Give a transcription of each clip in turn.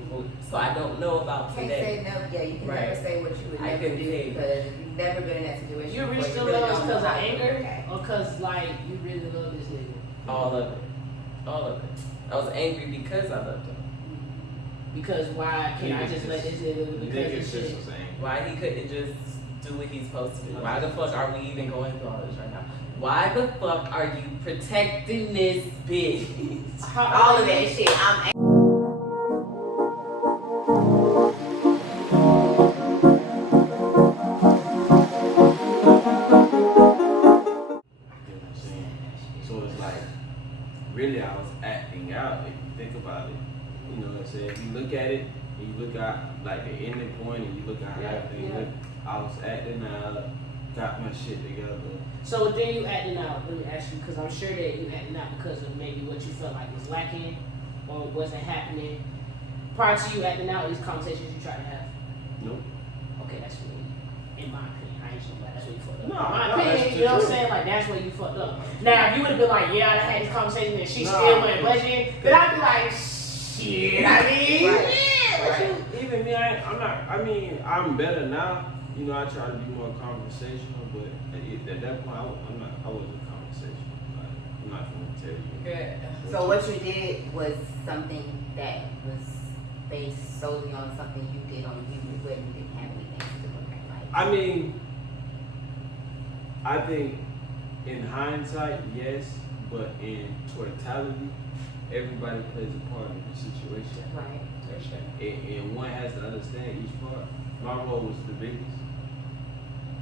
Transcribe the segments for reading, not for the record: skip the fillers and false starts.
before, so I don't know about Can't today. say no. Yeah, you can never say what you would I never can do say. because you've never been in that situation. You reached the really levels don't because of know. anger, Okay. or because like you really love this nigga. All of it. I was angry because I loved him. Because why can't I just let this nigga because of shit? Why he couldn't just do what he's supposed to do? Why the fuck are we even going through all this right now? Why the fuck are you protecting this bitch? All of that shit. I'm So it's like, really, I was acting out. If you think about it, you know what I'm saying. If you look at it, and you look at like the ending point, and you look at how everything went, I was acting out, got my shit together. So then you acting out. Let me ask you, because I'm sure that you acting out because of maybe what you felt like was lacking or wasn't happening prior to you acting out. These conversations you tried to have. Nope. Okay, that's what in my opinion. I ain't so glad that's where you fucked up. No, in my no, opinion, that's you know what I'm true. saying? Like that's where you fucked up. Now, if you would have been like, yeah, I had this conversation and she No, still went budgeting, then I'd be like, shit. I mean, Even me, I'm better now. You know, I try to be more conversational, but at that point, I wasn't conversational. Like, I'm not gonna tell you. good. So what you did was something that was based solely on something you did on you when you didn't have anything to do with it. Like, I mean, I think in hindsight, yes, but in totality, everybody plays a part in the situation. right. And one has to understand each part. My role was the biggest.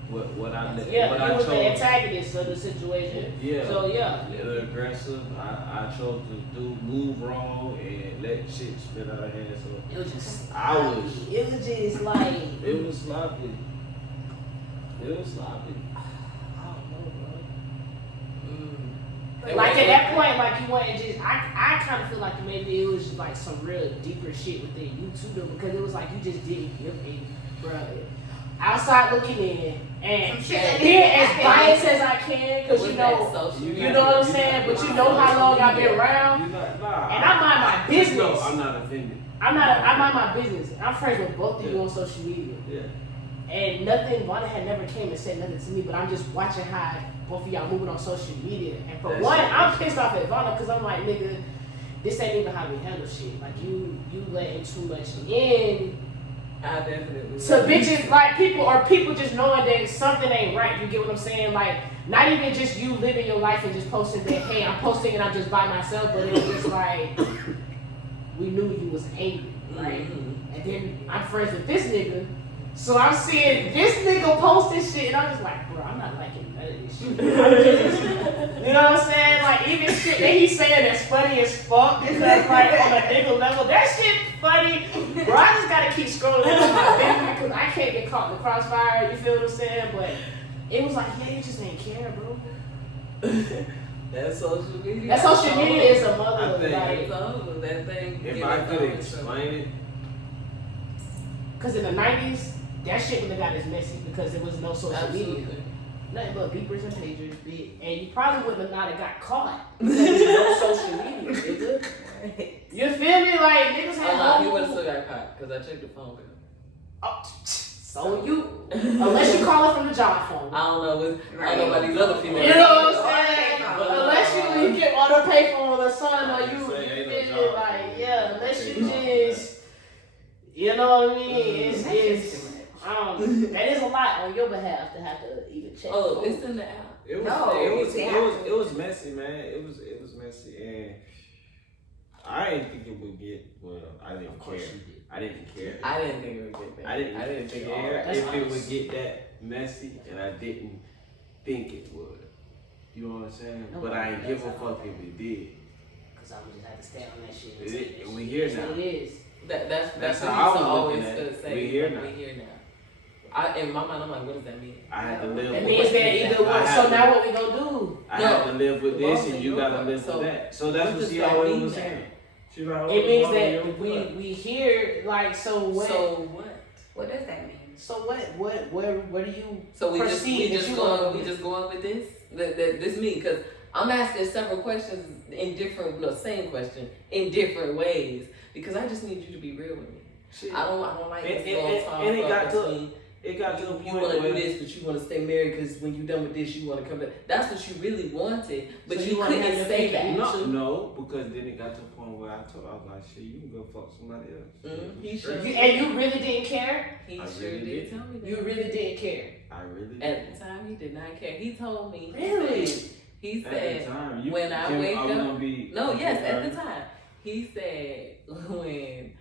What I you was the chose. antagonist of the situation. Yeah. So yeah. The aggressive. I chose to move wrong and let shit spit out of hand. So It was just. It was just like. it was sloppy. It was sloppy. I don't know, bro. Mm. Like at that point, like you went and just. I kind of feel like maybe it was just like some real deeper shit within you too, though, because it was like you just didn't give a bro. Outside looking in and being as biased as I can, because you know what I'm saying. But you know how long I've been around, and I mind my business. No, I'm not offended. I mind my business. I'm friends with both of you on social media. Yeah. And nothing, Vonna had never came and said nothing to me, but I'm just watching how both of y'all moving on social media. And for one, I'm pissed off at Vonna because I'm like, nigga, this ain't even how we handle shit. Like you letting too much in. I definitely. So bitches, like people just knowing that something ain't right. You get what I'm saying? Like not even just you living your life and just posting that, hey, I'm posting and I'm just by myself, but it was just like we knew you was angry, right? Mm-hmm. And then I'm friends with this nigga. So I'm seeing this nigga post this shit, and I'm just like, bro, I'm not liking none of this shit. You know what I'm saying? Like, even shit that he's saying that's funny as fuck, because, like, on a nigga level, that shit funny. Bro, I just gotta keep scrolling into my video because I can't get caught in the crossfire, you feel what I'm saying? But it was like, yeah, you just ain't care, bro. That's social media. That social media is a mother, I like, that thing. If I could explain it. because in the 90s, that shit would have got as messy because there was no social media. Nothing but beepers and pagers, and you probably would have not have got caught because there's no social media, nigga. You feel me? Like niggas had He would have still got caught because I checked the phone bill. Oh, so you, unless you call it from the job phone. I don't know. I don't know about these other females. You know what I'm saying? Unless you get on the payphone or something, or you feel me? Like yeah, unless you just, you know what I mean? It's that is a lot on your behalf to have to even check. Oh, it's in the app. It was messy, man. It was messy, and I didn't think it would get. Well, I didn't care. I didn't care. I didn't think it would get that. I didn't think if it would get that messy, and I didn't think it would. You know what I'm saying? No, but I ain't give a fuck if it did. Cause I would just have to stand on that shit. We here now. It is. That's how what I I was always looking at it. say. We here now. We here now. In my mind, I'm like, what does that mean? I had to live. It with means it. that either one. So now what we gonna do? I had to live with this, and you gotta live So with that. So that's what what does she that always mean was now? saying. She like, It means that we hear like so what? So what? What does that mean? So what? Where do you? So we proceed just that you going wanna- we just going with this? This me because I'm asking several questions in different, same question in different ways. because I just need you to be real with me. Shit. I don't like this And long time. it got to between it got to a you point want to where do this, but you want to stay married because when you're done with this, you want to come back. That's what you really wanted, but So you you wanna have couldn't your say cake and that. no, because then it got to a point where I was like, shit, you can go fuck somebody else. He sure. And you really didn't care? He I sure really did tell me that. You really didn't care? I really did. At the time, he did not care. He told me. Really? He At said, the time, when I wake up. No, yes, okay. at the time. He said, when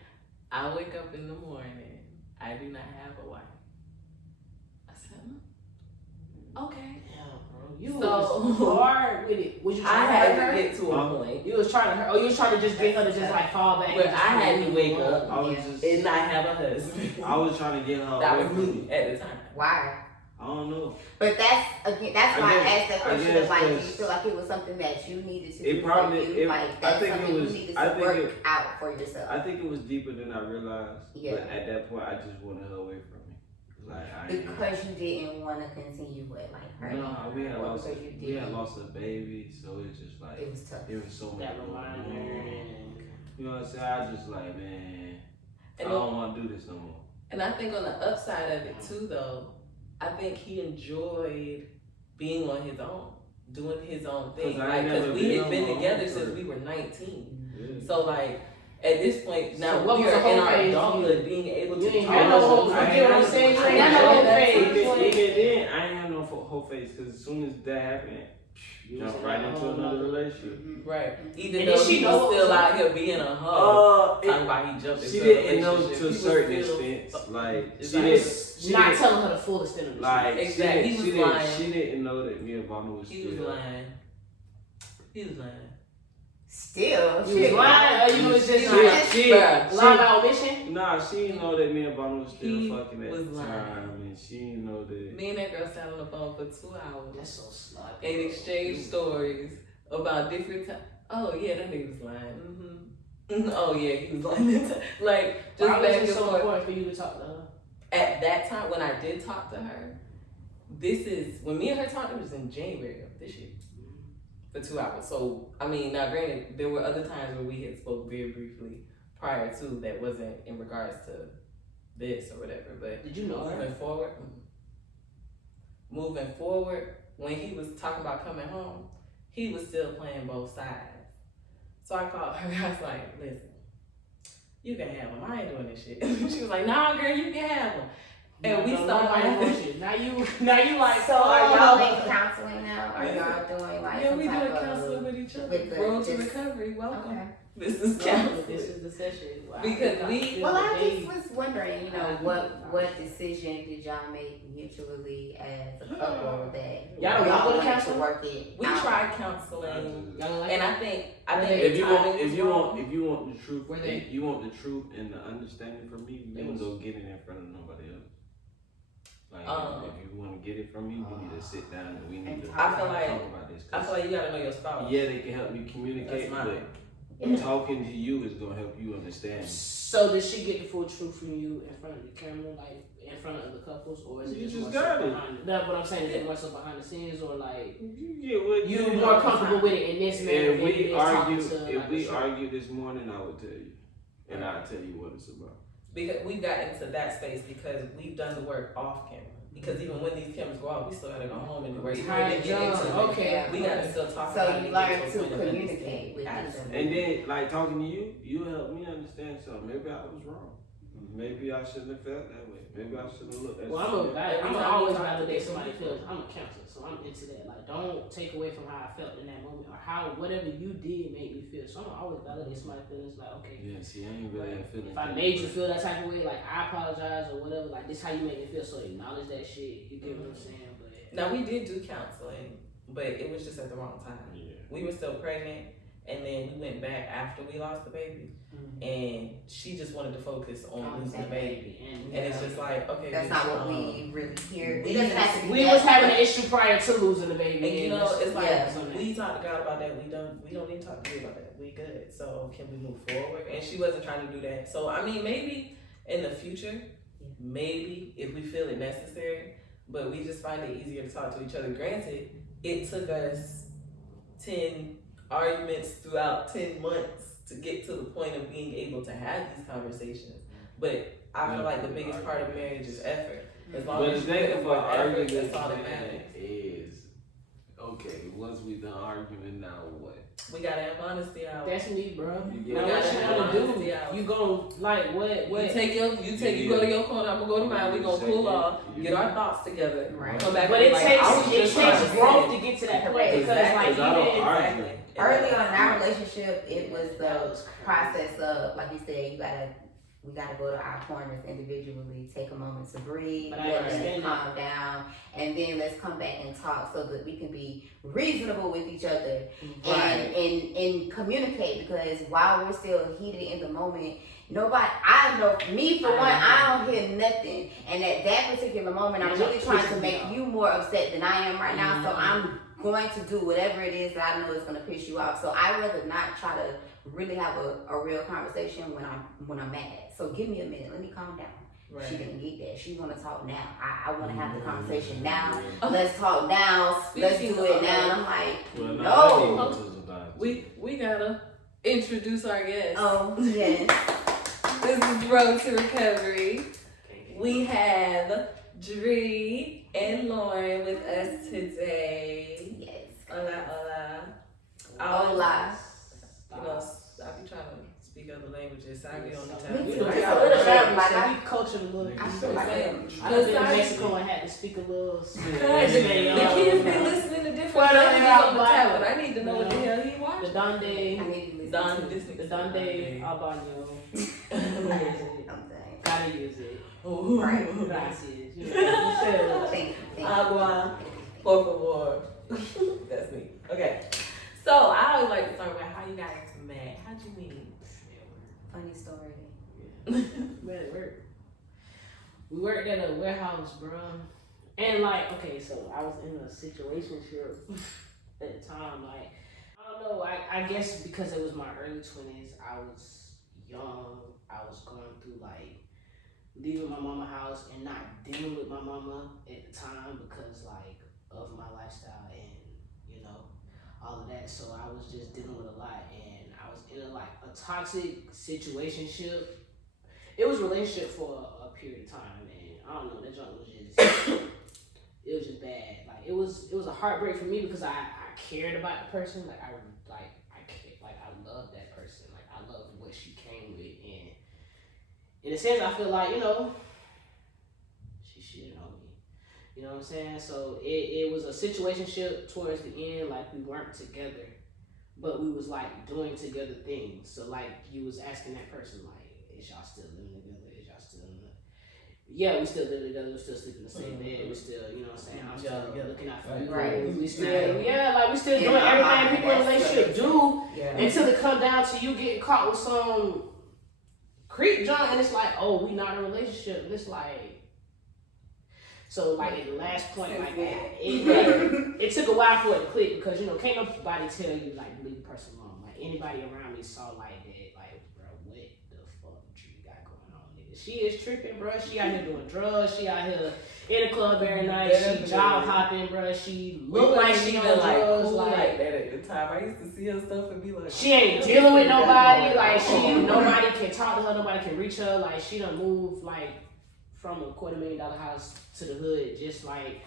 I wake up in the morning, I do not have a wife. I said, okay. Yeah, bro. You So- was hard with it. Was you I trying to had hurt her? to get to a point You was trying to hurt, you was trying to just get her to just like fall back. where and I just had to move wake on. up I was just and not have a husband. I was trying to get her That away was from me at the time. Why? I don't know. But that's why I asked that question of like, do you 'cause feel like it was something that you needed to it do probably- for you? it- Like I that's think it something was- you needed I to think work it- out for yourself. I think it was deeper than I realized. Yeah. But at that point, I just wanted her away from me. Like I ain't- Because you didn't want to continue with like her. No, we had or lost because you we had didn't. lost a baby, so it's just like It was tough. it was so much That going reminder. on. You know what I'm saying? I just like, man, I And don't want to do this no more. And I think on the upside of it too, though, I think he enjoyed being on his own, doing his own thing. 'Cause I Like, ain't never we been had on been my own together for- since we were 19. Yeah. So like, at this point, now So what we was are the whole in our phase adulthood, being able You to ain't talk had no about whole, something. you get what I'm saying? You ain't I had no whole know that phase. Even then, I ain't have no whole face because as soon as that happened, jump right into another relationship. Right. Even And though did she he know was what still was out here being a hoe. Talking about he jumped She into a didn't know relationship. to a He was certain still- extent. Like It's she like- didn't. She Not didn't, telling her the full extent of the like Exactly, he was lying. She didn't know that me and Obama was He was still. lying. He was lying. Still, You was lying, or you was just She- like Bruh, lying by omission? Nah, she didn't know that me and Obama was still He fucking at was the lying. time, and she didn't know that. Me and that girl sat on the phone for 2 hours That's so sloppy. and exchanged stories about different times. Oh yeah, that nigga was lying. Oh yeah, he was lying. Like just Why was back it and so forth. important for you to talk to her? At that time, when I did talk to her, this is when me and her talked. It was in January of this year for 2 hours. So I mean, now granted, there were other times where we had spoke very briefly prior to that wasn't in regards to this or whatever. But Did you know her? moving forward, when he was talking about coming home, he was still playing both sides. So I called her. I was like, "Listen, you can have him. I ain't doing this shit." She was like, "Nah, girl, you can have him." And we started laughing. Now you like. So are y'all in counseling now? Are y'all doing like Yeah, some we type doing of counseling with each other. with the- Road to this- recovery. Welcome. Okay. This is This counseling. is the session. Wow. Because we- Well, I just was wondering, you know, what decision did y'all make mutually as a couple that Y'all don't go to wanted counseling? work it We out? tried counseling, Y'all like and I think If you the timing want, was if you wrong. want the truth, Were they- if you want the truth and the understanding from me, you It don't was- go get it in front of nobody else. Like if you want to get it from me, we need to sit down and we need to I feel like- talk about this. I feel like you gotta know your spouse. Yeah, they can help you communicate, That's mine. but talking to you is gonna help you understand. So did she get the full truth from you in front of the camera, like in front of other couples, or is it You just just more got so it. behind? That's what I'm saying. Is it more so behind the scenes, or like You get what you know. more comfortable with it in this manner? If than we you is talking argue, to, if like, we a show? argue this morning, I would tell you, and I'll tell you what it's about. Because we've got into that space because we've done the work off camera. Because even when these cameras go off, we still gotta go home and do right Hi, here and get John. into it. Okay. We gotta still talk So about it. you and learn get to a point of communicate with each understanding. other. And then, like talking to you, you help me understand something. Maybe I was wrong. Maybe I shouldn't have felt that way. Maybe I should have looked at Well, something. I'm always validate somebody feels. I'm a counselor, so I'm into that. Like, don't take away from how I felt in that moment or how whatever you did made me feel. So I'm always validate somebody's feelings. Like, okay, Yeah, see, I ain't really feeling. if I made you feel that type of way, like I apologize or whatever. Like, this how you make me feel. So acknowledge that shit. You get what I'm saying? But Now we did do counseling, but it was just at the wrong time. Yeah. We were still pregnant, and then we went back after we lost the baby, and she just wanted to focus on losing the baby. And it's just like, okay, That's bitch, not what we really hear. It we- doesn't have to be we that, was having but- an issue prior to losing the baby. And you know, it's like Yeah. we talked to God about that. We don't need to talk to you about that. We good. So can we move forward? And she wasn't trying to do that. So I mean, maybe in the future, maybe if we feel it necessary, but we just find it easier to talk to each other. Granted, it took us 10 arguments throughout 10 months to get to the point of being able to have these conversations. But I feel like the biggest part of marriage is effort. As long as you put effort, that's all that matters. Is okay. Once we done arguing, now what? We gotta have honesty out. That's me, bro. You Now, get what gotta you have gonna do? honesty out. You gon' like what? You go to your corner, I'm gonna go to mine. We gonna cool off, get our thoughts together, Right. come back. But and it be like, I was takes just trying to growth say. to get to that point Correct. because Exactly. like Because I don't even argue. Early on in our relationship, it was That the was crazy. process of, like you said, we gotta go to our corners individually, take a moment to breathe, But I let us understand calm down, and then let's come back and talk so that we can be reasonable with each other and communicate. Because while we're still heated in the moment, I know me for one, I don't hear nothing. And at that particular moment, I'm really trying to make you more upset than I am right now. So I'm going to do whatever it is that I know is going to piss you off. So I'd rather not try to really have a real conversation when I'm mad. So give me a minute. Let me calm down. Right. She didn't get that. She want to talk now. I want to have the conversation now. Let's talk now. Let's do it now. And I'm like, no. We gotta introduce our guest. Oh, yes. This is Road to Recovery. We have Dri and Loren with us today. Yes. Hola, hola. Hola. You know, I be trying to speak other languages, so I be on the time. Me We too. don't It's have a little a bit like so we cultured a little. I feel like I lived in Mexico and had to speak a little Spanish. The kids be listening to different languages on the tablet. I need to know what the hell he The watching. Donde, I need to listen Don, to this it. the Donde Albano. I'm saying. Gotta use it. Right. Gracias. You know, Thank you. Agua, por favor. That's me. Okay. So I always like to start with how you guys met. How'd you meet? Funny story. We worked at a warehouse, bro. And like, okay, so I was in a situationship at the time. Like, I don't know. I guess because it was my early 20s, I was young. I was going through like leaving my mama house and not dealing with my mama at the time because like of my lifestyle and all of that. So I was just dealing with a lot, and I was in a toxic situationship. It was a relationship for a period of time, and I don't know, that joint was just it was just bad. Like it was a heartbreak for me because I cared about the person. Like I loved that person. Like I loved what she came with, and in a sense I feel like, she shitted on me. You know what I'm saying? So it was a situationship towards the end, like we weren't together, but we was like doing together things. So like you was asking that person like, is y'all still living together? Is y'all still yeah, we still living together, we still sleep in the same bed, we still, you know what I'm saying? I'm still looking out for you. Right. We still we still doing everything people in a relationship do until it come down to you getting caught with some creep junk and it's like, oh, we not in a relationship. And it's like, so like at the last point, like it took a while for it to click because can't nobody tell you like leave the person alone. Like anybody around me saw like that, like bro, what the fuck you got going on, nigga? She is tripping, bro. She out here doing drugs. She out here in the club every night. She job hopping, bro. She look like she on drugs. Cool like that at the time. I used to see her stuff and be like, she ain't dealing with nobody. Like nobody can talk to her. Nobody can reach her. Like she done moved like from a $250,000 house to the hood, just like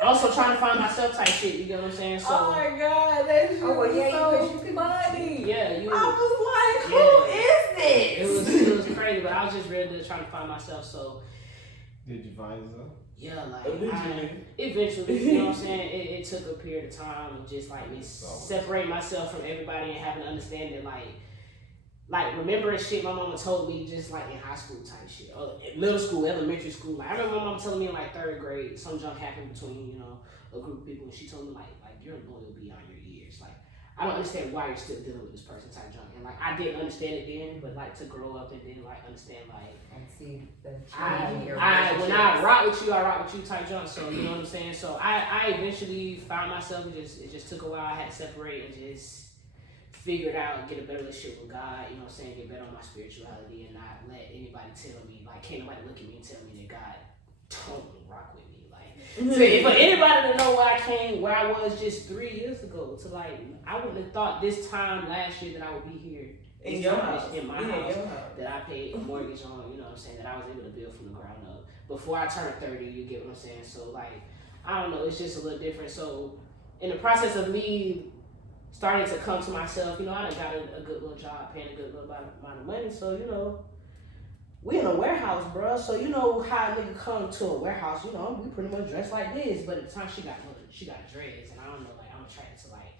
also trying to find myself type shit. You get what I'm saying? So, oh my god, that shit was so funny. Yeah, I was like, who is this? It was crazy, but I was just really trying to find myself. So, did you find yourself? Yeah, like eventually, you know what I'm saying? It took a period of time of just like me separate myself from everybody and having an understanding, like remembering shit my mama told me just like in high school type shit, or middle school, elementary school. Like I remember my mama telling me in like 3rd grade, some junk happened between a group of people, and she told me like you're loyal beyond your years. Like I don't understand why you're still dealing with this person type junk, and like I didn't understand it then, but like to grow up and then like understand like And see the when I rock with you, I rock with you type junk. So you know what I'm saying. So I eventually found myself. It just took a while. I had to separate and just figure it out and get a better relationship with God, you know what I'm saying, get better on my spirituality and not let anybody tell me, like can't nobody look at me and tell me that God don't rock with me. Like So for anybody to know where I was just 3 years ago, to like, I wouldn't have thought this time last year that I would be here In your house. in my house, that I paid a mortgage on, you know what I'm saying, that I was able to build from the ground up. Before I turned 30, you get what I'm saying? So like, I don't know, it's just a little different. So in the process of me starting to come to myself, you know, I done got a good little job, paying a good little amount of money. So, you know, we in a warehouse, bro. So you know how a nigga come to a warehouse, you know, we pretty much dress like this. But at the time she got dreads, and I don't know, like I'm attracted to like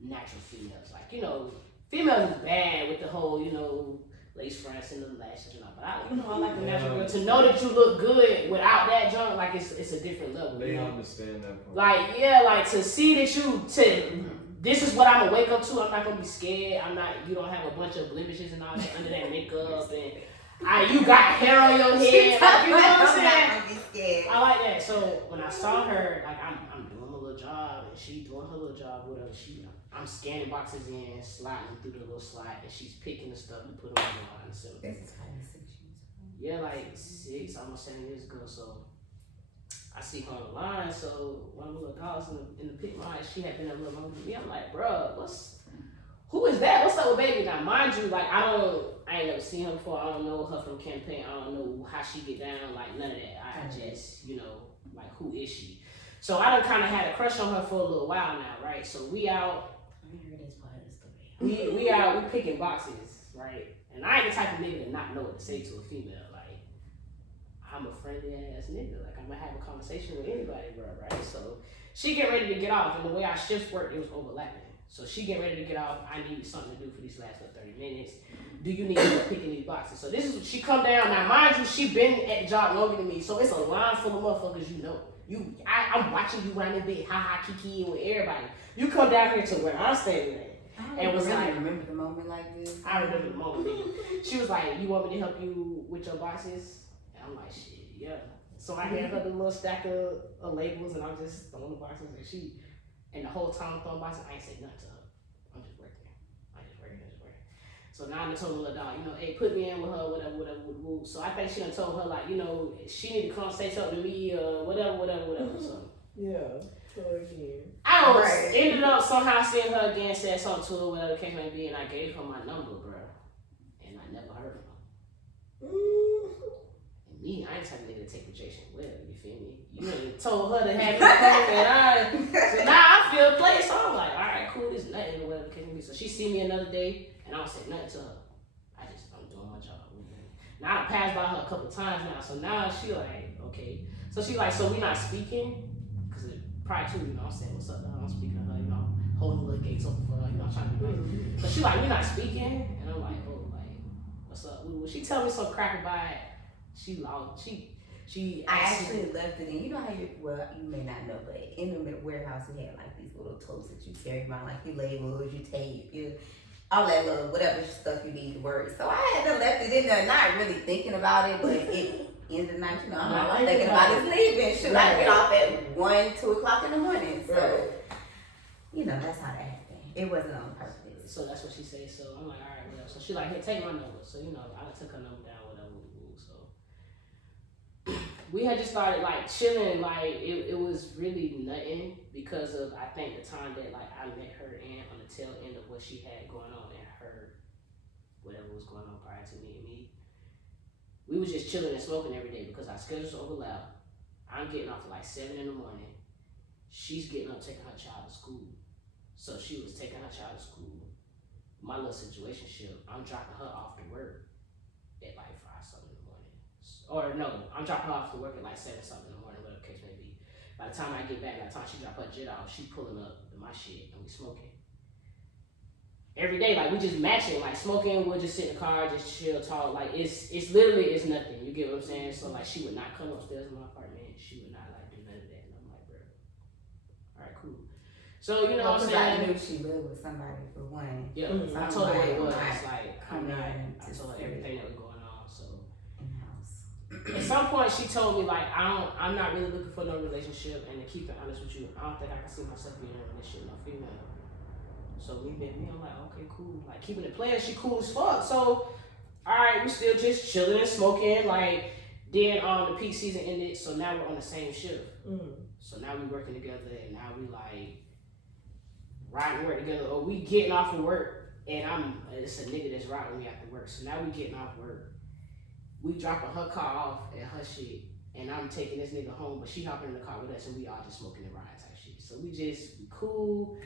natural females. Like, you know, females is bad with the whole, you know, lace fronts and the lashes and all. But I like a natural girl. To know that you look good without that junk, like it's a different level. They you know? understand that part. Like, yeah, like to see that this is what I'm gonna wake up to. I'm not gonna be scared. You don't have a bunch of blemishes and all that under that makeup, and you got hair on your head. Like, you know what I'm saying? I like that. So when I saw her, like I'm doing my little job and she doing her little job, whatever. I'm scanning boxes in, sliding through the little slide, and she's picking the stuff and putting them on the line. This is kind of 6 years ago. Yeah, like 6, almost 7 years ago. So I see her on the line. So one of the little dogs in the pit line, she had been a little longer than me. I'm like, bro, who is that? What's up with baby? Now, mind you, like I ain't never seen her before. I don't know her from campaign. I don't know how she get down. Like none of that. I just, you know, like who is she? So I done kind of had a crush on her for a little while now, right? So we out. We out. We picking boxes, right? And I ain't the type of nigga to not know what to say to a female. Like I'm a friendly ass nigga. Like I'm gonna have a conversation with anybody, bro, right? So she get ready to get off, and the way our shifts work, it was overlapping. So she get ready to get off. I need something to do for these last 30 minutes. Do you need help picking these boxes? So this is she come down. Now mind you, she been at the job longer than me. So it's a line full of motherfuckers you know. I'm watching you around the bed, kiki with everybody. You come down here to where I'm standing at. And was like, remember the moment like this? I remember the moment. She was like, you want me to help you with your boxes? And I'm like, shit, yeah. So I had her the little stack of labels, and I'm just throwing the boxes, and the whole time I'm throwing boxes, I ain't say nothing to her. I'm just working. So now I told the little dog, you know, hey, put me in with her, whatever. So I think she done told her, like, you know, she need to come say something to me, whatever. So Yeah. Again. I ended up somehow seeing her again, said something to her, whatever the case may be, and I gave her my number, bro. And I never heard of her. And me, I ain't type of nigga to take rejection well, you feel me? You ain't told her to have me come, so now I feel played, so I'm like, alright, cool, this is nothing, or whatever the case may be. So she see me another day, and I don't say nothing to her. I'm doing my job. Now I passed by her a couple times now, so now she like, okay. So she like, so we not speaking? Prior to, you know, I'm saying, what's up, I'm speaking to her, you know, holding the little gates open for her, you know, I'm trying to be nice. But she like, we not speaking, and I'm like, oh, like, what's up? She tell me some crap about it. I actually left it in. You know how you may not know, but in the warehouse we had like these little totes that you carry around, like your labels, your tape, all that little whatever stuff you need to work. So I had to left it in there, not really thinking about it, but it in the night, you know, I'm thinking about it leaving. Should I get off at 1, 2 o'clock in the morning? So, you know, that's how that happened. It wasn't on purpose. So that's what she said. So I'm like, all right, whatever. So she like, hey, take my number. So, you know, I took her number down, whatever. So we had just started like chilling. Like it was really nothing because of, I think, the time that like I met her in on the tail end of what she had going on and her, whatever was going on prior to meeting me. We was just chilling and smoking every day because our schedules overlap. I'm getting off at like 7 in the morning. She's getting up, taking her child to school. So she was taking her child to school. My little situation shift, I'm dropping her off to work at like 5 something in the morning. Or no, I'm dropping her off to work at like 7 something in the morning, whatever the case may be. By the time I get back, by the time she drop her jet off, she pulling up to my shit and we smoking. Every day, like we just matching, like smoking, we'll just sit in the car, just chill, talk, like it's literally nothing, you get what I'm saying? So like she would not come upstairs in my apartment, she would not like do none of that, and I'm like, bro, alright, cool. So you know what I'm saying? I knew she lived with somebody for one. Yeah, I told her what it was, like, I told her everything that was going on, so. At some point she told me like, I'm not really looking for no relationship, and to keep it honest with you, I don't think I can see myself being in a relationship with no female. So me being me, I'm like, okay, cool. Like keeping it playing, she cool as fuck. So, alright, we still just chilling and smoking. Like Then the peak season ended, so now we're on the same shift. So now we working together, and now we like riding work together. Or we getting off of work, and it's a nigga that's riding me after work. So now we getting off work. We dropping her car off at her shit, and I'm taking this nigga home, but she hopping in the car with us, and we all just smoking and riding type shit. So we cool,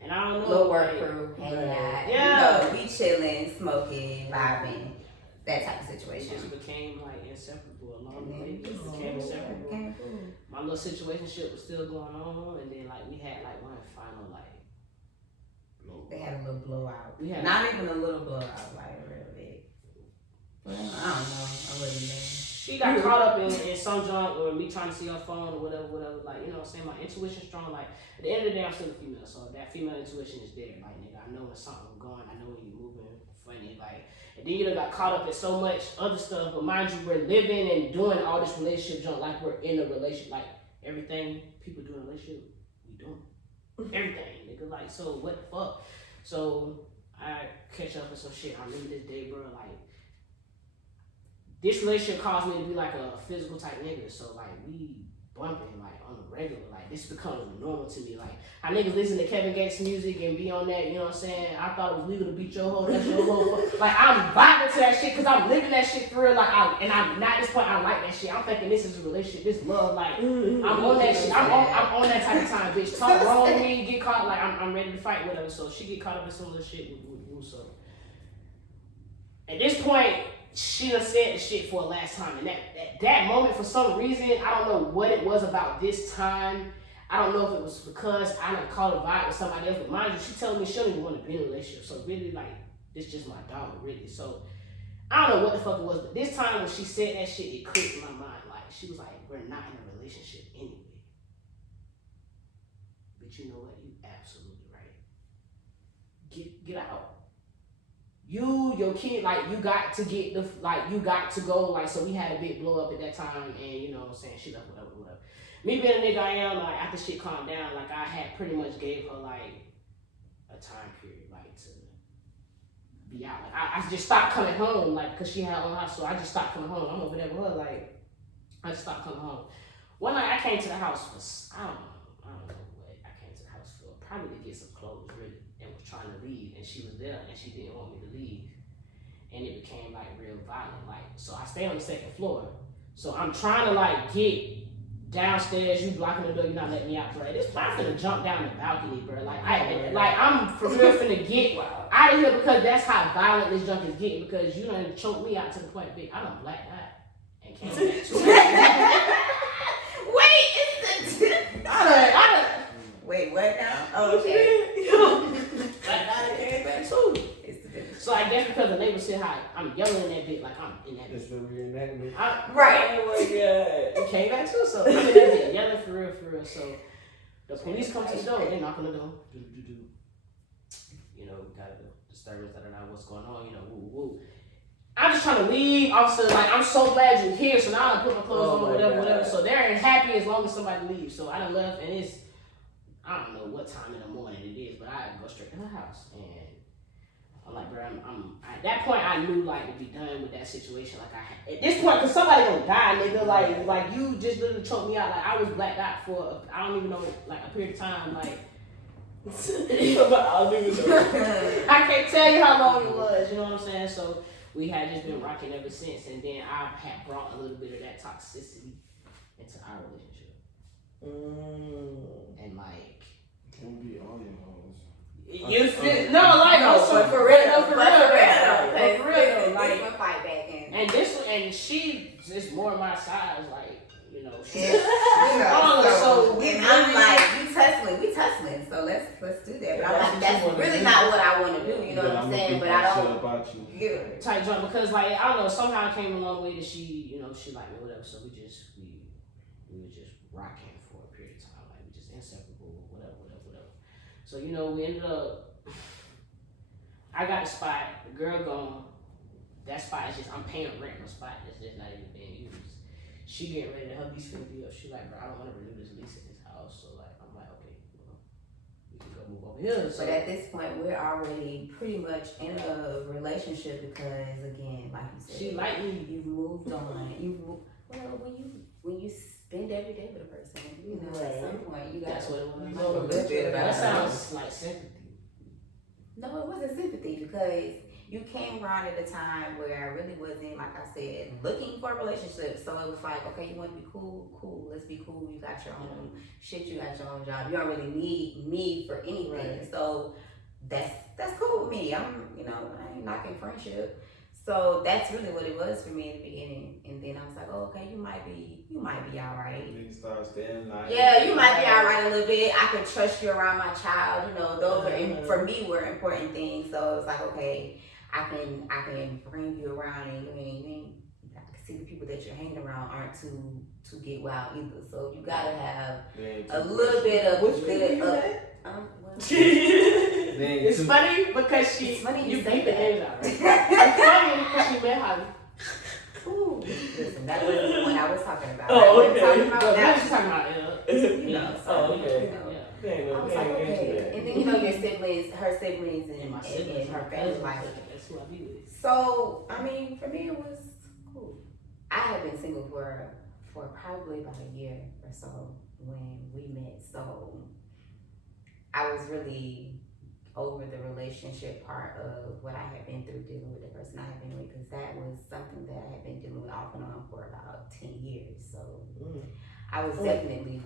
and I don't know. Little work crew, hanging out. Yeah. You know, we chilling, smoking, vibing, that type of situation. It just became like inseparable along the way. It just became inseparable. My little situationship was still going on, and then like we had like one final like. They had a little blowout. We had not even a little blowout, like a real big. Well, I don't know. I wouldn't know. She got caught up in some junk or me trying to see her phone or whatever. Like, you know what I'm saying? My intuition's strong. Like, at the end of the day, I'm still a female. So that female intuition is there. Like, nigga, I know when something's going. I know when you're moving funny. Like, and then you done got caught up in so much other stuff. But mind you, we're living and doing all this relationship junk like we're in a relationship. Like, everything people do in a relationship, we doing. Everything, nigga. Like, so what the fuck? So I catch up with some shit. I remember this day, bro. Like, this relationship caused me to be like a physical type nigga. So like we bumping like on the regular. Like this becomes normal to me. Like how niggas listen to Kevin Gates music and be on that. You know what I'm saying? I thought it was legal to beat your hoe. That's your hoe. Like I'm vibing to that shit because I'm living that shit for real. Like I'm not at this point. I like that shit. I'm thinking this is a relationship. This love. Like I'm on that shit. I'm on that type of time, bitch. Talk wrong with me, get caught. Like I'm ready to fight with her. So she get caught up in some of the shit with so. At this point, she done said the shit for a last time, and that moment, for some reason, I don't know what it was about this time. I don't know if it was because I done caught a vibe with somebody else, but mind you, she telling me she don't even want to be in a relationship. So really, like, this just my dog, really. So I don't know what the fuck it was, but this time when she said that shit, it clicked in my mind. Like she was like, "We're not in a relationship anyway." But you know what? You absolutely right. Get out. Your kid, like, you got to get you got to go, like, so we had a big blow up at that time, and you know what I'm saying, she left, whatever. Me being a nigga I am, like, after shit calmed down, like, I had pretty much gave her, like, a time period, like, to be out. Like, I just stopped coming home, like, because she had her own house, so I just stopped coming home. I'm over there with her, like, I just stopped coming home. One night, I came to the house for, I don't know what I came to the house for, probably to get some clothes, really. And was trying to leave, and she was there, and she didn't want me to leave, and it became like real violent. Like, so I stay on the second floor, so I'm trying to like get downstairs. You blocking the door, you're not letting me out, bro. This I'm finna jump down the balcony, bro. Like I'm for real finna get out of here because that's how violent this junk is getting. Because you done choked me out to the point, big. I done blacked out and came back to Wait, what now? Oh, okay. So I guess because the neighbor said hi, I'm yelling in that bit like I'm in that bit. It's the reenactment. Right. Oh my god. It came back too, so I'm in that bit yelling for real. So the police come to the door, they knock on the door. You know, we got a disturbance, what's going on, you know, woo. I'm just trying to leave, officer, like, I'm so glad you're here, so now I put my clothes on, whatever. So they're happy as long as somebody leaves. So I done left, and it's, I don't know what time in the morning it is, but I go straight to her house, and I'm like, bro, at that point, I knew, like, to be done with that situation. Like, at this point, because somebody gonna die, nigga. Like, you just literally choked me out. Like, I was blacked out for, I don't even know, like, a period of time. Like, I don't even know. I can't tell you how long it was, you know what I'm saying? So, we had just been rocking ever since. And then I had brought a little bit of that toxicity into our relationship. And, like, Can't be all your hoes. You feel like for real though. Like, fight back in. And she is more my size, like, you know. She's so and I'm like, we tussling, so let's do that. But I'm like, that's really not what I want to do. You know what I'm saying? But I don't. About you. Yeah. Type joint because, like, I don't know. Somehow it came a long way that she, you know, she liked me, whatever. So we were just rocking for a period of time, like we just inseparable, whatever. So, you know, we ended up, I got the spot, the girl gone, that spot is just, I'm paying rent on the spot that's just not even being used. She getting ready to, her lease finna be up. She like, bro, I don't want to renew this lease in this house. So, like, I'm like, okay, well, we can go move over here. So, but at this point, we're already pretty much in a relationship because, again, like you said, she like me. You've moved on. Well, when you spend every day with a person, you know, Right. at some point you got. That's what it was. You know a little bit about That it. sounds like sympathy. No, it wasn't sympathy because you came around at a time where I really wasn't, like I said, looking for a relationship. So it was like, okay, you want to be cool, let's be cool. You got your own shit, you got your own job. You don't really need me for anything. Right. So that's cool with me. I ain't knocking friendship. So that's really what it was for me in the beginning. And then I was like, oh, okay, you might be all right. You start standing like. Yeah, you might be all right a little bit. I could trust you around my child. You know, those are for me were important things. So it was like, okay, I can bring you around, and I can see the people that you're hanging around aren't to get wild either. So you gotta have a little bit of It's funny because It's funny you you say beat the that. names out, right? It's funny because she met Holly. Ooh, listen, that was the one I was talking about. Oh, I wasn't okay. talking about But now that. she's talking about You know, so, Oh, okay. you know. Yeah. I was like, okay. And then, you know, your siblings, her siblings, and my her siblings, family, like. that's who I be with. So, I mean, for me, it was cool. I had been single for probably about a year or so when we met. So, I was really over the relationship part of what I had been through dealing with the person I had been with, because that was something that I had been dealing with off and on for about 10 years. So, I was definitely.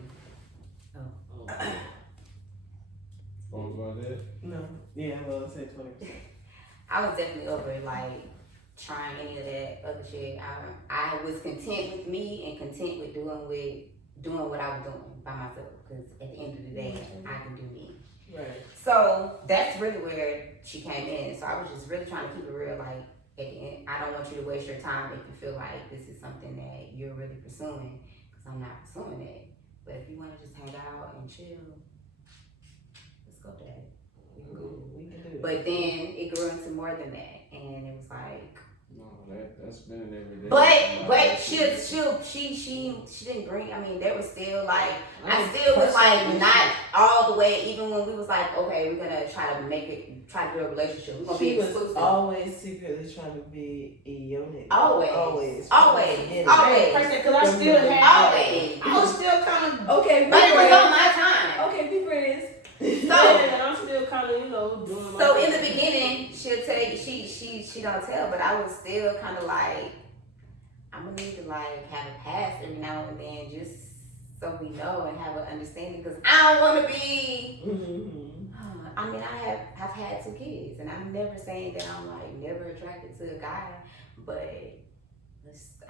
What about that? No. Yeah, well, I said 20%. I was definitely over like trying any of that other shit. I was content with me and content with doing what I was doing by myself, because at the end of the day, I can do me. Right. So that's really where she came in. So I was just really trying to keep it real. Like at the end, I don't want you to waste your time if you feel like this is something that you're really pursuing, because I'm not pursuing it. But if you want to just hang out and chill, let's go, Dad. We can go. We can do it. But then it grew into more than that, and it was like. No, that's been every day. But she didn't bring. I mean, there was still like I still was like not all the way. Even when we was like, okay, we're gonna try to build a relationship. We're gonna She be was exclusive. always secretly trying to be a unit. Always. Because I still had. Always. I was still kind of. Okay, But it was friends. on my time. Okay, be friends. So And I'm still kind of, doing my So thing. in the beginning, she'll tell you, she don't tell, but I was still kind of like, I'm gonna need to like have a pass every now and then, just so we know and have an understanding, because I don't want to be. I mean, I've had 2 kids, and I'm never saying that I'm like never attracted to a guy, but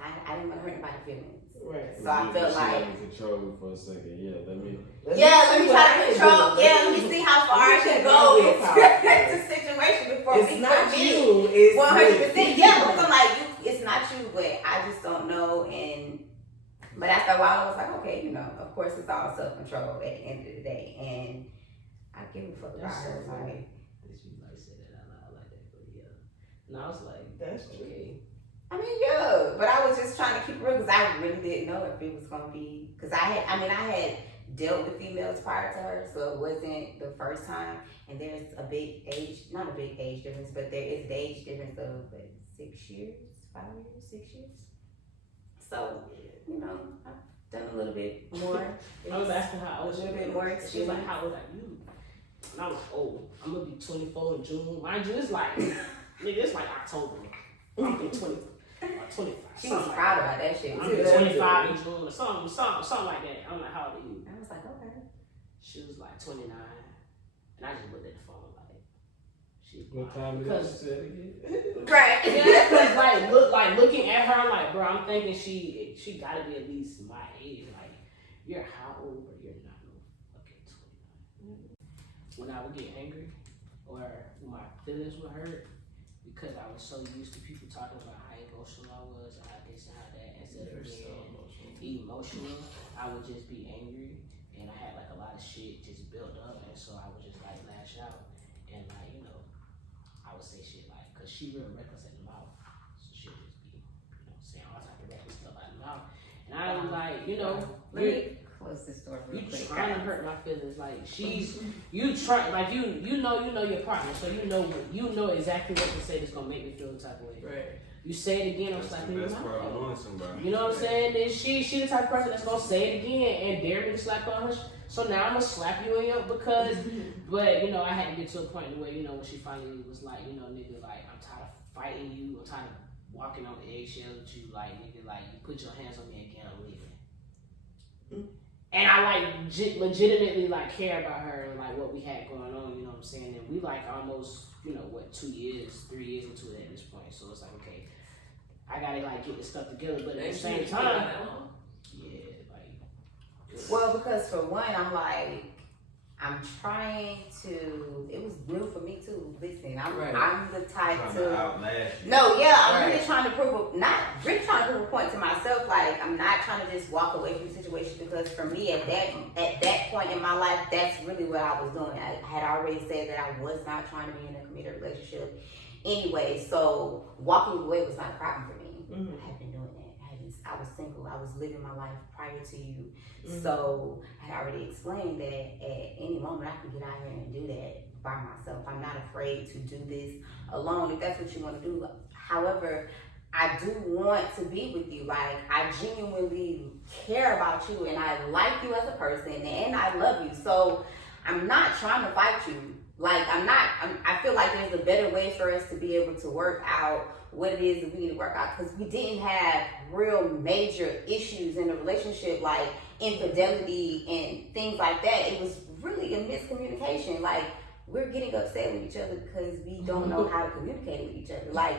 I didn't want to hurt anybody's feelings. Right. So I felt like. Control for a second. Yeah, let me Let me try to control. Let me see how far I can go into the situation before It's we not commit. you. It's 100%. Yeah, because I'm like, it's not you, but I just don't know. But after a while, I was like, okay, of course, it's all self-control at the end of the day, and I give a fuck about her. Like, Did you like say that out loud like that? But yeah. And I was like, That's true. okay. I mean, yeah, but I was just trying to keep it real, because I really didn't know if it was gonna be. Because I had dealt with females prior to her, so it wasn't the first time. And there's a big age, not a big age difference, but there is the age difference of 6 years, 5 years, 6 years. So, I've done a little bit more. I was asking how old A little she bit was. more She was experience. like, how old are you? And I was like, oh, I'm gonna be 24 in June. Mind you, it's like, nigga, it's like October. I'm gonna be 20, or 25. She was proud about that shit I'm too. gonna be 25 in June or something like that. I'm like, how old are you? I was like, okay. She was like 29. And I just looked at the phone like, she. What time it is? Say it again. Right. Yeah, because looking at her, like, bro, I'm thinking she gotta be at least my age. Like, you're how old, but you're not no fucking 29. When I would get angry or my feelings were hurt, because I was so used to people talking about how emotional I was, how this and how that, instead of being emotional, I would just be angry, and I had like a lot of shit just built up, and so I would just like lash out, and like, I would say shit like, cause she real reckless in the mouth, so she'll just be, saying all type of reckless stuff out of the mouth, and I was like, Let me close this door real you quick. trying to hurt my feelings, like you try, like you know your partner, so you know exactly what to say that's gonna make me feel the type of way. Right. You say it again, I'm That's slapping the you in best my part of face. knowing somebody. You know what I'm saying? And she the type of person that's gonna say it again and dare me to slap her on her. So now I'm gonna slap you in your because, but you know, I had to get to a point where, you know, when she finally was like, you know, nigga, like, I'm tired of fighting you, I'm tired of walking on eggshells with you, like, nigga, like, you put your hands on me again, I'm leaving. And I like legitimately like care about her and like what we had going on, you know what I'm saying? And we like almost, you know, what, 3 years into it at this point. So it's like, okay, I gotta like get this stuff together, but at the same time, yeah, like. Well, because for one, I'm trying to. It was new for me too. Listen, I'm the type Trying to. outlast you. No, yeah, I'm really trying to prove a point to myself. Like, I'm not trying to just walk away from the situation because for me at that point in my life, that's really what I was doing. I had already said that I was not trying to be in a committed relationship anyway. So walking away was not a problem for me. I had been doing that. I was single. I was living my life prior to you. So I had already explained that at any moment I can get out here and do that by myself. I'm not afraid to do this alone if that's what you want to do. However, I do want to be with you. Like, I genuinely care about you and I like you as a person and I love you. So I'm not trying to fight you. Like, I feel like there's a better way for us to be able to work out what it is that we need to work out, because we didn't have real major issues in the relationship like infidelity and things like that. It was really a miscommunication. Like, we're getting upset with each other because we don't know how to communicate with each other. Like,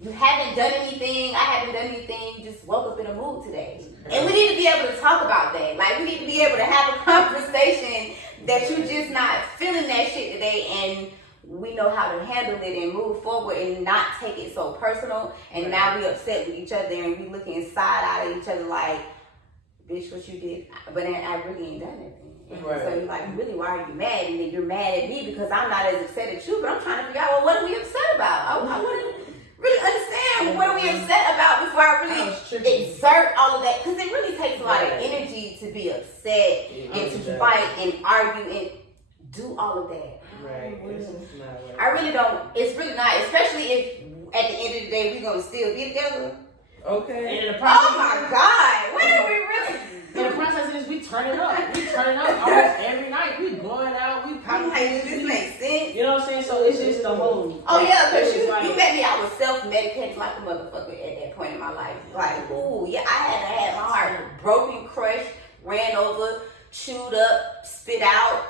you haven't done anything, I haven't done anything, you just woke up in a mood today. And we need to be able to talk about that. Like, we need to be able to have a conversation that you're just not feeling that shit today, and we know how to handle it and move forward and not take it so personal. And now we upset with each other and we looking side out at each other like, bitch, what you did? But then I really ain't done anything. So you're like, really, why are you mad? And then you're mad at me because I'm not as upset at you, but I'm trying to figure out, well, what are we upset about? I want to really understand what are we upset about before I really exert all of that. Because it really takes a lot of energy to be upset and to fight and argue and do all of that. I really don't. It's really not, especially if at the end of the day we're gonna still be together. Okay. And in the process, oh my God! What are we really? And the process is we turning up. We turning up almost every night. We going out. We I'm like, does this make sense? You know what I'm saying? So it's just the whole. Oh yeah, because you met me. I was self-medicating like a motherfucker at that point in my life. Like, ooh, yeah, I had my heart broken, crushed, ran over, chewed up, spit out,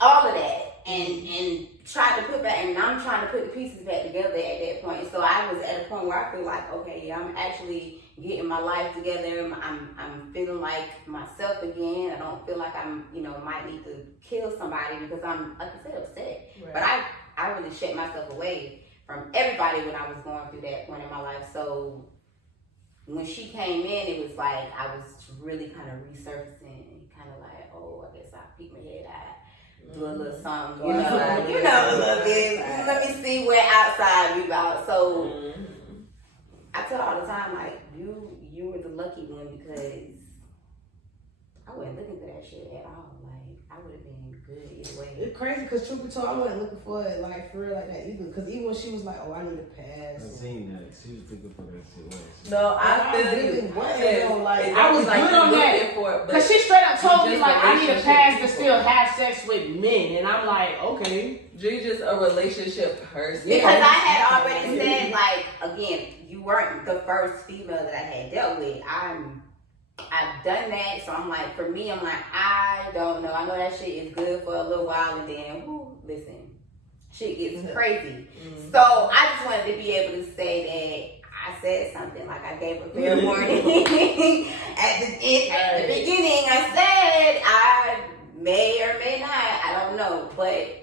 all of that. And tried to put back, and I'm trying to put the pieces back together at that point. So I was at a point where I feel like, okay, yeah, I'm actually getting my life together. I'm feeling like myself again. I don't feel like I'm, might need to kill somebody because I'm, like I said, upset. Right. But I really shut myself away from everybody when I was going through that point in my life. So when she came in, it was like I was really kind of resurfacing, kind of like, oh, I guess I peeked my head out. Do a little something, a little bit. Let me see where outside you out. So I tell all the time, like, you were the lucky one because I wasn't looking for that shit at all. Like, I would have been good either way. It's crazy because truth be told, I wasn't looking for it like for real like that either. Because even when she was like, "Oh, I need to pass," I seen that. She was looking for that shit. No, I feel really you. wasn't like I was like good on that. Because she straight up told me, like, I need a pass to still have sex with men. And I'm like, okay. Dri just a relationship person. Because I had already said, like, again, you weren't the first female that I had dealt with. I've done that. So I'm like, for me, I'm like, I don't know. I know that shit is good for a little while and then, listen, shit gets crazy. So I just wanted to be able to say that I said something, like I gave a fair warning at the beginning. I said I may or may not, I don't know, but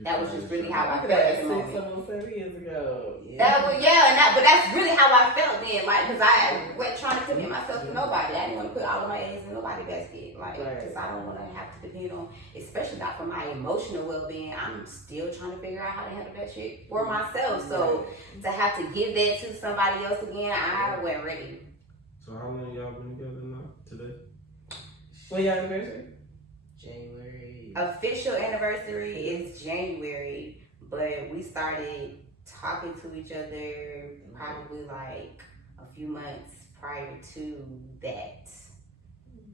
that was just really how I felt at the moment. 7 years ago. But that's really how I felt then, like, because I wasn't trying to commit myself to nobody. I didn't want to put all of my eggs in nobody's basket, like, because I don't want to have to depend on, especially not for my emotional well-being. I'm still trying to figure out how to handle that shit for myself. So to have to give that to somebody else again, I wasn't ready. So how long y'all been together now? Today? When y'all anniversary? January. Official anniversary is January, but we started talking to each other probably like a few months prior to that,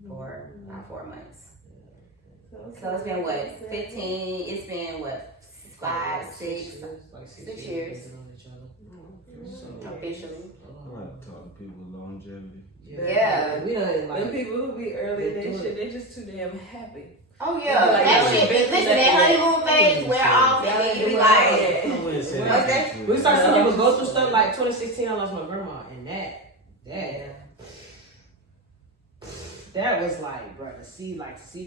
or about 4 months. So it's been what, 15? It's been what, 6 years officially. I like to talk to people longevity. Yeah. We done like Them people who be early in their shit, they just too damn happy. Oh yeah, Like, that you shit. ain't Listen, been that through honeymoon phase wear off, and then you be like, I wouldn't say What's that's that? true. we start seeing people go through stuff like 2016. I lost my grandma, and that was like, bro, to see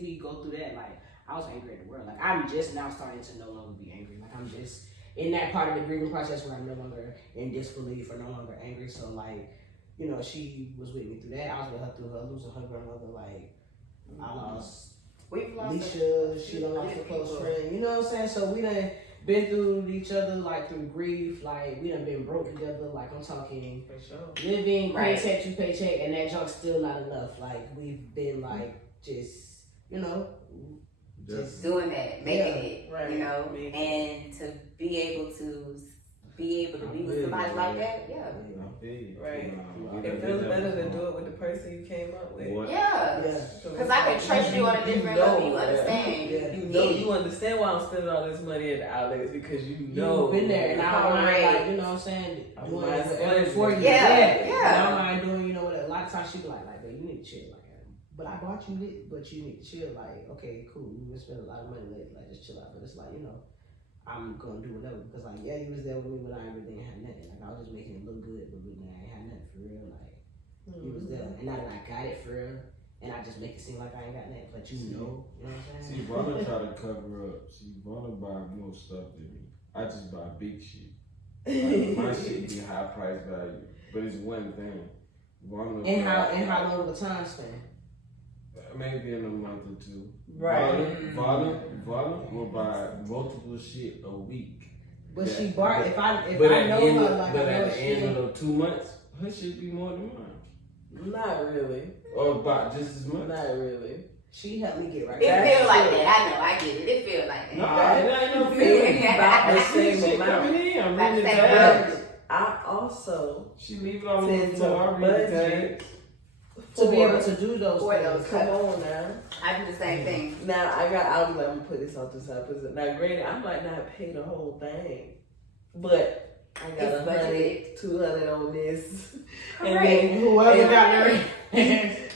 me go through that, like I was angry at the world. Like I'm just now starting to no longer be angry. Like I'm just in that part of the grieving process where I'm no longer in disbelief or no longer angry. So like, you know, she was with me through that. I was with her through her losing her grandmother. Like I lost we've lost Alicia, she done lost a close friend. You know what I'm saying? So we done been through each other, like through grief. Like we done been broke together. Like I'm talking For sure. living Right. paycheck to paycheck, and that junk's still not enough. Like we've been like just, you know, just doing that, making it, right. you know, Making and to be able to be with somebody like that, yeah. Right. It feels better to do it with the person you came up with. Yeah. yeah. Because I can trust you on a different level. You understand. Yeah. You know, you understand why I'm spending all this money at the outlets because you know. You've been there, and I don't mind, Right. like, you know what I'm saying, doing Right. whatever for you. Yeah, yeah. I don't mind doing, you know what, a lot of times she be like, babe, you need to chill. Like, but I bought you this, but you need to chill. Like, okay, cool, you been spending a lot of money lately, like, just chill out. But it's like, you know, I'm gonna do whatever because, like, yeah, you was there with me, but I really didn't have nothing. Like, I was just making it look good, but really, I ain't had nothing for real. Like, you was there, and now that I got it for real, and I just make it seem like I ain't got nothing, but you know what I'm saying? See, Vonna try to cover up. See, Vonna buy more stuff than me. I just buy big shit. Like, my shit be high price value, but it's one thing. Vonna And how long of a time span? maybe in a month or two. Right. Vonna will buy multiple shit a week. But Yeah. she bought. If I But know at the end her, of, like, but I know at the she end of the 2 months, her shit be more than mine. Not really. Or about just as much. Not really. she helped me get right. It That's feel like true. that. I know. I get it. It feel like that. No, That- it ain't no Feel feeling. about the same Shit amount. coming in. I'm Like reading the same tabs. budget. I also She leave it all tend over to the I read the budget tabs. To be able to do those For things. those Come on now. I do the same thing. Now I'll be like, I'm gonna put this off the side. Now granted, I might not pay the whole thing, but I got It's 100, 200 on this. And Correct. then Whoever and- got there.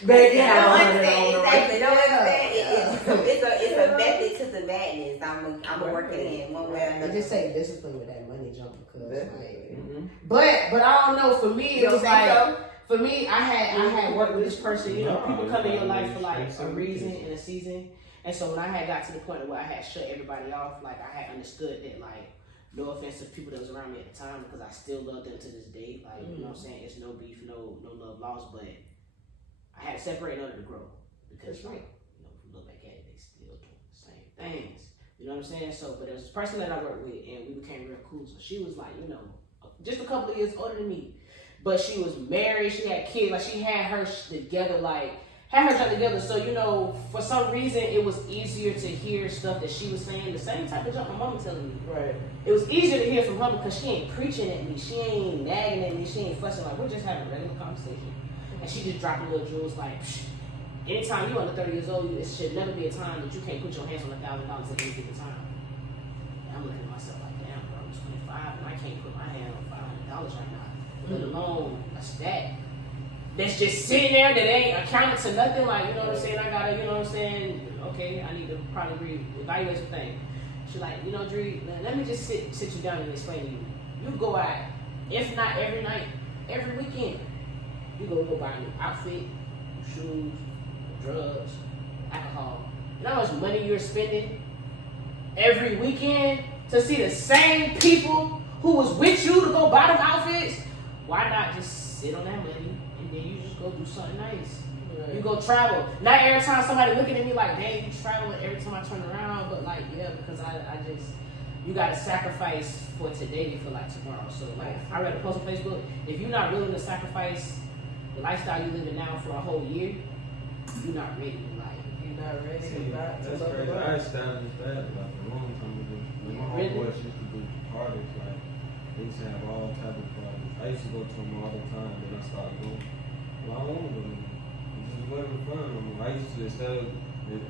Baby, No, I I have understand 100 on exactly. No, the it's a method to the madness. I'm a working in one way or I another. just say discipline with that money jump because, like, Mhm. but I don't know. For me, You it was don't think like. so? For me, I had worked with this person. You know, No, people come in your life for like a it's reason okay. and a season. And so when I had got to the point where I had shut everybody off, like I had understood that, like, no offense to people that was around me at the time because I still love them to this day. Like, you know what I'm saying? It's no beef, no love lost, but I had to separate in order to grow because, like, you know, if you look back at it, they still doing the same things. You know what I'm saying? So, but there was this person that I worked with and we became real cool. So she was like, you know, just a couple of years older than me. But she was married, she had kids, like she had her together, like, had her shit together. So, you know, for some reason, it was easier to hear stuff that she was saying, the same type of junk my mama telling me. Right. It was easier to hear from her because she ain't preaching at me, she ain't nagging at me, she ain't fussing, like, we're just having a regular conversation. And she just dropping little jewels like, psh, anytime you under 30 years old, it should never be a time that you can't put your hands on $1,000 at any given time. And I'm looking at myself like, damn, bro, I'm 25 and I can't put my hand on $500 right now. Let alone a stat that's just sitting there that ain't accounted to nothing. Like, you know what I'm saying? I gotta, you know what I'm saying? Okay, I need to probably evaluate some things. She's like, you know, Dri, let me just sit you down and explain to you. You go out, if not every night, every weekend. You go buy a new outfit, shoes, drugs, alcohol. You know how much money you're spending every weekend to see the same people who was with you to go buy them outfits? Why not just sit on that money and then you just go do something nice? Right. You go travel. Not every time somebody looking at me like, dang, you traveling every time I turn around, but like, yeah, because I just, you gotta sacrifice for today to feel like tomorrow. So like, I read a post on Facebook, if you're not willing to sacrifice the lifestyle you living now for a whole year, you're not ready to like. You're not ready See, to buy. that's crazy. I established that like a long time ago. When my Really? homeboys used to do parties, like They used to have all type of parties. I used to go to them all the time, then I started going. Well, I don't want to go no more. It just wasn't fun no more. I used to, instead of,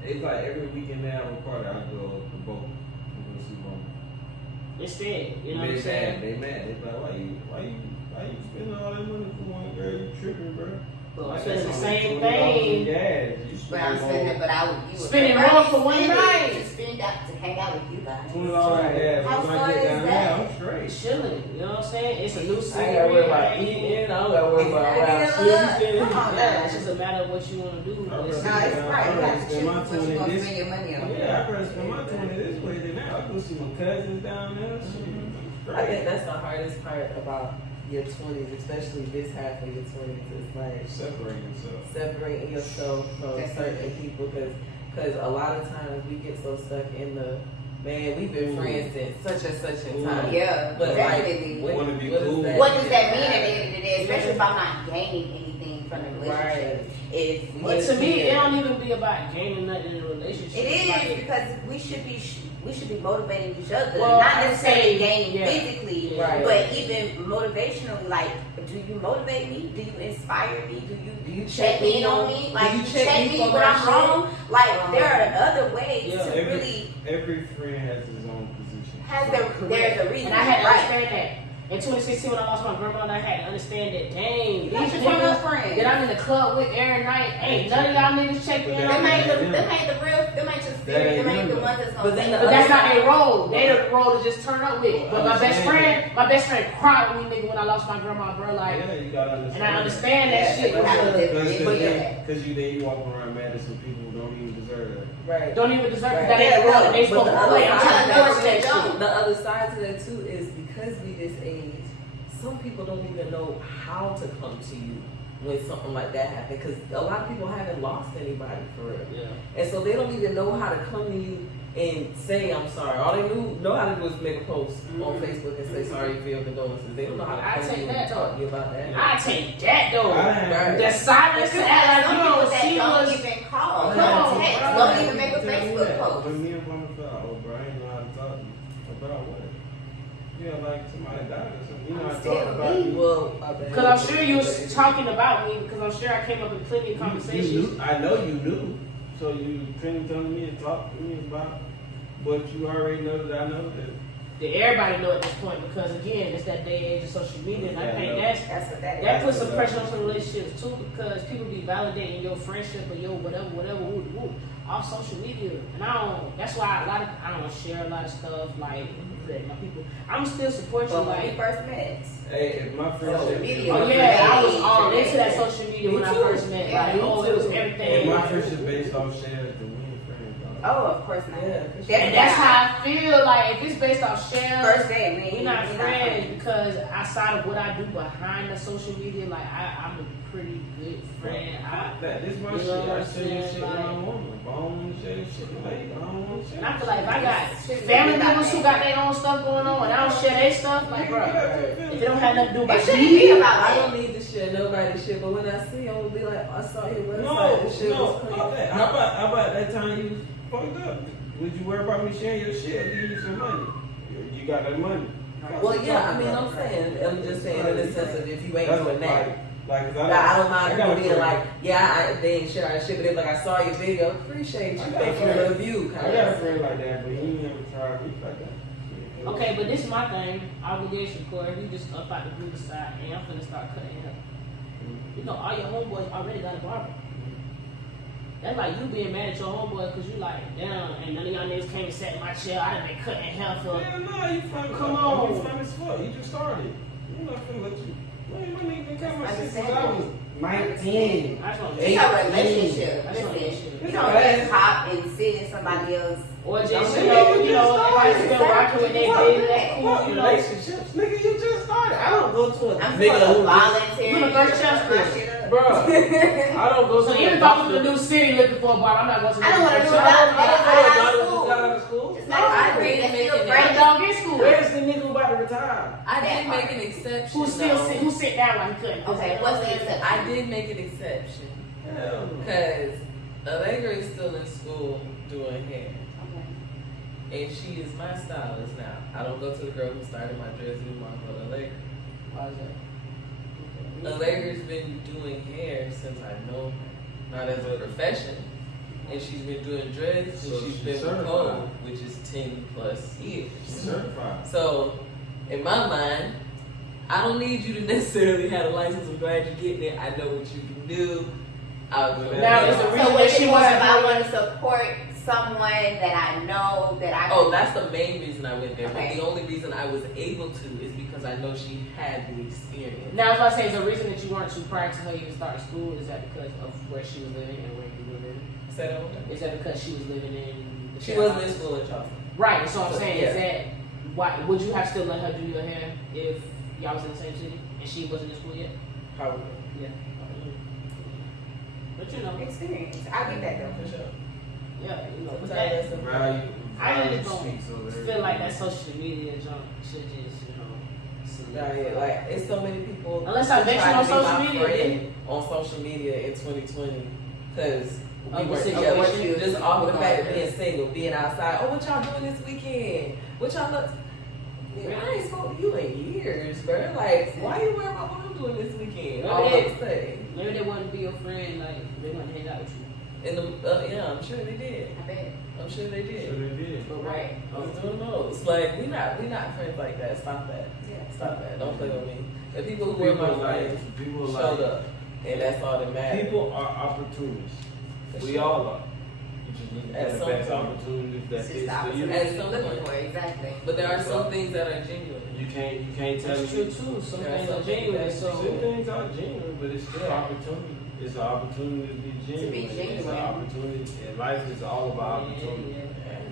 it's like every weekend they have a party, I'd go to the boat and go see one. Instead, you know what I'm saying? They mad. They like, why you spending all that money for one girl? You tripping, bro? Well, Like, I'm spending the that's same only $20 in thing. gas. You But I'm spending, but you would Spending prefer more me for one spend it night. to spend out to hang out with you guys. $20 in gas. How Once I fun get is down that? there, I'm straight. Chilling, you know what I'm saying? It's a new I city. ain't gotta worry about eating. I don't gotta worry about Come on Yeah, now. it's just a matter of what you want to do. I'd No, rather it's spend right. You got to spend my choose what you're 20 going to this. spend your money on. Yeah, I'd rather spend my 20 this way than that. I'd go see my cousins down there. I think that's the hardest part about your 20s, especially this half of your 20s. It's like Separate yourself. separating yourself from certain people because a lot of times we get so stuck in the man, we've been friends since such and such a time. Yeah, But definitely. like, Wanna be what cool. What does that mean at the end of the day? Especially if I'm not gaining anything from the relationship. Right. If But to me, it don't even be about gaining nothing in a relationship. it is Like, because we should be motivating each other, Well, not I'd necessarily say, gaining yeah. physically, Right. but even motivationally. Like, do you motivate me? Do you inspire me? Do you check in on me? Like, Do you check me for when my I'm shit? wrong? Like, there are other ways Yeah, to really every friend has his own position. there's a reason. And I had to right. understand that. In 2016, when I lost my grandmother, I had to understand that, dang, That's these your niggas friends. that I'm in the club with every night, ain't none of y'all niggas check in But on Them me. ain't the real, them ain't your spirit, them ain't the ones that's gonna But then say, the But that's not their role. They the role to just turn up with. But my best friend cried with me, nigga, when I lost my grandma, bro. Like, Yeah, you gotta understand. and I understand that Yeah, shit. you have to Because live with it. Because you walk around mad at some people who don't even deserve that. Right. don't even deserve Right. that ain't Yeah, role. They but supposed the to other play. I'm side trying to of force that that, shit. the other side to that too is because we this age, some people don't even know how to come to you when something like that happens. Because a lot of people haven't lost anybody for real, Yeah. and so they don't even know how to come to you and say I'm sorry. All they know how to do is make a post on Facebook and say sorry for your condolences. They don't know how to I come to take you that and talk to you about that. I take that though. I The silence to act like you know that she don't was. even call, Come don't on, text, bro. don't even make a Facebook post. When me and Mama felt, oh, bro, I ain't know how to talk to you about what? Yeah, like somebody died or something. You know how to Still talk about me. you. Well, I bet. Because I'm sure you was talking about me. Because I'm sure I came up in plenty of You conversations. knew, I know you knew. So you couldn't come to me and talk to me about what you already know that I know that. That everybody know at this point. Because again, it's that day and age of social media, and I think That's what that is. that puts some pressure on some relationships too. Because people be validating your friendship or your whatever, off social media, and that's why I don't share a lot of stuff like that. My people, I'm still support you. But when we Like, first met, Hey, if my friendship, Social media. oh yeah, I was all into that social media when I Me too. first met. Yeah, Like, me oh, it was too. everything. if my friendship based off shares, then we ain't friends, dog. oh, of course not. Yeah, for sure. And that's how I feel. Like, if it's based off shares, First day, man. we're not friends because outside of what I do behind the social media, like I'm a pretty good friend. This is my You shit. know what I I'm share your saying? shit when I want to. If I don't want to share your shit, like, I don't want to share. And I feel like if I got family members who got their own stuff going on and I don't share their stuff, like, bro, if it don't have nothing to do It about shouldn't me, be about I that. don't need to share nobody's shit, but when I see them, I'll be like, I saw your website. No, This shit was clean. fuck that. How about that time you was fucked up? Would you worry about me sharing your shit or give you some money? You got that money. Well, yeah, I mean, I'm just saying in the sense of if you ain't That's doing that. Like, I don't mind got a people being friend. like, yeah, they ain't share our shit, but they're like, I saw your video, appreciate you, I got thank a you for friend. the view. I got a friend like that, but he ain't never tried me like that. okay, but this is my thing, obligation, Corey. We just up out the group side and I'm finna start cutting hair. You know, all your homeboys already got a barber. That's like you being mad at your homeboy because you like, damn, and none of y'all niggas came and sat in my chair. I done been cutting hair for. Hell no, you fun. Come on. You fun as fuck. You just started. You not finna let you. Man, my nigga been coming That's since I was understandable. 19. I just want It's a relationship. That's what it Listen, is. you don't just hop and sit in somebody else. Or just, Don't you say you know, just everybody's been started. rocking with their Fuck business. That's cool, Fuck you know. relationships, nigga. You just started. I don't go to a I'm nigga supposed to who volunteer. You the first chef my school. shit up. Bruh, I don't go to So a even if I was in a new city looking for a barber, I'm not going to I don't want to do it. I I I out don't of go to school. a school. It's like I agree. That's still Making Right, great. dog in school. Where's the nigga who about to retire? I did make an exception. Who sit down while he couldn't? Okay, what's the exception? I did make an exception Hell no. because Allegra is still in school doing hair. and she is my stylist now. I don't go to the girl who started my dress anymore. I go to Allegra. Why is that? Allegra's been doing hair since I know her, not as a profession. And she's been doing dreads since So she's she's been with certified. Cole, which is 10 plus years. She's certified. So, in my mind, I don't need you to necessarily have a license. I'm glad you're getting it. I know what you can do. I'll do it. Now, is the reason So that what she she wants wants to I want to support someone that I know that I. Oh, that's the main reason I went there. Okay. But the only reason I was able to is because I know she had the experience. Now, if I say the reason that you weren't to prior to her even starting school, is that because of where she was living and where you were living? Say that one more time. Is that because she was living in the She Carolinas? wasn't in school in Charleston. Right, so I'm So, saying yeah. is that why would you have still let her do your hair if y'all was in the same city and she wasn't in school yet? Probably. Yeah. But you know, experience. I get that though. For sure. yeah, you know, but Sometimes that, that's the Value. I just speaks over don't feel like that social media junk should just, you know, Right, like it's so many people. Unless I who mention tried on to be my social media, friend on social media in 2020 because we Of the weren't situation. together. Just off of the fact of Right. being single, being outside. Oh, what y'all doing this weekend? What y'all look? I ain't spoke to you in years, bro. Like, why you worried about what I'm doing this weekend? Maybe All they- I'm saying. maybe they want to be your friend, like they want to hang out with you. And yeah, I'm sure they did. I bet. I'm sure they did. Sure they did. But Right. Who knows? Like we not friends like that. Stop that. Yeah. Stop that. Don't play with me. The people who were my friends people showed like up, and that's all that matters. people are opportunists. For We sure. all are. You just look At at the some best point. opportunity that It's just fits the for you. opportunity At you're some looking point. for. Exactly. But there are some things that are genuine. You can't tell That's me. true too. Some There are things some are things genuine, that- so Some things are genuine, but it's still opportunity. It's an opportunity to be genuine. It's genuine. an opportunity. And life is all about opportunity.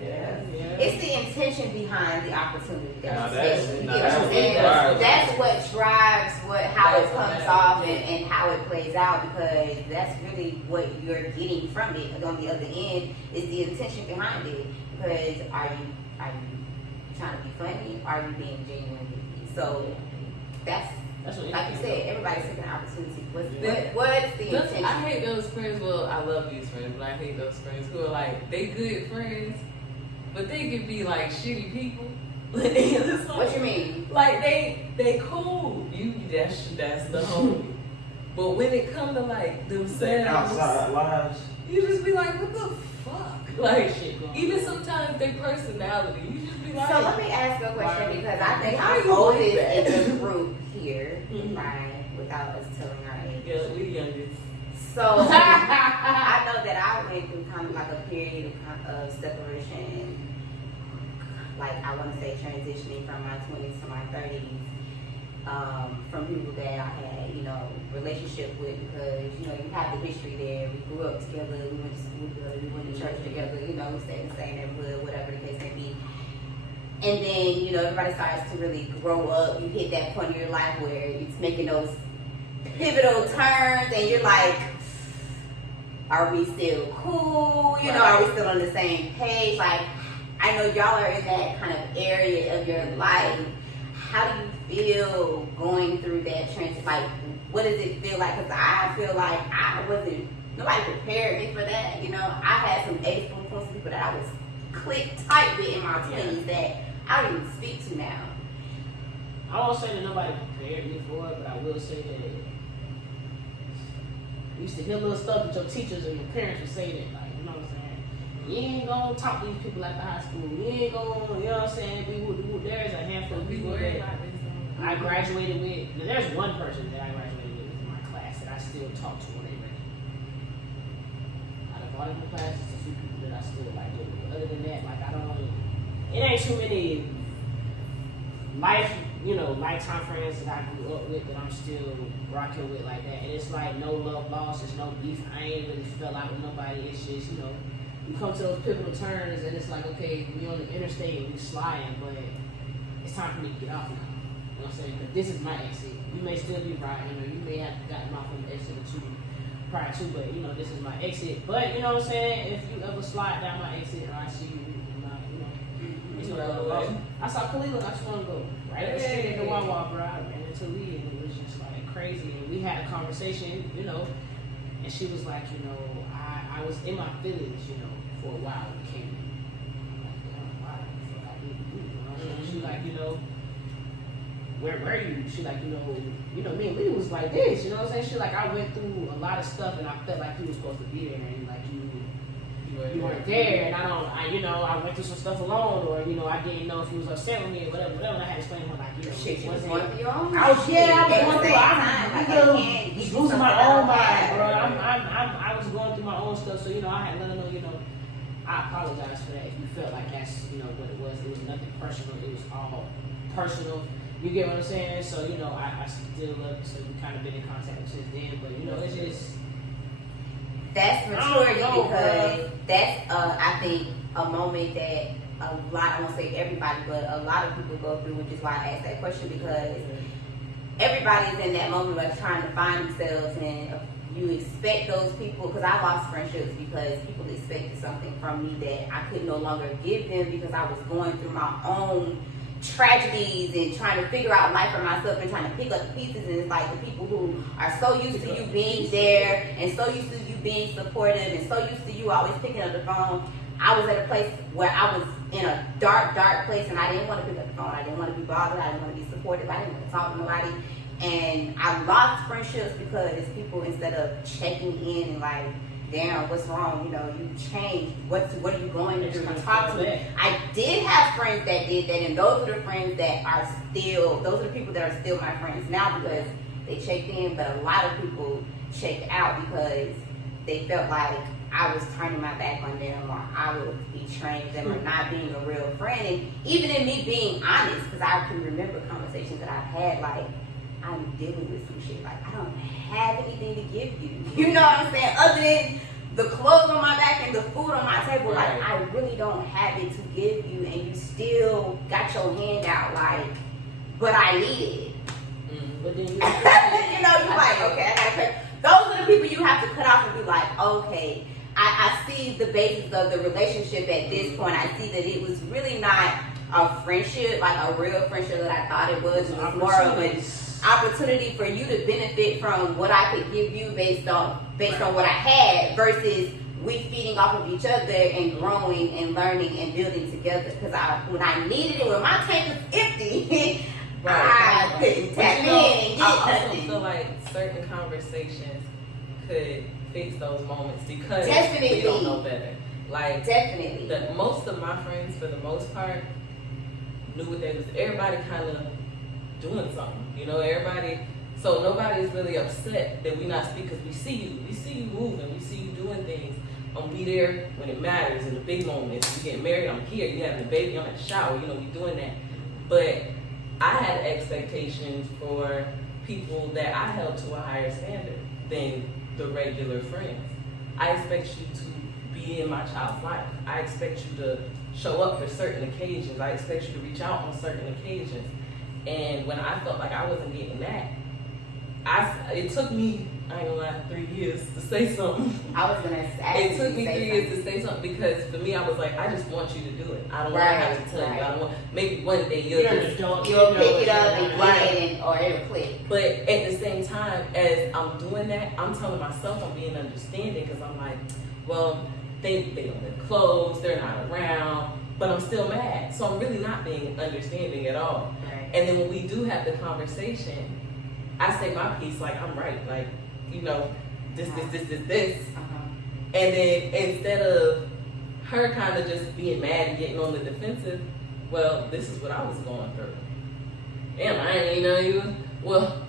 Yeah. It's the intention behind the opportunity. Now That's that's- it. You now get what that's I'm what saying? drives That's it. what drives how it That's what comes matters. off and how it plays out, because that's really what you're getting from it. On the other end is the intention behind it. Because are you trying to be funny? Are you being genuine with me? So that's That's what like you anything said, everybody's taking an opportunity. What's the That's- intention? I hate those friends. Well, I love these friends, but I hate those friends who are like they good friends, but they can be like shitty people. It's like- What you mean? Like they cool. That's the homie. But when it come to like themselves, Outside lives. you just be like, what the fuck? Like shit going even on. sometimes their personality, you just be like, So let me ask you a question, because I think Why I'm you like oldest that? in the group here, Mhm. right? Without us telling our age. yeah, we youngest. So I know that I went through kind of like a period of separation, like I want to say transitioning from my 20s to my 30s, from people that I had, relationship with, because, you have the history there. We grew up together, we went to school together, we went to church together, we stayed in the same neighborhood, whatever the case may be. And then, everybody starts to really grow up. You hit that point in your life where it's making those pivotal turns, and you're like, are we still cool? Are we still on the same page? Like, I know y'all are in that kind of area of your life. How do you feel going through that transition? Like, what does it feel like? Because I feel like nobody prepared me for that. I had some ex-influential people that I was clicked tight with in my 20s that I don't even speak to now. I won't say that nobody prepared me for it, but I will say that I used to hear little stuff that your teachers and your parents would say that, like, you know what I'm saying? You ain't gonna talk to these people at the high school. You ain't gonna, you know what I'm saying? There's a handful of people that I graduated with. Now, there's one person that I graduated with in my class that I still talk to when they ready. Out of all of my classes, a few people that I still like with. But other than that, like, it ain't too many lifetime friends that I grew up with that I'm still rocking with like that. And it's like no love lost, there's no beef. I ain't really fell out with nobody. It's just, you come to those pivotal turns and it's like, okay, we on the interstate and we sliding, but it's time for me to get off now. You know what I'm saying? Because this is my exit. You may still be riding, or you may have gotten off on the exit or two prior to, but this is my exit. But you know what I'm saying? If you ever slide down my exit or I see you, it's no love lost. I saw Kalila not too long ago, right up the street at the Wawa, bro. I ran into Lee and it was just like crazy. And we had a conversation, and she was like, I was in my feelings, for a while when it came in. I'm like, damn, why? like, where were you? She like, me and Lee was like this, you know what I'm saying? She like, I went through a lot of stuff and I felt like you was supposed to be there and like you weren't there, and I went through some stuff alone, or I didn't know if you was upset with me or whatever. And I had to explain to her like, shit, you was going through your own. I was going through. I was losing my own mind, bro. I was going through my own stuff, so I had to let her know, I apologize for that. If you felt like that's what it was nothing personal. It was all personal. You get what I'm saying? So I still love you. So we kind of been in contact since then, but it's just. That's maturity because that's I think a moment that a lot, I won't say everybody, but a lot of people go through, which is why I asked that question, because everybody's in that moment where they're trying to find themselves, and you expect those people, because I lost friendships because people expected something from me that I could no longer give them because I was going through my own tragedies and trying to figure out life for myself and trying to pick up the pieces. And it's like the people who are so used to you being there and so used to you being supportive and so used to you always picking up the phone. I was at a place where I was in a dark place and I didn't want to pick up the phone. I didn't want to be bothered. I didn't want to be supportive. I didn't want to talk to nobody. And I lost friendships because people, instead of checking in and like, damn, what's wrong? You changed. What are you going to do? Talk to me. I did have friends that did that, and those are the friends that are still, those are the people that are still my friends now because they checked in, but a lot of people checked out because they felt like I was turning my back on them, or I was betraying them, or not being a real friend. And even in me being honest, because I can remember conversations that I've had, like, I'm dealing with some shit. Like, I don't have anything to give you. You know what I'm saying? Other than the clothes on my back and the food on my table, right. Like, I really don't have it to give you, and you still got your hand out, like, but I need it. But then you're like, okay, I gotta pay. Those are the people you have to cut off and be like, okay, I see the basis of the relationship at this point. I see that it was really not a friendship, like a real friendship that I thought it was. It was more of an opportunity for you to benefit from what I could give you based on what I had, versus we feeding off of each other and growing and learning and building together. Because when I needed it, when my tank was empty, I couldn't tap in and get I also nothing. feel like certain conversations could fix those moments because Definitely. we don't know better. Like, definitely, most of my friends, for the most part, knew what they was. Everybody kind of doing something, everybody. So nobody's really upset that we not speak, because we see you moving, we see you doing things. I'm be there when it matters, in the big moments. You get married, I'm here. You having a baby, I'm at the shower. We doing that. But I had expectations for people that I held to a higher standard than the regular friends. I expect you to be in my child's life. I expect you to show up for certain occasions. I expect you to reach out on certain occasions. And when I felt like I wasn't getting that, it took me, I ain't gonna lie, 3 years to say something. I was gonna ask It took me 3 years to say something, because for me, I was like, I just want you to do it. I don't want to have to tell you. I don't want. Maybe one day you'll pick it up and get it, or it'll click. But at the same time, as I'm doing that, I'm telling myself I'm being understanding, because I'm like, well, they don't wear clothes, they're not around, but I'm still mad. So I'm really not being understanding at all. Right. And then when we do have the conversation, I say my piece, like, I'm right, like, this. Uh-huh. And then instead of her kind of just being mad and getting on the defensive, well, this is what I was going through. Damn, I ain't know you. Well,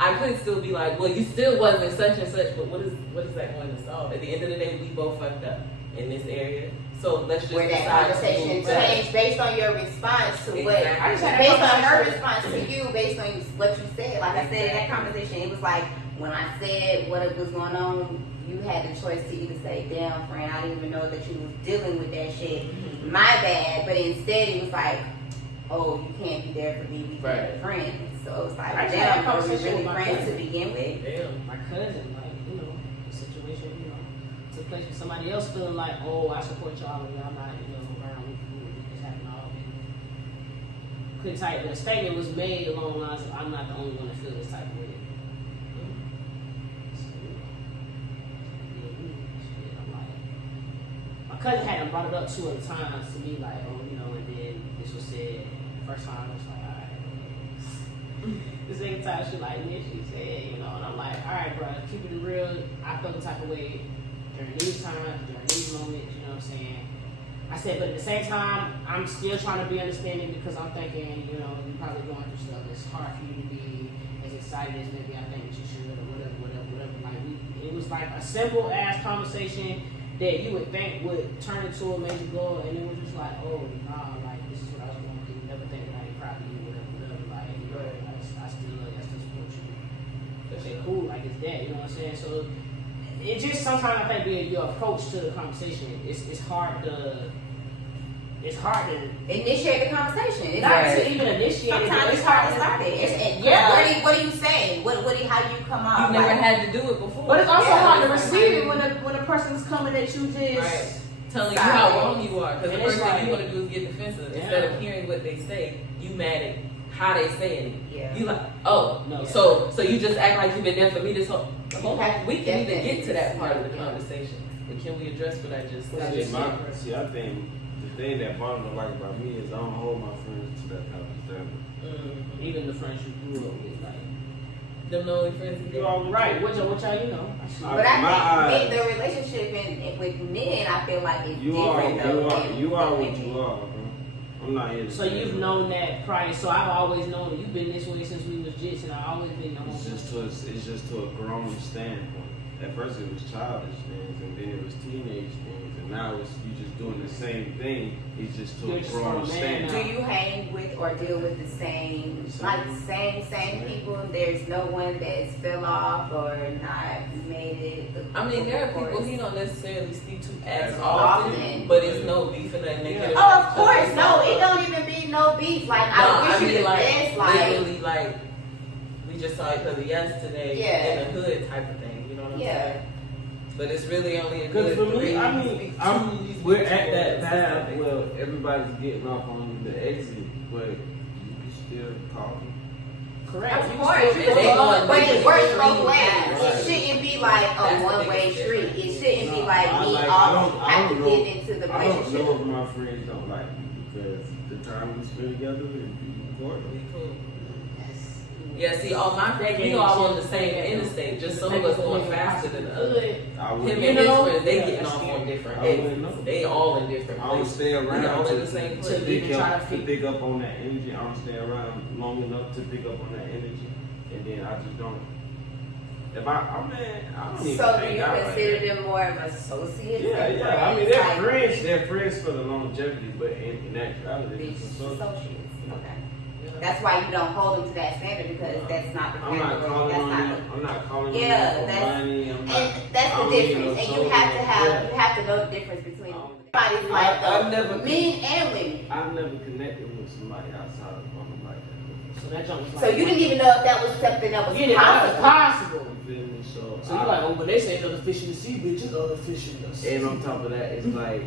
I could still be like, well, you still wasn't such and such, but what is that going to solve? At the end of the day, we both fucked up in this area. So let's just Where that decide conversation to move changed based on your response to what, Exactly. I just had based that on her conversation. response to you, based on what you said. Like I said in that conversation, it was like, when I said what was going on, you had the choice to either say, damn, friend, I didn't even know that you was dealing with that shit. Mm-hmm. My bad. But instead, it was like, oh, you can't be there for me. We can't be friends. So it was like, I just had damn, a are we conversation really with my friends to cousin. begin with? Damn. My cousin, like, the situation, took place with somebody else feeling like, oh, I support y'all and y'all not, around with this happened all. Couldn't type, but a statement was made along the lines of, I'm not the only one to feel this type of way. So, I'm like, my cousin hadn't brought it up 2 other times to me, like, oh, and then this was said first time, I was like, alright. The second time, she like me, she said, you know, and I'm like, alright, bro, keep it real. I feel the type of way during these times, during these moments, you know what I'm saying? I said, but at the same time, I'm still trying to be understanding because I'm thinking, you know, you're probably going through stuff. It's hard for you to be as excited as maybe I think that you should, or whatever. Like, it was like a simple ass conversation that you would think would turn into a major goal, and it was just like, oh, nah, like, this is what I was going through. Never think that I ain't proud of you, whatever. Like, you know, I still love you, I still support you. Okay, cool, like, it's that, you know what I'm saying? So, it just sometimes I think being your approach to the conversation, it's hard to initiate the conversation. It's not hard to even initiate it. Sometimes it's hard to start it. Yeah. What do you say? How do you come out? You've never had to do it before. But it's also hard to receive it when a person's coming at you just telling you how wrong you are. Because the And it's first thing like- you want to do is get defensive. Instead of hearing what they say, you mad at how they saying it. Yeah. You like, oh, No. so you just act like you've been there for me this whole. We can even Definitely. get to that part of the conversation, but can we address what I just said? I think the thing that Bonnie don't like about me is I don't hold my friends to that type of standard. even the friends you grew up with, like Them the only friends you You got. always right, which y'all, you know. But my I eyes- think the relationship with men, I feel like it's you different. are what you are, bro. I'm not here to So say you've that. known that prior. So I've always known you've been this way since we was jits, and I always been known. It's just to a grown standpoint. At first it was childish things, and then it was teenage things, and now it's you just doing the same thing. It's just to You're a just grown grown man standpoint. Do you hang with or deal with the same people? There's no one that's fell off or not made it. I mean, there are people he don't necessarily speak to as As often, often. but it's no beef and nothing. They get Oh, of course, no. It don't even be no beef. Like I wish you the best. Like literally, like we just saw each other yesterday in the hood type of thing. You know what I'm saying? But it's really only a Because good for me, three. I mean, we're at that path where everybody's getting off on the exit, but you can still call me. Correct. of course, They going but it different works both ways. ways. Right. It shouldn't be like a That's the one-way biggest street. difference. It shouldn't be like I we like- all I have to don't know. get into the I don't know relationship. if my friends don't like me because the time we spend together is important. We cool. Yeah, see, all my friends, we all on the same interstate. Just some of us going faster than the other. I Him would, and You his know? friends, they Yeah, getting that's off on scary. different I wouldn't exits. know. They all in different I would places. stay We around all in the to same to place. be- pick try up to to pick up on that energy. I don't stay around long enough to pick up on that energy, and then I just don't. If I don't even So do hang you out like consider that. them more of associates? Yeah, than yeah. I mean, friends? they're Like, friends. They're friends for the longevity, but in actuality, be it's associates. associates. Okay. That's why you don't hold them to that standard because that's not the I'm not category. calling That's on not you. I'm not calling Yeah, on you for that's- money. I'm not. And that's I the don't need difference. no And you soul, have to yeah. know the difference between Um, everybody's like I've never- men and women. I've never connected with somebody outside of woman like that. So that jump was like. So you didn't even know if that was something that was You didn't know it was possible. possible. You feel me? So you're like, oh, but they say other fish in the sea, bitch, it's other fish in the sea. And on top of that, it's like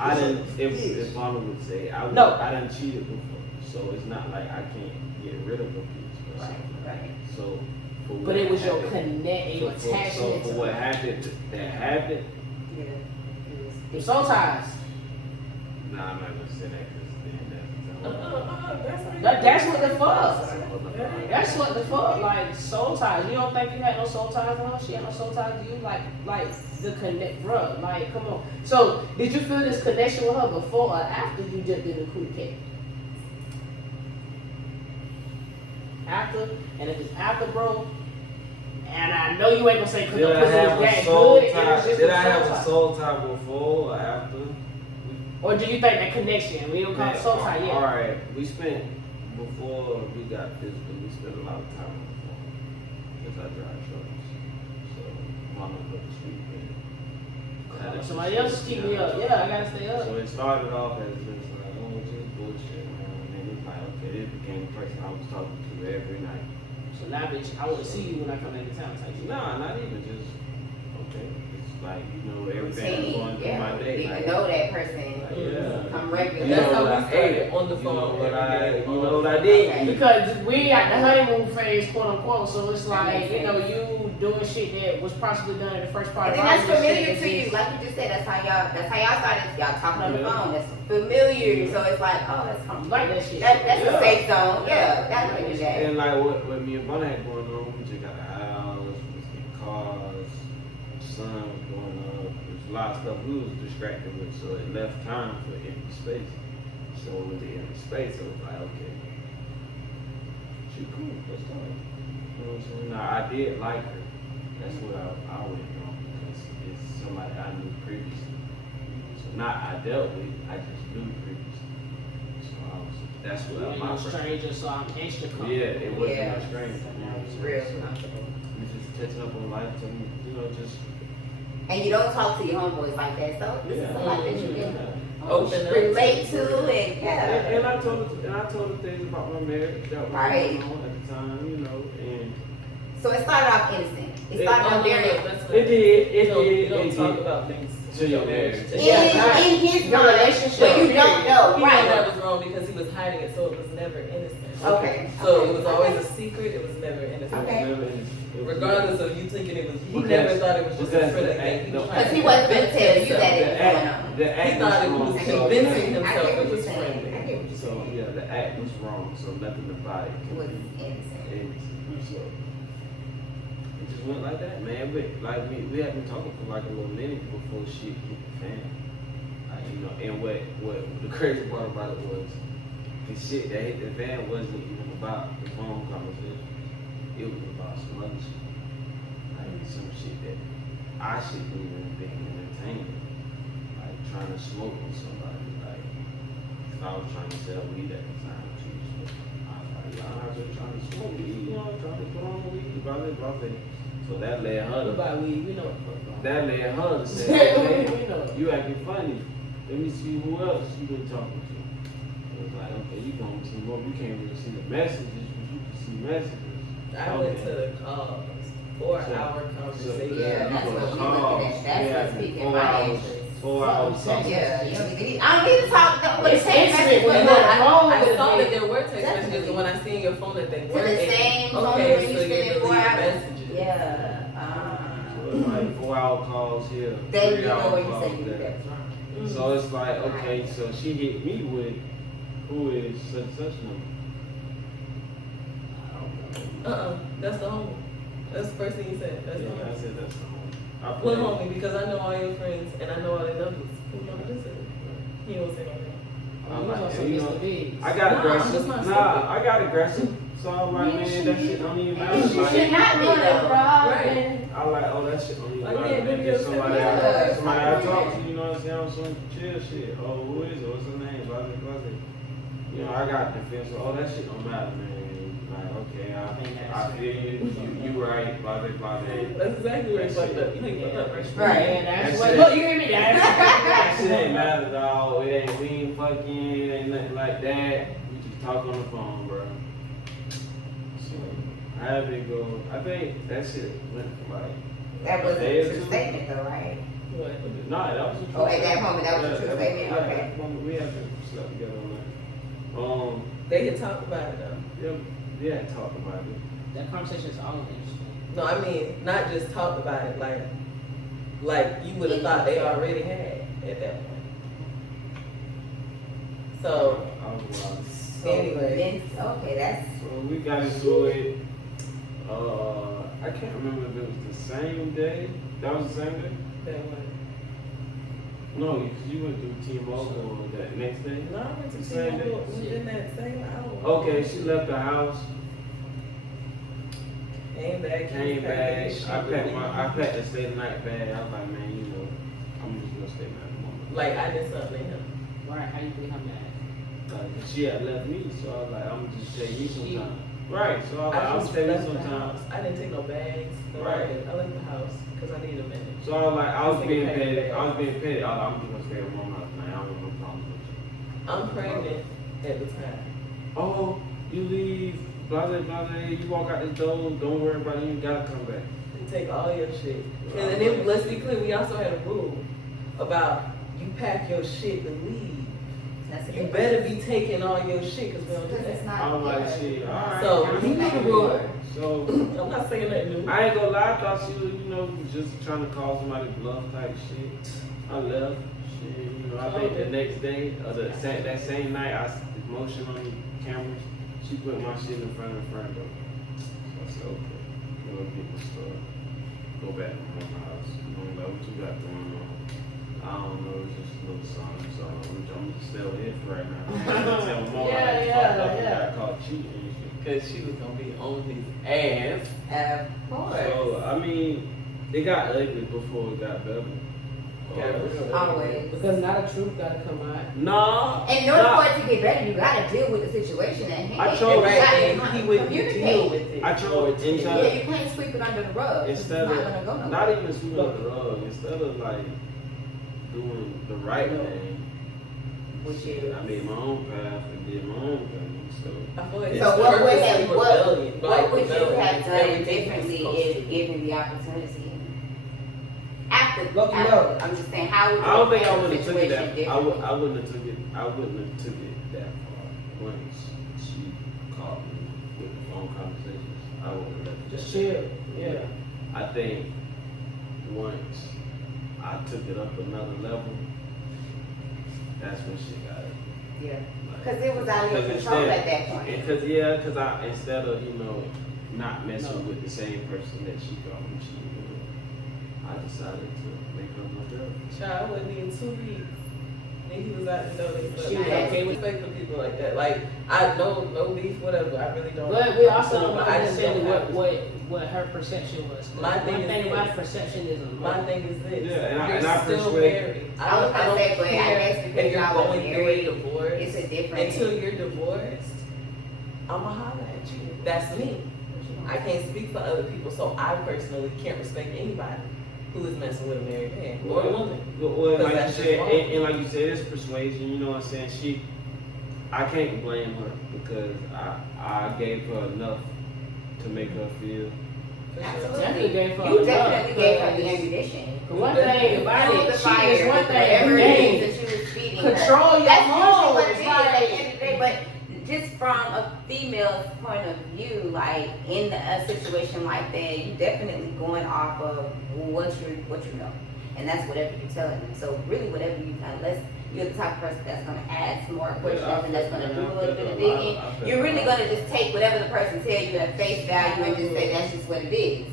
I didn't. If Mama would say, I done cheated before, so it's not like I can't get rid of a bitch. Or something. Right. So, for But what it was your happened- connect, your So attachment. for what happened, Yeah. Your soul ties. nah, I'm not gonna say that because That's what the fuck. That's what the fuck. Like soul ties. You don't think you had no soul ties to her? She had no soul ties to you? Like the connect, bruh. Like, come on. So did you feel this connection with her before or after you just did the coup cat? After, and if it's after, bro. And I know you ain't gonna say because the Did I pussy have was a that soul good. It was tie? just Did a I have soul a tie. soul tie before or after? Or do you think that connection? We don't call it soul tie yet. All right, we spent before we got physical. We spent a lot of time on the phone because I drive trucks. So Mama put the street in. Somebody else just keep me up. Yeah, I gotta stay up. So it started off as just like, oh, just bullshit, man. And then it's like, okay, this became the person I was talking to every night. So now, bitch, I want to see you when I come into town. Type shit. Nah, not even just okay. It's like you know everything that's going through my Yeah. day. Need Like, to know that person. yeah. I'm regular. That's You know how what we I started ate. on the You know phone. what every day. I did. Okay. Because we at the honeymoon phase, quote unquote. So it's like, you know, you doing shit that was possibly done in the first part And of then our that's familiar relationship. to you, like you just said. That's how y'all started. Y'all talking on the phone. That's familiar. So it's like, oh, that's comfortable. Like that shit. That's Yeah. a safe zone. Yeah, that's what you do. And like what me and Bonnie had going on, we just got a house, we was getting cars, sun was going up. There's a lot of stuff we was distracted with, so it left time for empty space. So with the empty space, it was like, okay, she cool, let's talk. You know what I'm saying? Now I did like her. That's what I went wrong because it's somebody I knew previously. So not I dealt with, I just knew previously. So that's what You're my no stranger, so I'm extra comfortable. yeah, it wasn't Yeah. no strange. You know what I'm saying? Real So comfortable. we just catching up on life, just And you don't talk to your homeboys like that. So this is a lot that you can Open up. relate to, and yeah. And I told her things about my marriage that was Right. going on at the time, and So it started off innocent. It started off very it did. You don't talk about things To your marriage. in his Your mind, relationship. but you don't know, He knew right? that was wrong because he was hiding it, so it was never innocent. Okay. So it was always a secret. It was never innocent. Okay. Regardless of you thinking it was, he Because- never thought it was just a because friendly the thing. act- He was no. trying Because to he wasn't going to convince tell you that himself. it was going on. The He act thought was it wrong. was So, convincing I himself get it what you're was saying. I friendly. get what you're so saying. yeah, the act was wrong. So nothing about it It was innocent. So it just went like that, man. But like we had been talking for like a little minute before shit hit the fan. Like, and what the crazy part about it was the shit that hit the fan wasn't even about the phone conversation. It was about some other shit. Like some shit that I shouldn't even been entertaining. Like trying to smoke with somebody. Like 'cause I was trying to sell weed at the time too. So I was like, y'all out there trying to smoke weed, trying to put on weed, blah blah blah. So that led her to About weed, we know what the fuck. that led her to say, hey, We know. you acting funny. Let me see who else you been talking to. It was like, okay, you gonna see more. You can't really see the messages, but you can see messages. I went to the calls, 4-hour conversation. Yeah, that's you what go we calls, looking at. That's yeah, what's speaking 4 my hours, interest. 4 hours. Something Yeah, you don't need to, I don't need to talk. But It's text intimate message when was you not. I saw that there were text Definitely. messages, and when I seen your phone that they To were the same phone okay, when you so spend you're 4 deleting hours. messages. Yeah. So it's like 4-hour calls here, Then you 3-hour know where you calls say you do there. that was wrong. So it's like, okay, so she hit me with, who is such and such number? That's the homie. That's the first thing you said. That's the Yeah, I homie. said that's the home. I What put it- homie? Because I know all your friends and I know all their numbers. Who number this is? He don't say no name. I'm We like, gonna yeah, say you know, Mr. Biggs. I got Nah, I'm aggressive. just not Nah, stupid. I got aggressive. So I'm like, man, that shit don't even matter. You should Like, not be though. Right. I like, oh, that shit don't even Like, matter. yeah, Man, video just somebody stuff. somebody I talk to, you know what I'm saying? On some chill shit. Oh, who is it? What's her name? Blah, blah, blah. You know, I got defense. Oh, that shit don't matter, man. Like, okay, I feel you. You right. Blah, blah, blah. That's exactly where he fucked up. You ain't fucked up, right? Right. Yeah, that's That's what. it. Look, you hear me? That shit ain't That's matter, dog. It ain't, we ain't fucking, it ain't nothing like that. We just talk on the phone, bro. So, how did it go? I think that shit went for like, That was Day a or true two. statement though, right? What? nah, that was a true Oh, at that statement. moment, that was a true Yeah, statement? yeah, Okay. that moment, we had to slept together on that. They had talked about it though. Yeah, we had talked about it. that conversation is always interesting. No, I mean not just talked about it, like you would have thought they already had at that point. So I was wild. So Anyway. then, okay, that's So we got into it. I can't remember if it was the same day. That was the same day? that was. No, because you went through T-Mobile that next day. No, I went to Same day. T-Mobile within that same hour. Okay, she left the house, Came back. came back. I packed the stay the night bag. I was like, man, you know, I'm just gonna stay back a moment. Like I did something to him. Right? How you think I'm mad? Like, she had left me, so I was like, I'm just stay you sometime. Right, so I was like, I I'll just stay you left the sometime. house. I didn't take no bags. No Right. bags. I left the house because I needed a minute. So I was like, I was This nigga being packed petty. bags. I was being petty. I was like, I'm just gonna stay at mom house tonight. I don't want no problems with you. I'm pregnant at the time. Oh, you leave, blah, blah, blah, blah. You walk out this door, don't worry about it. You gotta come back. And take all your shit. And then let's be clear, we also had a rule about you pack your shit to leave. You better be taking all your shit because we don't do Because it's that. not. I'm like, shit, alright. So you know the rule. So, I'm not saying nothing new. I ain't gonna lie, I thought she was, just trying to call somebody bluff type shit. I left. Shit, I think the next day, or that same night, I the motion on the cameras. She put my shit in front of the front door. So I said, okay, go get the store. Go back to my house. I don't know what you got going on. I don't know, it's just a little something. So I'm just stay over here for right now. I'm gonna tell Mo I fucked up and got caught cheating and shit. Because she was going to be on his ass. Of course. So, I mean, it got ugly before it got better. Always. Because now the truth gotta come out. Nah. And in order for it to get better, you gotta deal with the situation at hand. I chose- You gotta And he wouldn't deal communicate. with it. I chose Yeah, you can't sweep it under the rug. instead it's not of gonna go nowhere. not even sweeping under the rug, instead of like doing the right thing, Which is. I made my own path and did my own thing. So I feel like So it's what would purposely have rebellion, what like would you rebellion, have done everything differently you're supposed if to do. given the opportunity? After, Look it after up. I'm just saying, how would you I don't think I handle would the have took it situation that. I wouldn't have took it. I wouldn't have took it that far. Once she called me with the phone conversations, I wouldn't have let it Just chill. Yeah. I think once I took it up another level, that's when she got it. Yeah. Like, Because it was out of your control at that point. Because I instead of not messing with the same person that she called me cheating with, I decided to make her my girl. Child, I wasn't even 2 weeks. And he was out the door. She was okay with respect for people like that. Like, I no beef, whatever. I really don't. But we also don't I just understand don't have- what her perception was. My thing One is thing about this. perception is a My thing is this. Yeah, and you're I still persuade- married. I was gonna say, but I care guess if because you're y'all were going through a married, divorce. it's a different. Until you're divorced, I'ma holler at you. That's me. I can't speak for other people, so I personally can't respect anybody who is messing with a married man or a woman. Well, like you that's said, just wrong. and like you said, it's persuasion. You know what I'm saying? I can't blame her because I gave her enough to make her feel. Definitely gave her You enough, definitely gave her the because ammunition. One thing about Fuel it, the she fire, is one thing. whatever it Dang. is that you was feeding her. Control your That's usually home. what it It's is like- at the end of the day. But just from a female's point of view, like in a situation like that, you definitely going off of what you know, and that's whatever you're telling them. So really, whatever you unless you're the type of person that's gonna ask more questions and that's gonna do a little bit of digging, you're really gonna just take whatever the person tells you at face value and just say that's just what it is.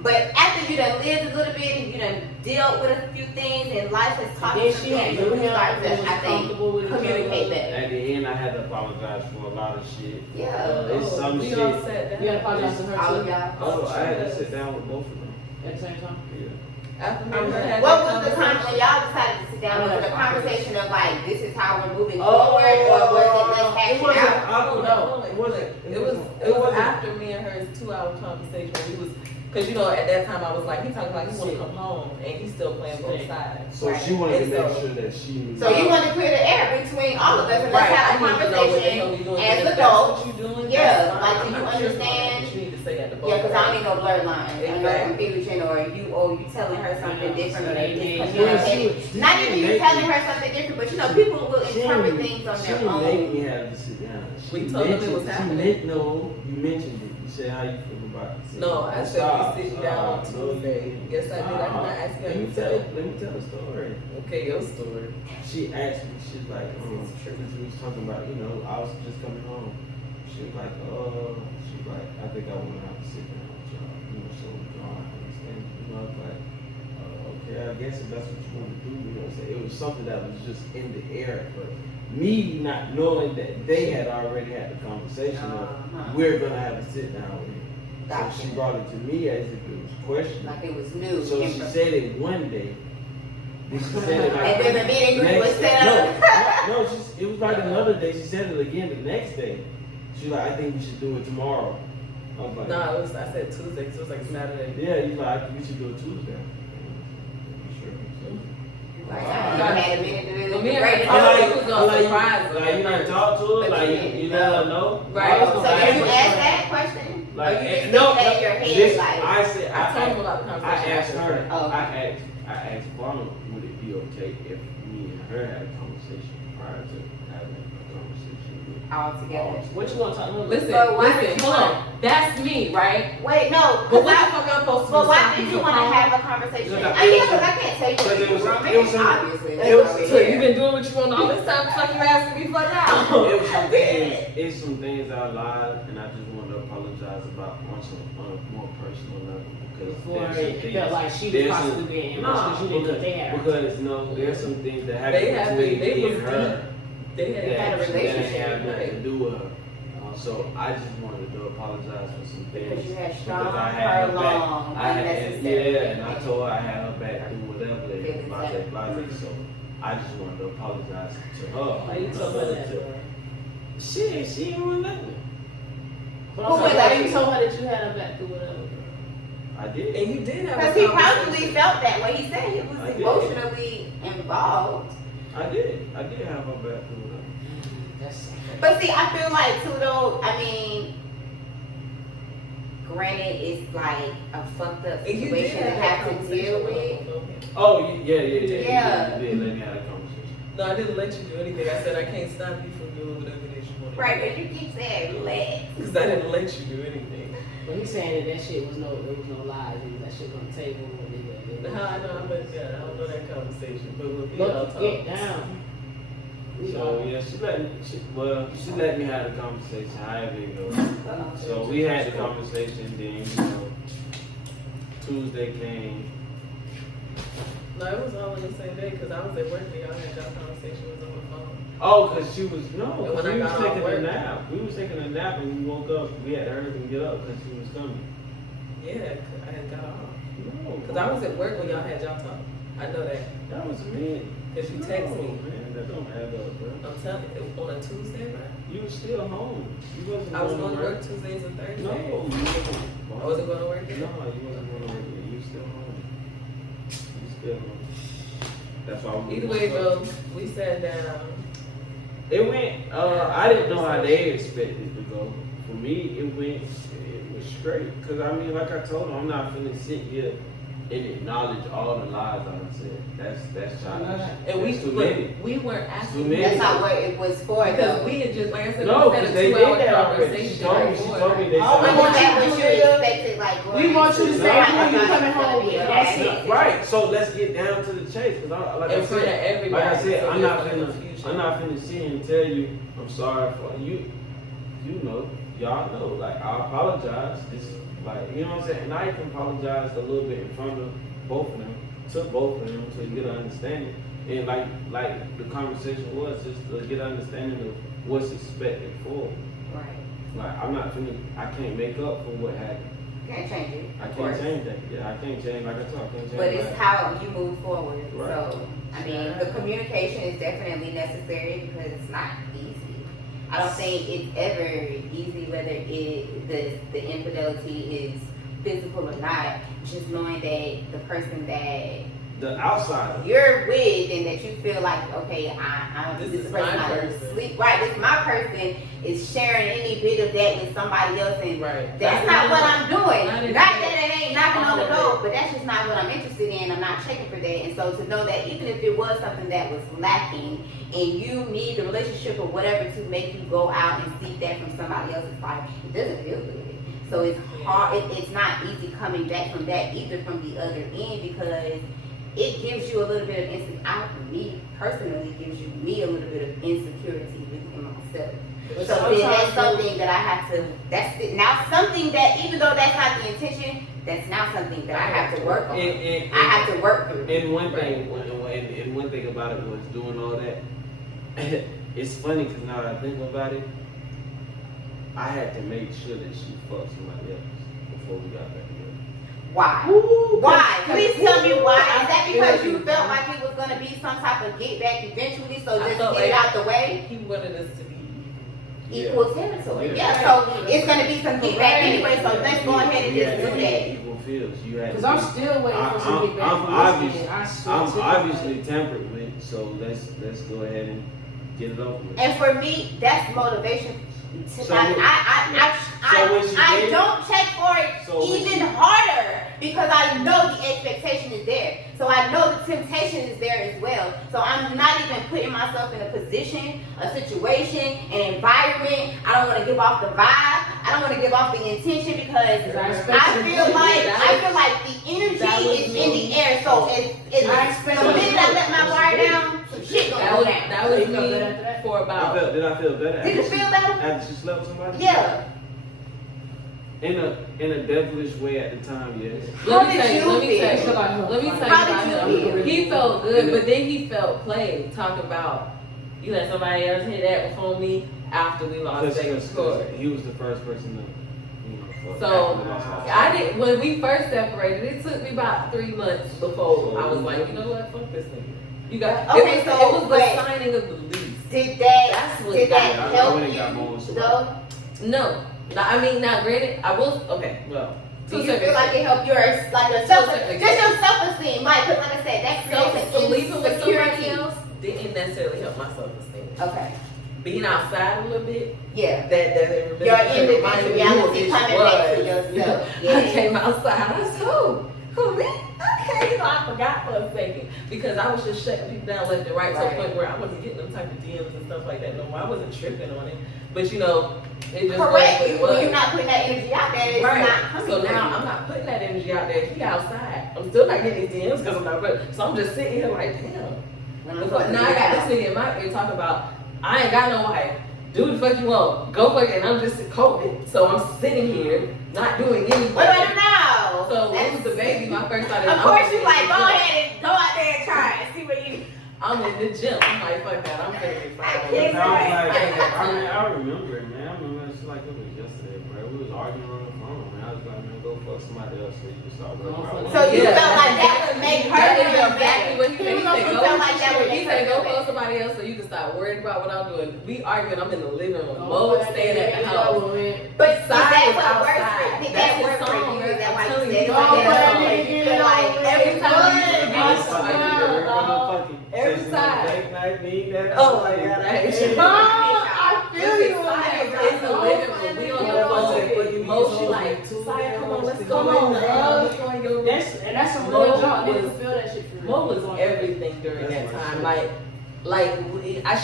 But after you done lived a little bit and you done dealt with a few things and life has taught Then you she some had things, to you learn start how to, to I think, comfortable with each other. communicate better. At the end, I had to apologize for a lot of shit. Yeah. It's some we shit. all sat down. You gotta apologize to her All of too. y'all. Oh, I had to sit down with both of them. At the same time. Yeah. After me and her had What that was the time when conversation, y'all decided to sit down? Was it a conversation of like, this is how we're moving Oh, forward, or was it let's it hash it wasn't out? Hold No, on, it wasn't. It was after me and her 2-hour conversation. We was, cause at that time I was like, he talking like he wanna come home, and he's still playing both sides. So she wanted to And make so- sure that she knew. So you want to clear the air between all of us and let's Right, have a I need to know what the hell we conversation doing. as If that's adults. what you doing, Yeah, that's fine. like, do I'm you not tripping on understand? that, but you need to say that to both. Yeah, because I don't parties. need no blurred lines. I know Exactly. confusion, or you telling her something different, or Yeah, they yeah, miscommunicating. Not even you telling her something different, but people will interpret things on She their didn't make own. me have to sit down. We told them it was happening. No, you mentioned it. You said how you feel about it. No, I said Stop, we sitting stop. down on No, Tuesday. Yes, I did. I did not ask you. Let me You tell. said, Let me tell the story. okay, your story. She asked me. She's like, because we was talking about, I was just coming home. She was like, she's like, I think I want to have to sit down with y'all, so we can all understand. I was like, okay, I guess if that's what you want to do, what I'm saying. It was something that was just in the air, but me not knowing that they had already had the conversation of we're gonna have to sit down with him. Gotcha. So she brought it to me as if it was questioned. Like it was new. So she said it one day. Then she said it like And then the meet and greet was next- set up. No, it was like another day. She said it again the next day. She was like, I think we should do it tomorrow. I was like, No, I said Tuesday, so it was like Saturday. yeah, he's like, I think we should do it Tuesday. Sure. Like, I had a minute to do Well, the me and great her- deal. I was gonna surprise her. Like you done talk to her, like you let her know. Right. So did you ask that question? Like, or you just no, said in your head, this, like, I said, I told him about the I conversation. asked her, Oh. I asked Barnum, would it be okay if me and her had a conversation prior to having a conversation with all together. What you gonna talk about? Listen, But why listen, did you hold on. That's me, right? Wait, no. But what the fuck I'm supposed to do? But why Stop did you you from want to calling? have a conversation? Because Because I can't tell you because what it you was- want. it was some- Obviously. it was- That's So over you've here. been doing what you want all this time, fucking asking me for now. It was some things. It's some things I lied, and I just want to apologize about on a more personal level because Before there's some it things. felt like she was there's possibly some- being No, because you didn't know they had. because no, there's some things that They happened have between they me was and her. They had had a that relationship, had nothing right? to do with her. So I just wanted to apologize for some things. Because you had strong because I her had her back. long, I had, unnecessary. yeah, and I told her I had her back through whatever, Feelings blase. So I just wanted to apologize to her. Why you told her that? bro? She ain't want nothing. But Who I'm would saying, why let you you? told her that you had her back through whatever? Bro? I did. And you did have a Because he probably conversation. felt that way. He said he was I did. emotionally involved. I did have her back through whatever. That's But see, I feel like too though, I mean, granted, it's like a fucked up And you did situation to have have to deal with. Oh yeah. Yeah. You did let me have a conversation. No, I didn't let you do anything. I said I can't stop you from doing whatever it is you want to Right, but you keep saying relax. Because I didn't let you do anything. But he's saying that shit was there was no lies. That shit on the table. How I know I'm like that? I don't know that conversation. But we'll be all Look, talk. get down. So yeah, she let me have the conversation. However it goes. So we had the conversation. Then Tuesday came. No, it was all on the same day because I was at work and y'all had y'all conversation was on the phone. Oh, cause she was And when I we was got off taking a work- nap. We was taking a nap and we woke up. We had to hurry up and get up because she was coming. Yeah, 'cause I had got off. No, Because I was at work when y'all had y'all talk. I know that. That was me. Because you text me. Man, that don't add up, bro. I'm telling you, on a Tuesday, right? You was still home. You wasn't. I was going to work Tuesdays and Thursdays. No, you wasn't. I wasn't going to work No, then? you wasn't going to work yet. You still home. You still home. That's why we. Either way, Joe, we sat down. It went. I didn't know how they expected it to go. For me, it was straight. Cause I mean, like I told them, I'm not finna sit here and acknowledge all the lies I done said. That's childish. And That's too many. we weren't Too asking many. That's not what it was for because though. we had just, like I said, No, we because had they a did 2-hour that already. She conversation. told me they Oh, But I said. want is that you what to you do- expected? Like, We want you to say I when you thought coming it was gonna home be with a that okay. shit. Right, so let's get down to the chase. Cause like In I front of said, everybody. like I said, so I'm there's not no finna, confusion. I'm not finna sit and tell you I'm sorry for you. You know, y'all know. Like I apologize. It's like you know what I'm saying. And I even apologized a little bit in front of both of them, to both of them, to get an understanding. And like the conversation was just to get an understanding of what's expected for. Right. Like I'm not finna, I can't make up for what happened. You can't change it. I of can't course. change that. Yeah, I can't change. Like I told, I can't change. But it's that. how you move forward. Right. So, I mean, the communication is definitely necessary because it's not easy. I don't think it's ever easy whether the infidelity is physical or not. Just knowing that the person that The outsider. you're with and that you feel like, okay, This this is person my I person. sleep right, this is my person is sharing any bit of that with somebody else and Right. that's not what I'm doing. Not Not that it ain't knocking on the door, but that's just not what I'm interested in. I'm not checking for that. And so to know that even if it was something that was lacking and you need the relationship or whatever to make you go out and seek that from somebody else's life, it doesn't feel good. So it's hard, it's not easy coming back from that either from the other end because it gives you a little bit of me personally gives me a little bit of insecurity within myself. So then that's something that I have to, now something that even though that's not the intention, that's now something that I have to work on. And I have to work through. And one thing about it was doing all that. It's funny because now that I think about it, I had to make sure that she fucked somebody else before we got back together. Why? Why? Please tell me why. Is that because you felt like it was going to be some type of get back eventually, so I just felt get it like- out the way? He wanted us to be Equal territory. Yeah. Yeah, so it's going to be some get back anyway, so let's go ahead and just do that. Equal feels. You had. Because I'm still waiting for some get back I'm from this obviously, man. I swear I'm to obviously God. tampered with, so let's go ahead and get it over with. And for me, that's motivation. So I when don't check for it So when even harder because I know the expectation is there. So I know the temptation is there as well. So I'm not even putting myself in a position, a situation, an environment. I don't want to give off the vibe. I don't want to give off the intention because I feel like the energy is in the air. So it's the minute I let my guard down, some shit gonna go down. That was me for about. Did I feel better? Did you feel better? After she slept with somebody? Yeah. In a devilish way at the time, yes. How did you feel? Let me tell you How did about you him. feel? He felt good, but then he felt played. Talk about you let somebody else hit that before me after we lost second score. He was the first person to, So I didn't. When we first separated, it took me about 3 months before I was like, you know what, fuck this nigga. You got Okay, it so was wait. the signing of the lease. Did That's what that got help me. I would've you got though? No, I mean, now granted, I will. Okay, well, Do you feel like it helped your self-esteem, Mike? Because like I said, that creates an leaving with somebody insecurity. else didn't necessarily help my self-esteem. Okay. Being outside a little bit, Yeah. that Your reminded me who a individuality bitch coming back to was. yourself. I Yeah. came outside. I said, who me? Okay, I forgot for a second because I was just shutting people down left and right to Right. the point where I wasn't getting them type of DMs and stuff like that no more. I wasn't tripping on it, but it just Correct. was what it When was. you're not putting that energy out there, it's Right. not coming So from now you. I'm not putting that energy out there. He outside. I'm still not getting these DMs because I'm not putting. So I'm just sitting here like, damn. Now I got this nigga in my ear talking about I ain't got no wife. Do the fuck you want. Go fuck it. And I'm just COVID. So I'm sitting here not doing anything. What do I do now? So when it was the baby, my first thought is Of course, you like go ahead and go out there and try and see what you. I'm in the gym. I'm like, fuck that. I'm gonna get I fired. can't I remember it, man. I remember it's like it was yesterday, bro. We was arguing on the phone, man. I was like, man, go fuck somebody else so you can start working out. So you Yeah. felt like that would make her That is feel exactly better. what he said. You He said, felt go, like that would he make said, her go feel call better. somebody else so you can stop worrying about what I'm doing. We arguing. I'm in the living room. Mo staying at the house. But did Side that was what works outside. for? Did That's that work his for song, you? Is that why I'm you telling said you. it? Oh, but I You didn't feel like every time we used to get Every Oh my God, I hate you. I feel you on that. It's the living room. We on the phone. Mo, she like, Saya, come on, let's go. Come on, Let's go and go. That's some real junk. Niggas feel that shit for real. Mo was everything during that time.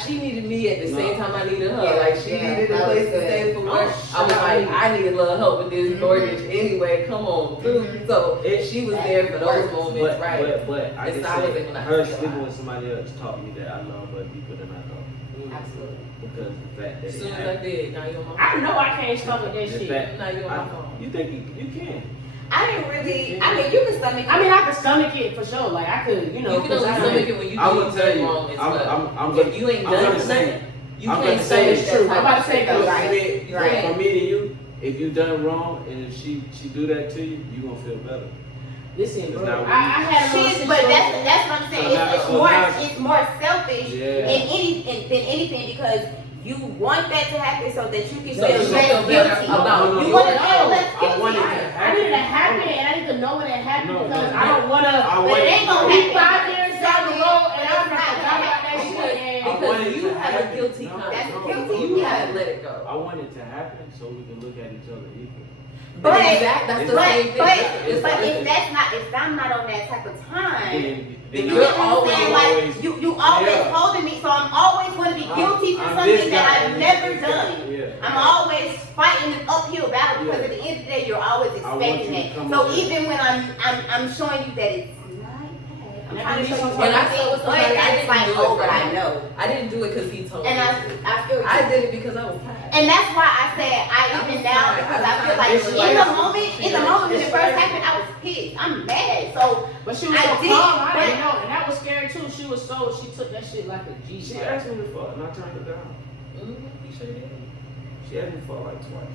She needed me at the same time I needed her. Yeah, Like she yeah, needed a that place was to good. stay for work. Oh, I was like, I need a little help with this mortgage anyway. Come on, through. So she was there for those moments, right? But I It's can always say when I her think sleeping about with somebody else taught me that I love her deeper than I thought. Absolutely. Because the fact that As it soon as I happened. did, now you're on my phone. I know I can't stomach that The shit. fact- Now you're on my phone. You think you can? I didn't really. I mean, you can stomach. I mean, I can stomach it for sure. Like I could, you know. You can 'cause only I stomach it when you I do will tell you. wrong as well. I'm If you ain't I'm done gonna say nothing, you I'm can't gonna say stomach it's that true. type I'm about of to say shit. that. Right. For me and you, if you done wrong and if she do that to you, you gonna feel better. Listen, It's bro. not I had a Shit, little but situation. that's what I'm saying. It's more selfish than anything because you want that to happen so that you can So feel you less feel better guilty. about You you. want to feel less I guilty. want it to I need it to happen, and I need to know when it happened No, because no, I don't wanna. But it ain't gonna be happen. 5 years down the road, and I forgot about that Because, shit. And because you have a guilty No, conscience. That's guilty. You haven't let it go. I want it to happen so we can look at each other equal. But That's the but same thing. but if I'm not on that type of time. Then You you're know what I'm always- saying? Like you always Yeah. holding me, so I'm always going to be guilty for I'm something this that guy, I've never this guy. done. Yeah. I'm always fighting an uphill battle because Yeah. at the end of the day, you're always I want expecting you to that. come So over. even when I'm showing you that it's not bad, I'm trying to show you When I something, told but somebody I it's didn't like, do it oh, for but I him. know, I didn't do it because he told and me. I feel you. I did it because I was tired. And that's why I said I even now because I feel like in the moment when it first happened, I was pissed. I'm mad. So but she was I so did, calm, I but- didn't know, and that was scary too. She took that shit like a G. She asked me to fuck and I turned it down. You sure did. She asked me to fuck like twice.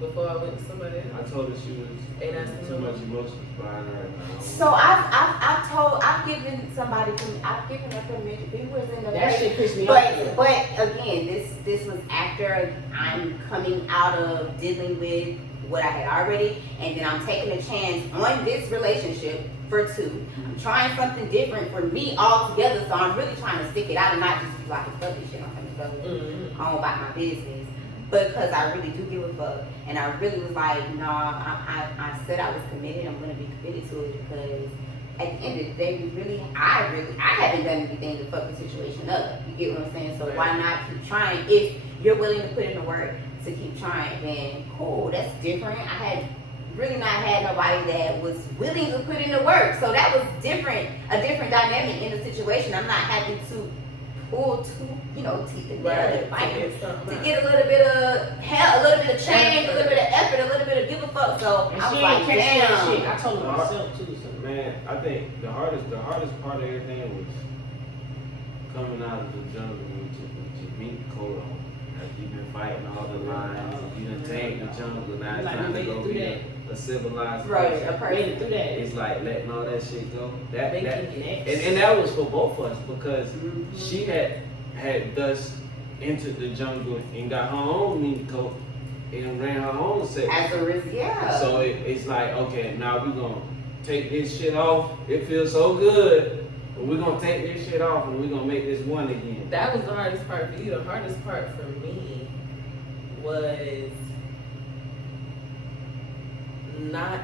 Before I went to somebody else. I told her she was Ain't asking too no much emotions behind her. So I've given her permission. He was in the That shit pissed me off. but again, this was after I'm coming out of dealing with what I had already, and then I'm taking a chance on this relationship for 2. I'm trying something different for me altogether, so I'm really trying to stick it out and not just be like, fuck this shit, I'm gonna go on about my business. Because I really do give a fuck, and I really was like, no, I said I was committed. I'm gonna be committed to it because at the end of the day, I haven't done anything to fuck the situation up. You get what I'm saying? So why not keep trying? If you're willing to put in the work to keep trying, then cool, that's different. I had really not had nobody that was willing to put in the work, so that was different, a different dynamic in the situation. I'm not having to pull 2, teeth and nail and fight to get a little bit of help, a little bit of change, a little bit of effort, a little bit of give a fuck. So And I she was ain't like, catch that shit. damn. I told her myself too. So. Man, I think the hardest part of everything was coming out of the jungle with your meat coat on. After you've been fighting all the lines, you done tamed the jungle, now it's Like, time to you go made it be through a civilized Right, person. a Made it person. through that. It's like letting all that shit go. That Making and next. that was for both of us because she had thus entered the jungle and got her own meat coat and ran her own set. As a risk, yeah. So it's like, okay, now we're gonna take this shit off. It feels so good, but we're gonna take this shit off and we're gonna make this one again. That was the hardest part for you. The hardest part for me was not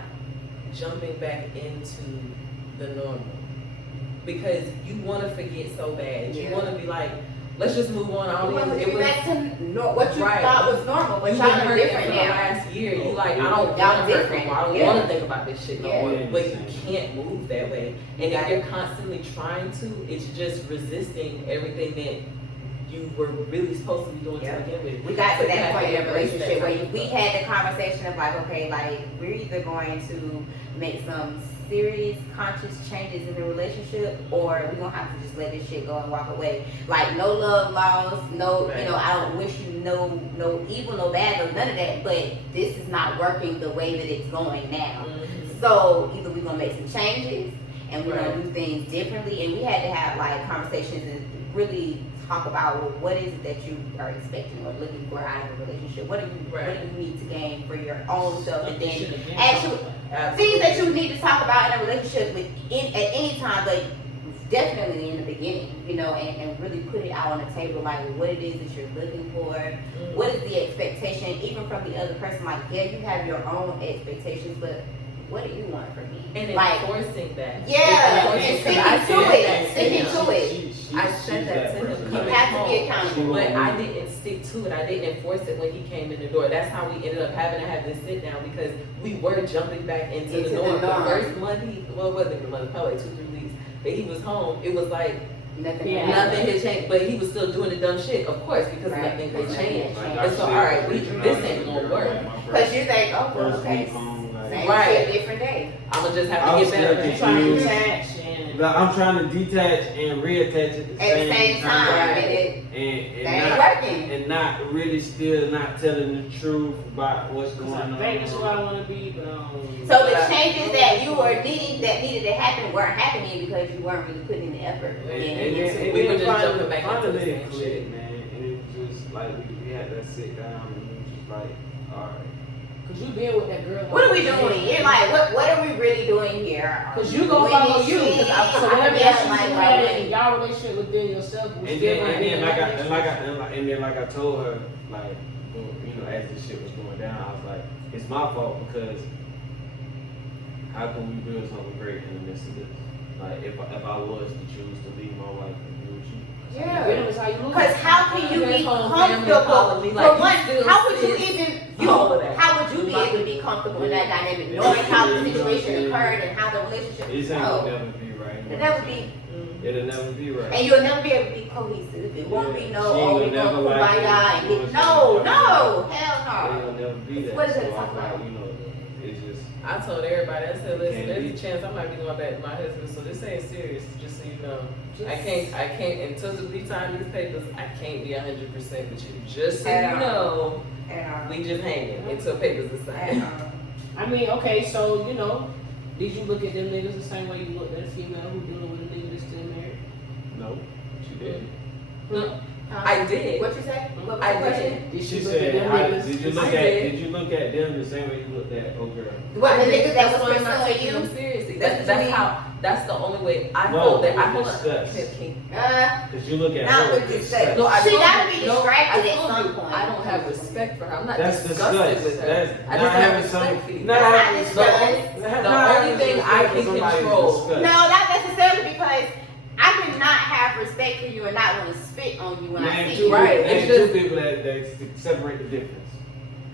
jumping back into the normal. Because you want to forget so bad. You Yeah. want to be like, let's just move on. I You don't want even, to it get was back to what you right. thought was normal, but You've y'all been are hurting different for the now. last year. You like, I Yeah. don't Y'all want to hurt different. no more. I don't Yeah. want to think about this shit no Yeah. more. Yeah. But you can't move that way. And Got if you're it. constantly trying to, it's just resisting everything that you were really supposed to be doing Yeah. to begin with. We got to But you that have point to in the embrace relationship that where type of we stuff. had the conversation of like, okay, like we're either going to make some serious conscious changes in the relationship or we're gonna have to just let this shit go and walk away. Like no love lost, no, Right. I don't wish you no evil, no bad, no none of that, but this is not working the way that it's going now. Mhm. So either we're gonna make some changes and we're Right. gonna do things differently, and we had to have like conversations and really talk about, well, what is it that you are expecting or looking for out of a relationship? What do you need to gain for your own self? And then actually things that you need to talk about in a relationship at any time, but definitely in the beginning, and really put it out on the table, like what it is that you're looking for, what is the expectation, even from the other person. Like, yeah, you have your own expectations, but what do you want from me? And like, enforcing that. yeah, and Enforcing- sticking 'cause I to said it, that sticking to him. to it. I said that to him. You coming have to be home. accountable. But I didn't stick to it. I didn't enforce it when he came in the door. That's how we ended up having to have this sit down because we were jumping back into the norm. The first month it wasn't the month, probably like 2-3 weeks that he was home, it was like Nothing. Yeah. nothing had changed, but he was still doing the dumb shit, of course, because Right. nothing had Nothing changed. had changed. And so, all right, this ain't gonna work. Because you think, oh, well, First okay, week home, like, same Right. shit, different day. I'm gonna just I have to was get better. still Trying to confused. detach and I'm trying to detach and reattach at the At the same time, Right. and it and ain't not working. and not really still not telling the truth about what's going I on. think that's where I want to be, but So the changes that you were needed to happen weren't happening because you weren't really putting in the effort. And we were just jumping back into the finally same clicked, shit. man. And it was just like we had to sit down and we was just like, all right. because you been with that girl. What are we doing? You're like, what are we really doing here? Because you gonna We follow need you. shit. So whatever Yeah, issues like, you right, had right. in y'all relationship within yourself, we And still then, gonna and then have like that I told her, like, as this shit was going down, I was like, it's my fault because how can we build something great in the midst of this? Like, if I was to choose to leave my wife and be with you. Yeah. That's how you lose. Because how can you be comfortable? For one, how would you even how would you be able to be comfortable in that dynamic, knowing how the situation occurred and how the relationship It was ain't held? gonna never be right. It'll never be, It'll never be right. and you'll never be able to be cohesive. It won't be no, She ain't oh, gonna we gonna never like kumbaya and you. get, no, hell It'll no. never be that. What is So it I talking was like, about? it's just. I told everybody, I said, listen, Can't there's be. a chance I might be going back to my husband, so this ain't serious, just so you know. I can't, until we sign these papers, I can't be 100% with you. Just so you know, we just hanging until papers are signed. I mean, okay, so did you look at them niggas the same way you looked at a female who dealing with a nigga that's still married? No, she didn't. No, I did. What you say? What was I the question? did. She look at said, them niggas? did you look I at did. did you look at them the same way you looked at old girl? What the niggas that That's was why I'm not pursuing taking them you? seriously. That's That's what you how. That's the only way I No, felt that. I with feel disgust. like Cause you look at Not her with with disgust. no, I She told gotta you- be no, distracted I at told some you, point. I don't have respect for her. I'm not That's disgusted disgust. with her. That's I just not have having respect some- for you. not That's not having disgust. The only thing I can control. No, not necessarily, because I cannot have respect for you and not want to spit on you when I Name see two, you. Right, name it's two just- people that separate the difference.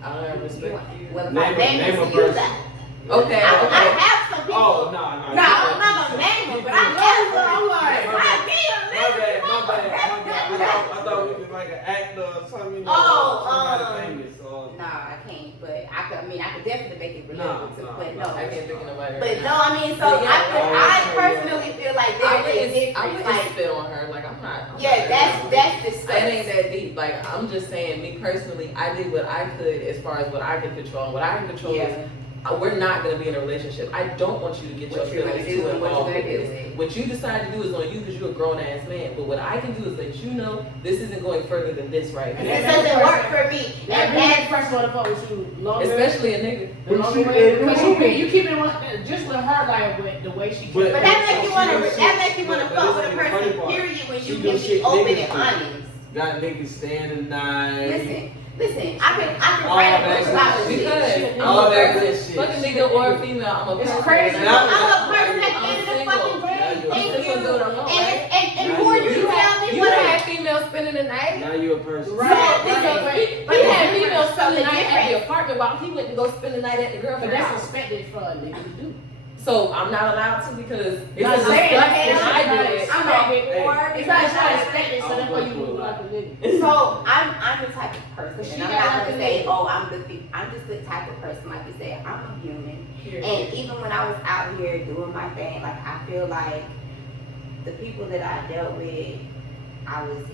I don't have respect for you. Well, if Name I a- name name it a to you, person. that. Okay, I okay. have some people. Oh no, No, I'm not gonna name them, but I have some. I'm like, My I need I thought we was like an actor or something. You know, Oh, somebody famous. Or, No, I can't. But I could. I mean, I could definitely make it No, relatable. no, But no. no. I can't think of nobody. But right no, now. I mean, so But yeah, I personally feel like I there's a wouldn't difference. Like, spit on her. Like I'm not. yeah, that's It ain't disgusting. that deep. Like I'm just saying, me personally, I did what I could as far as what I can control. And what I can control is we're not gonna be in a relationship. I don't want you to get your What you're gonna feelings do too and what involved you're with gonna do this. with it. What you decide to do is on you because you're a grown ass man. But what I can do is let you know this isn't going further than this right And now. This doesn't work for me. That And really that's the person on the phone with you longer. Especially a nigga. The longer way, because you keep it just with her like with the way she. But- But that make you She wanna do shit- that make you wanna but fuck with a listen to the person. funny part. Period. When She you do can shit be open niggas and do. honest. got niggas staying the night. Listen. I can All write a that book about good this. Because I'm All a that person, good shit. fuck a nigga or a female, I'm a It's person. crazy. And Now- I'm a person at the end of the single. fucking day. Now you- Thank I'm you. single, don't know, right? And who are you to tell me You what had I females spending the night. Now you a person. Right. But He it's had different. females spending the So the night at difference- the apartment while he went to go spend the night at the But girlfriend's that's house. expected for a nigga to do. So I'm not allowed to because it's Not a saying disgusting that, I it's not do it. expected. Or It's not expected, so that's why you move like a nigga. So I'm the type of person, But she and I'm got not like gonna a say, nigga. oh, I'm just the type of person, like you said, I'm a human. And even when I was out here doing my thing, like I feel like the people that I dealt with, I was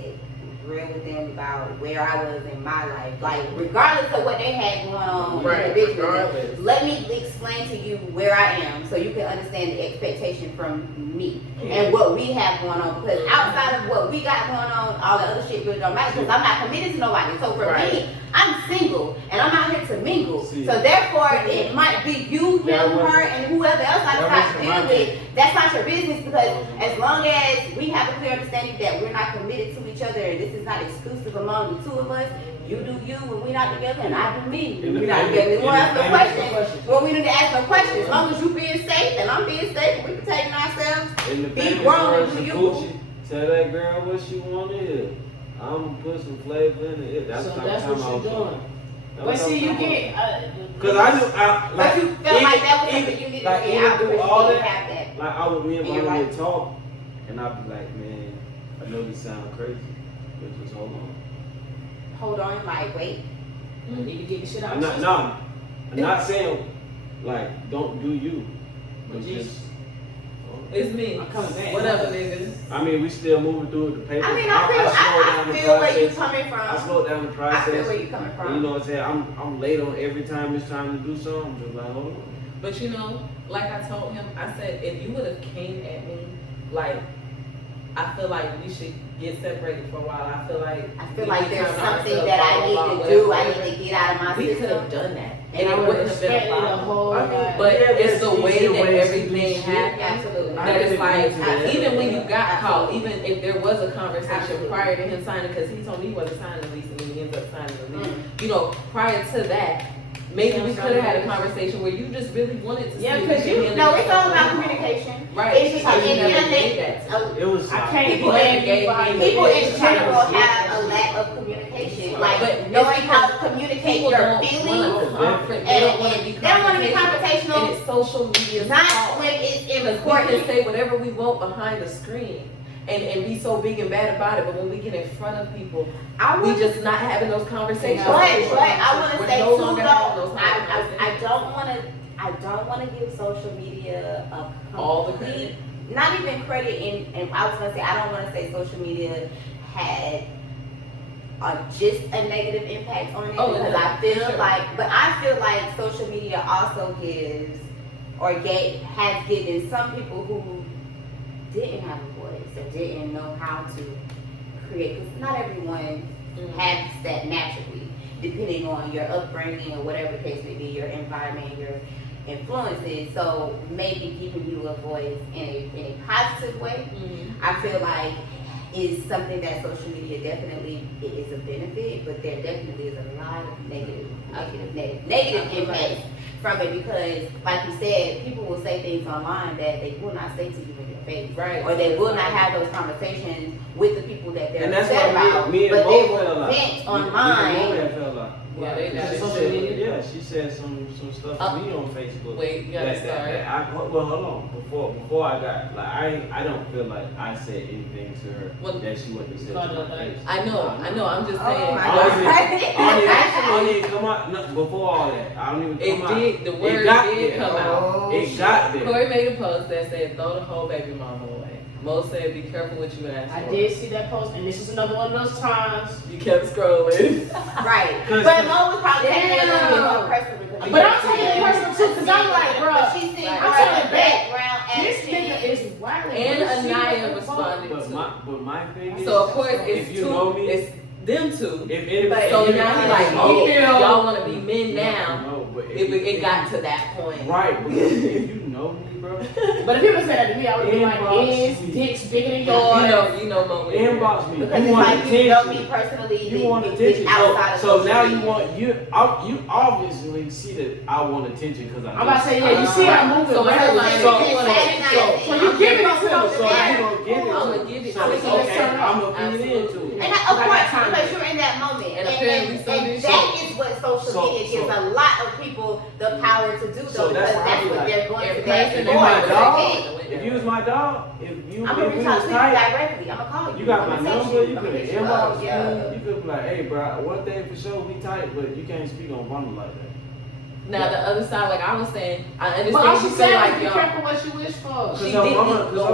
real with them about where I was in my life. Like regardless of what they had going on individually, regardless. let me explain to you where I am so you can understand the expectation from me and what we have going on. Because outside of what we got going on, all the other shit really don't matter because I'm not committed to nobody. So for me, I'm single and I'm out here to mingle. See. So therefore, it might be you, That him, wasn't- her, and whoever else I that decide wasn't to my deal with. That's not your business because as long as we have a clear understanding that we're not committed to each other and this is not exclusive among the two of us, you do you when we're not together and I do me when we're not together. We won't ask no questions. Well, we need to ask no questions. As long as you being safe and I'm being safe and we protecting ourselves. In the Be famous grown words and of do you. Gucci, tell that girl what she want to hear. I'm gonna put some flavor in it. That's So the that's time what I you're was doing. That's But what see, you I'm talking get. about. Cause I just, But like, you felt like that was something you needed like, to get even out through because all you didn't that, have that. like I would me and In your my life? would talk, and I'd be like, man, I know this sounds crazy, but just hold on. Hold on, like wait. You need to get the shit out. I'm not, no, I'm not saying like don't do you, but But just. It's me. I'm coming back. Whatever, niggas. I mean, we still moving through the paper. I mean, I I feel where you're coming from. I slowed down the I process. feel where you're coming And from. you know what I'm saying? I'm late on every time it's time to do something. I'm just like, hold on. But you know, like I told him, I said, if you would have came at me, like, I feel like we should get separated for a while. I feel like we there's found something ourselves, that I blah, need blah, to blah, do. whatever. I need to get out of my We could system. have done that. And it I would wouldn't have have been a expected a problem. whole I mean, lot. But Yeah, it's the there's way easier that ways to do everything shit. happened. Absolutely. I That is didn't like, get into that. even when you got caught, Absolutely. even if there was a conversation Absolutely. prior to him signing, because he told me he wasn't signing the lease and then he ends up signing the lease. Mm. You know, prior to that, maybe we Yeah, could have had a something. conversation where you just really wanted to Yeah, see because if you- could No, handle it's all about yourself. communication. Right. It's just like, And you and never I think did that. It was I like, can't People blame never gave anybody. me people in Yeah. general have a lack of communication. Right. Like But knowing it's how to because communicate People your don't feelings. want to confront. They And- don't want to be they don't wanna be confrontational. confrontational. And it's social media's Not fault. when it's Because we important. can say whatever we want behind the screen and be so big and bad about it, but when we get in front of people, I we want just not having those conversations. But I want to We're say no too longer though, having those I don't want to give social media a All the complete, credit. not even credit. And I was gonna say I don't want to say social media had just a negative impact on it Oh, because no, I feel sure. but I feel like social media also gives or has given some people who didn't have a voice or didn't know how to create, because not everyone has that naturally, depending on your upbringing or whatever the case may be, your environment, your influences. So maybe giving you a voice in a positive way, I feel like is something that social media definitely is a benefit, but there definitely is a lot of negative impacts from it, because like you said, people will say things online that they will not say to you in your face, Right. or they will not have those conversations with the people that they're And that's upset why about, me and but Mo they fell will out. vent online. Yeah, they got She it. said, yeah, she said some stuff to me on Facebook. Wait, you gotta start. Well, hold on. Before I got, like, I don't feel like I said anything to her that she wouldn't have said to my face. I know. I'm just Oh saying. my I didn't come out before all that. I don't even come out. It did. The word did come out. It got there. Corey made a post that said, "Throw the whole baby mama away." Mo said, "Be careful what you ask I for." did see that post, and this is another one of those times. You kept scrolling. Right. But Mo was probably taking it a little bit more personal. But I'm taking it personal too, because I'm like, bro, she's sitting I'm right telling in the background this acting. nigga is wild. And Anaya responded But to. my thing is, So of course it's if you know me, it's them two. if anybody, So if now he's like, oh, y'all want to be men now. No, but It got to that point. right. But if you know me, bro, But if people said that to me, I would be like, Inbox is me. dicks bigger than yours? You know, Mo. inbox me. Because You it's want like you know me attention. personally. You want attention. So now you want you obviously see that I want attention because I. I'm about to say, yeah, you see I'm moving. So right? like, So you want attention. so you give it to me. So you gonna give it. I'ma give it So to it's you. okay. I'm gonna feed into it. And of course, because you're in that moment. And apparently so and did that she. is what social So- media gives a lot of people the power to do, So though, that's because why I that's be what like, they're going to if that person If you for. my is dog, if you was my dog, if you I'm gonna if reach we out was to you tight, directly. I'm gonna call you. you got my I'm gonna text number. You I'm could gonna hit you up. inbox Yeah. me. You could be like, hey, bro, one thing for sure, we tight, but you can't speak on bundle like that. Now the other side, like I was saying, I But all understand she you said feel was like be y'all. careful what you wish for. She Because her didn't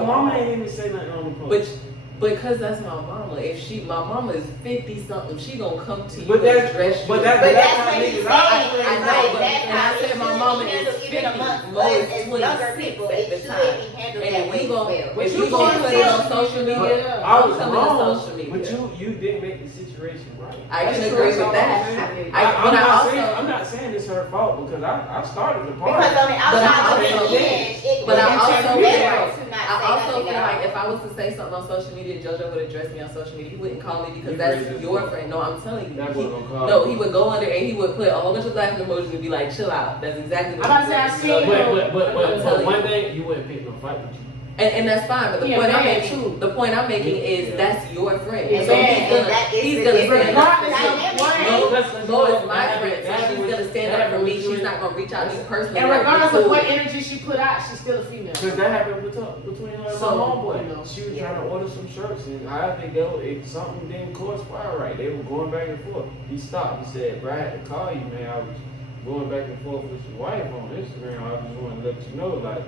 mama go. ain't even say nothing on the post. But because that's my mama. If my mama is 50 something, she gonna come to you But and that's dress you. But that's that's how what niggas he's are. saying. I know, Like, but that's and how I it said my should mama be is handled 50. even amongst Mo us is as 26 younger people. at It the should time. be handled And that if way you as gon' well. if you you gonna can't put it tell on social me, media, I I'm was coming to wrong, social media. but you didn't make the situation right. I can That's agree true. with That's that. all I'm saying. But I also, I'm not saying it's her fault because I started the party. Because on the outside looking also- in, it but I would also be feel better like- to not I say also nothing feel at like all. if I was to say something on social media, JoJo would address me on social media. He wouldn't call me because You that's crazy as your fuck. friend. No, I'm telling you. That He- wasn't gonna call No, me. he would go under and he would put a whole bunch of laughing emojis and be like, "Chill out." That's exactly what. I'm about he to say, I said. see So- it. But one thing, you wouldn't pick no fight with you. And that's fine, but the Yeah, point I'm man, making, too. the point I'm making is Yeah. that's your friend. Yeah, So man, he's and gonna that is he's the gonna difference. stand up. Regardless of Dynamic. what. Mo is my friend, so she's gonna stand up for me. She's not gonna reach out to me personally. And like, regardless cool. of what energy she put out, she's still a female. Because that happened between her and So, my homeboy. you know. She was trying to order some shirts, and I think something didn't correspond right. They were going back and forth. He stopped. He said, "Bro, I had to call you, man. I was going back and forth with your wife on Instagram. I just want to let you know, like,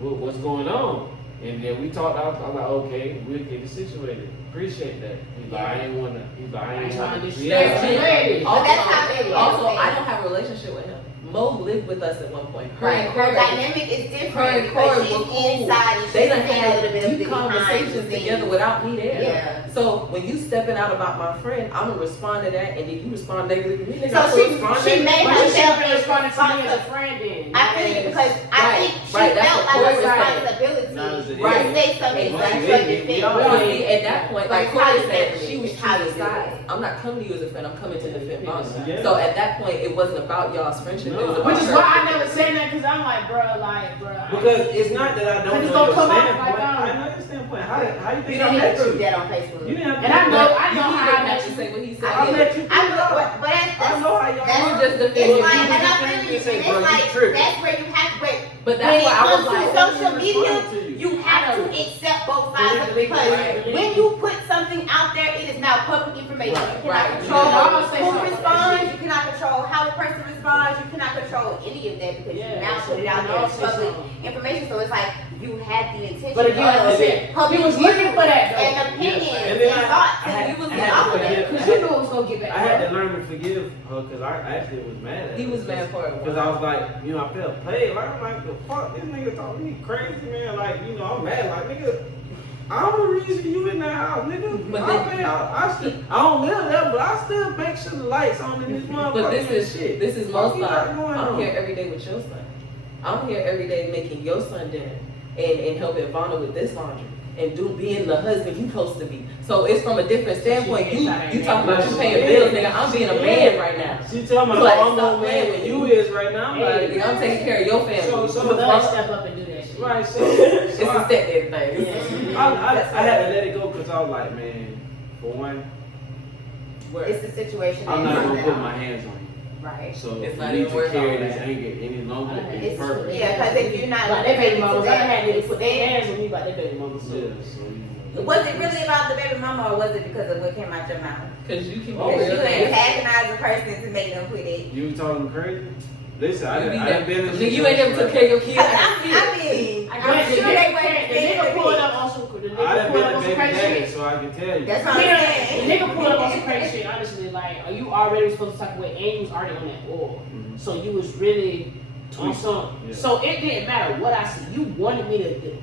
what's going on." And then we talked. I was like, "Okay, we'll get it situated. Appreciate that." He's like, "I ain't wanna." He's like, "I ain't wanna." Yeah. Yeah. But that's how it is. Also, I don't have a relationship with him. Mo lived with us at one point. Her Right, and her Corey, dynamic is her different and Corey because were she's cool. inside and They she's done seeing a little had bit of deep the behind the conversations scenes. together without me there. Yeah. So when you stepping out about my friend, I'm gonna respond to that, and then you respond negatively to me. Nigga, So I'm gonna respond she negatively. made But you herself should have responded to me as a responsible. friend then. I think because I Right, think she right, that's felt what like a Corey said. responsibility Not as it to is. say something Exactly. to We defend all- Well, her. see, at that point, But like it's how Corey you said, do it. she was It's how you choosing do it. sides. I'm not coming to you as a friend. I'm coming to defend mine. Yeah. So at that point, it wasn't about y'all's friendship. It was No. about Which is her. why I never said that, because I'm like, bro. Because it's not that I don't It's know gonna your come out standpoint. like that. I know your standpoint. How you You think don't I need to met prove you? that on Facebook. You didn't have to. And I know You how didn't I have met to you. say what he said. I met you. I know, but I know how y'all. that's You just defended it's me. like, You and I just feel defended you. me. Say, And bro, it's you like tripping. that's where you have to. But When that's it why I was comes to like, social respond media, to you. you have to accept both sides of it because when you put something out there, it is now public information. You cannot Right. control Yeah, I'll say who something. responds. You cannot control how a person responds. You cannot control any of that because you now put it out there as public information. So it's like you had the intention But again, like I of said, public he was looking for that, though. and opinions And and then thoughts. I had- And he was I had off to of that. forget- Because you knew it was going to get back. I had to learn to forgive her because I actually was mad at her. he was mad for it. Because I was like, I felt played. Like, I'm like, the fuck, this nigga talking to me crazy, man. Like, I'm mad. Like, nigga, I'm the reason you in that house, nigga. But I don't live there, but I still make sure the lights on in this motherfucker. But this is most time. going I'm on? here every day with your son. I'm here every day making your son dinner and helping Vonna with this laundry and being the husband you supposed to be. So it's from a different standpoint. You talking about you paying bills, nigga. I'm being a man right now. She talking about Like, I'm stop no man playing when with you me. is right now. Like, nigga, I'm taking care of your family. So The fuck? Step up and do that shit. Right, so It's a stepdad thing. Yeah. I had to let it go because I was like, man, for one, It's a situation. I'm not that gonna comes put out. my hands on you. Right. So It's for not me even to worth carry all this that. anger any longer It's is perfect. Yeah, because if you're not Like, they baby looking mamas, to I that had niggas put their extent- hands on me about their baby mamas. Yeah, so Was it really about the baby mama, or was it because of what came out your mouth? Cause you can be Oh, Because you real. antagonize a person to make them quit it. you talking crazy? Listen, I You be done been in a nigga, you ain't never took care of your kids. I mean, I I'm guess sure they went the nigga pulled up on some I done pulled up been on a some baby crazy daddy, shit. so I can tell you. That's what I'm Yeah, saying. the nigga pulled up on some crazy shit. Honestly, like, are you already supposed to talk away, and you was already on that oil, Mhm. so you was really on Tweaking, some. yeah. So it didn't matter what I said. You wanted me to.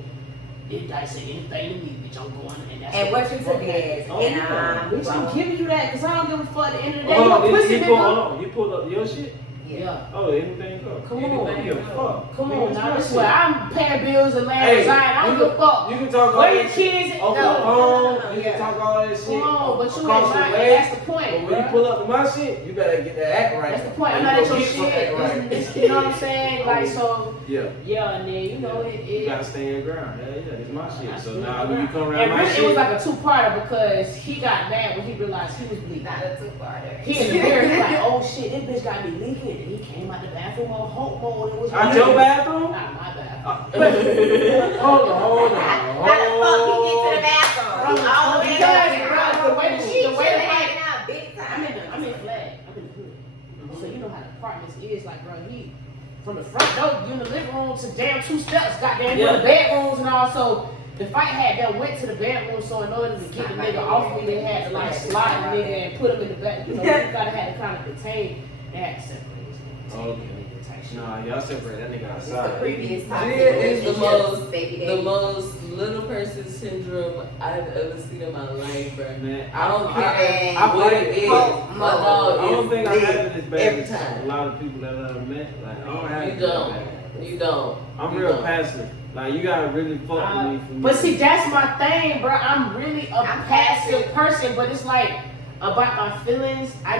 Did I say anything to me, bitch? I'm going, and that's And what you took fuck is, Oh, and yeah. Bitch, I'm wrong. giving you that because I don't give a fuck. At the end of the day, Hold you on, a pussy you nigga. pulled up your shit? Yeah. Oh, anything go. Come on. Anything give a fuck. Come Nigga, on, it's now my this shit. way I'm paying bills and laying Hey, resign. I don't you give a fuck. You can talk all Where your that shit kids? over No. the phone. No, You yeah. can talk all that shit. Come on, but you across ain't the mine. way. That's the point. But when you bruh. pull up to my shit, you better get that act right. That's the point. I'm You not at gonna your get some shit. act right. You know what I'm saying? Like, so, Yeah. yeah, and then, you know, You gotta stay your ground. Yeah, it's my shit. So now when you come around and my really, shit, it was like a two-parter because he got mad when he realized he was bleeding. Not a two-parter. He in the mirror, he like, oh shit, this bitch got me leaking. And he came out the bathroom on hope mode. It was out your bathroom? Not my bathroom. Hold on. How the fuck he get to the bathroom? He all the way Because, up. bro, the way She the way chilling, the hanging out big I'm time. in the flag. I'm in the hood. So you know how the apartments is, like, bro, he from the front door, you in the living room to damn 2 steps, goddamn Yeah. the bedrooms and all. So the fight had that went to the bedroom, so in order to get the nigga off me, they had to like slide the nigga and put him in the back. You know, you gotta have to kind of contain. They had to separate this nigga. Okay. Nah, y'all separate that nigga It's the outside. previous time. Dri is the most, baby the daddy. most little person syndrome I've ever seen in my life, bro. Man, I don't care I what it is. hope My no. dog I don't is think I big have it as bad every as time. a lot of people that I've met. Like, I don't have You it don't. that bad. You don't. I'm You real don't. passive. Like, you gotta really fuck with me for me. But see, that's my thing, bro. I'm really a I'm passive person, but it's like about my feelings. I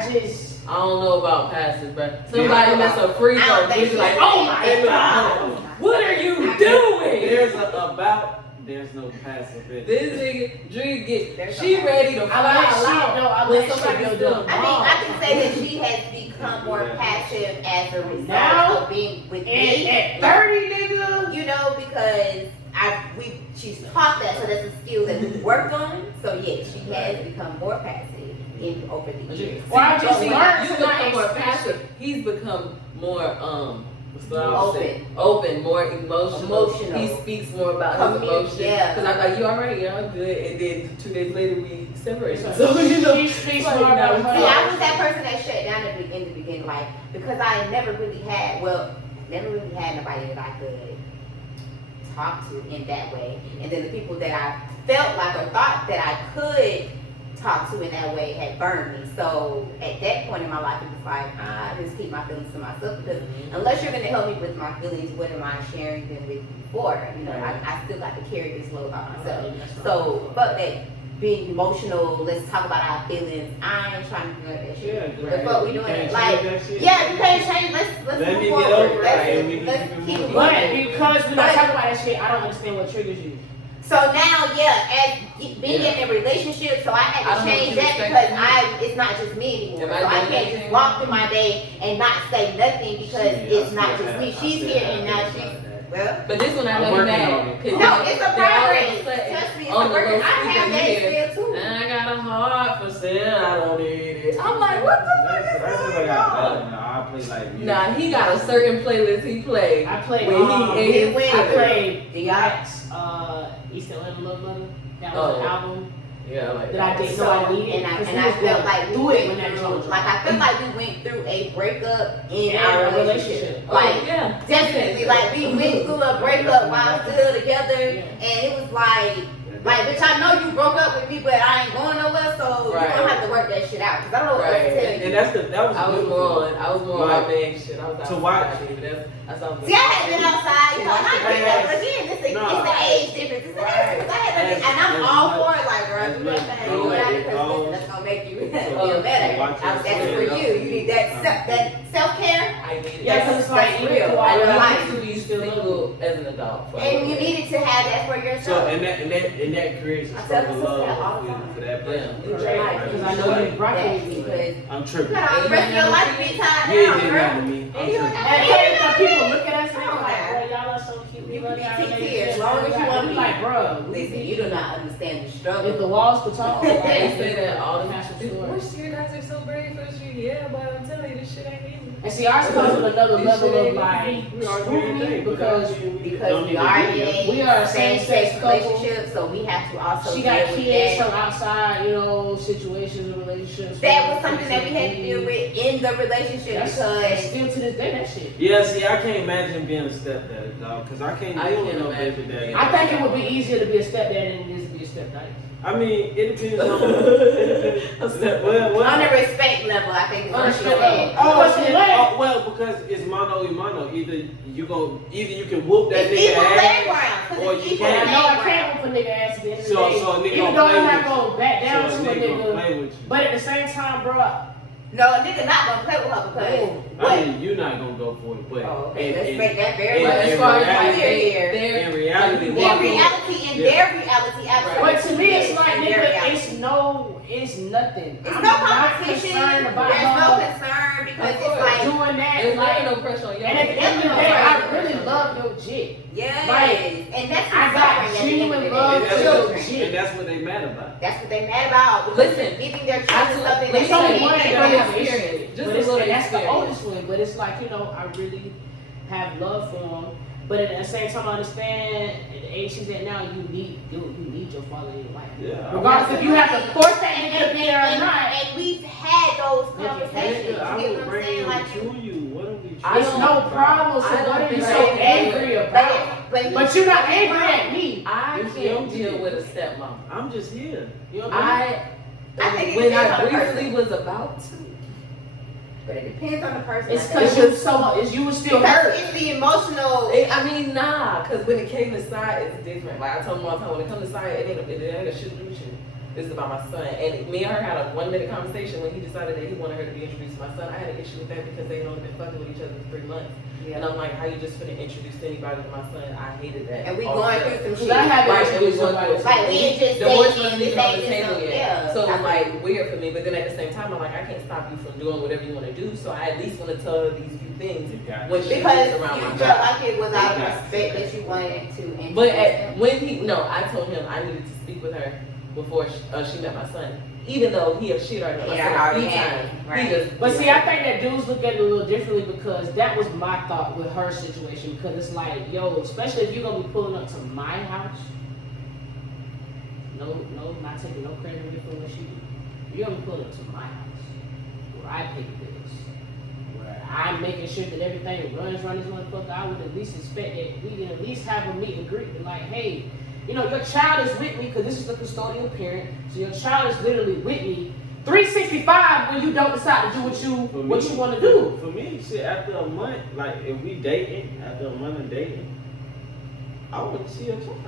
don't know about passive, bro. Somebody Yeah. miss a free I throw, don't think bitch, like, so. oh my Hey, look, god, what are you doing? there's no passive in it. This nigga, Dri get, There's she no ready to I fly like shit out though. I when like shit somebody's though. still I mean, I can say that she has become more passive as a result Now? of being with And me. at 30, nigga. You know, because she's taught that, so that's a skill that we've worked on. So yes, she has become more passive over the years. Well, I just See, learned you to not become more expect passive. He's become more what's the opposite? Open. Open, more emotional. Emotional. He speaks more about his Commu- emotions. yeah. Cause I'm like, you alright? Yeah, I'm good. And then 2 days later we separated. So So you know, she speaks like, more about no, her. See, I was that person that shut down in the beginning, like, because I never really had nobody that I could talk to in that way. And then the people that I felt like or thought that I could talk to in that way had burned me. So at that point in my life, it was like, I just keep my feelings to myself, because unless you're going to help me with my feelings, what am I sharing them with you for? You know, I still got to carry this load by myself. So, fuck that being emotional, let's talk about our feelings. I ain't trying to do that shit. Yeah, The fuck we you doing can't it? Like, change that shit. yeah, you can't change. Let's Let move me get forward. over it, and we Let's can keep move it But moving. because we're not talking about that shit, I don't understand what triggers you. So now, as being in a relationship, so I had I to don't know change what you that expect because it's not just me anymore. Am I So I doing can't that just thing? walk through my day and not say nothing because it's not just me. She's here and now she's, well. But this one I I'm know you working on mad. it. 'Cause No, then- it's a then all of progress. sudden, Trust me, it's on a the progress. little I have speaker, that you hear, still too. I got a heart for sale, I don't need it. I'm like, what the fuck That's is what going I got. on? I play like music. Nah, he got a certain playlist he plays. I played, When he in his I feelings. played The Dykes, East Atlanta Love Letter. That was an Oh. album Yeah, like that I didn't know I needed. and 'cause we I was felt going like we through it when went that through, joint like I felt like we went through a breakup in Yeah, our a relationship. Oh, Like yeah. definitely, like we went through a breakup while still together, Yeah. and it was like Like, bitch, I know you broke up with me, but I ain't going nowhere, so you don't have to work that shit out. Cause I don't know what else to tell you. And that was I was more on my man shit. I was to watch. That's something. See, I had been outside, you know, and I get that, but again, it's the age difference. It's the age difference. And I'm all for it, like, girl, do that thing, do that, because that's gonna make you feel better. That's for you. You need that self-care. I need it. Yeah, because it's like real. I need to be single as an adult. And you needed to have that for yourself. So and that creates a struggle love for that person. Because I know you're rocking with me. I'm tripping. The rest of your life be tied You ain't down, did girl. nothing to me. I'm tripping. And people look at us and they're like, bro, y'all are so cute. You love can be y'all TT relationship. as long as you want to be. Like, bro, Listen, you do not understand the struggle. if the walls could talk, They say that all the That's time. the story. Wish you guys are so brave for you. Yeah, but I'm telling you, this shit ain't easy. and see, ours comes with another This level shit of ain't like easy. scrutiny because we are in We are a same-sex couple. relationship, so we have to also she deal got with kids that. from outside, situations and relationships. That was something that we had to deal with in the relationship That's because still to this day that shit. Yeah, see, I can't imagine being a stepdad, dog, because I can't deal with no baby daddy. I think it would be easier to be a stepdad than it is to be a stepdad. I mean, it depends on. on a respect level, I think it's On a what she respect said. level. Well, because it's mano y mano. Either you can whoop that It's nigga equal ass, playground, 'cause or it's you equal And I can't. know I playground. can't whoop a nigga ass at the end of the So day. a nigga Even gonna though play I'm not with gonna back down So to a a nigga gonna nigga, play with you. but at the same time, bro, No, a nigga not gonna play with her because what? I mean, you're not gonna go for it, but Oh, okay, let's in- make that very in- much in as far as reality- clear here. in reality, In what- reality, their reality, absolutely. but to me it's like, In their nigga, reality. it's nothing. It's I'm no not competition. concerned about There's no her concern because Of it's course. like, doing that. There's Like, no pressure on you. and at the end of the day, I really love your jit. yes, Like, and that's I what's got suffering at the end of genuine the day. love And for that's, your Children. shit. and that's what they mad about. That's what they mad about. Because Listen, giving their children I something told- It's that only they one can't that I have give. issues with, Just but a it's, little and that's the experience. oldest one. But it's like, I really have love for him. But at the same time, I understand at the age she's at now, you need your father in your life. Yeah. Regardless if you have to force that nigga to be there or not. And we've had those Yeah, conversations. You Nigga, I get will what I'm bring saying? him Like, to you. What are we I trying It's don't- no problem. So I don't what are you think so I- angry about? But you're not angry at me. I It's can't your deal kid. with a stepmom. I'm just here. You know what I mean? I think it When depends I on the briefly person. was about to. But it depends on the person. It's I think. because you were still Because hurt. it's the emotional. Nah, because when it came to side, it's different. Like I told him all the time, when it comes to side, it ain't a shit to do with you. This is about my son. And me and her had a 1-minute conversation when he decided that he wanted her to be introduced to my son. I had an issue with that because they had only been fucking with each other for 3 months. Yeah. And I'm like, how you just finna introduce anybody to my son? I hated that. And we all going together. through some Because shit. I have Right, issues and we with going somebody. through Like, we ain't just divorce dating, wasn't this even on the ain't table just, yet. yeah. So it's like weird for me, but then at the same time, I'm like, I can't stop you from doing whatever you want to do. So I at least want to tell her these few things You got when it. she Because gets around you my felt child. like it was out of Yeah. respect that you wanted to introduce But them. I told him I needed to speak with her before she met my son. Even though she had already met my Yeah, son a already few had times. it, right. He just, But see, I think that dudes look at it a little differently because that was my thought with her situation. Because it's like, yo, especially if you're gonna be pulling up to my house, no, not taking no credit for what she do. You're gonna be pulling up to my house where I pay the bills, where I'm making sure that everything runs around this motherfucker. I would at least expect that we can at least have a meet and greet. And like, hey, your child is with me because this is the custodial parent. So your child is literally with me 365 when you don't decide to do what you want to do. For me, shit, after a month, like if we dating, after a month of dating, I want to see your child.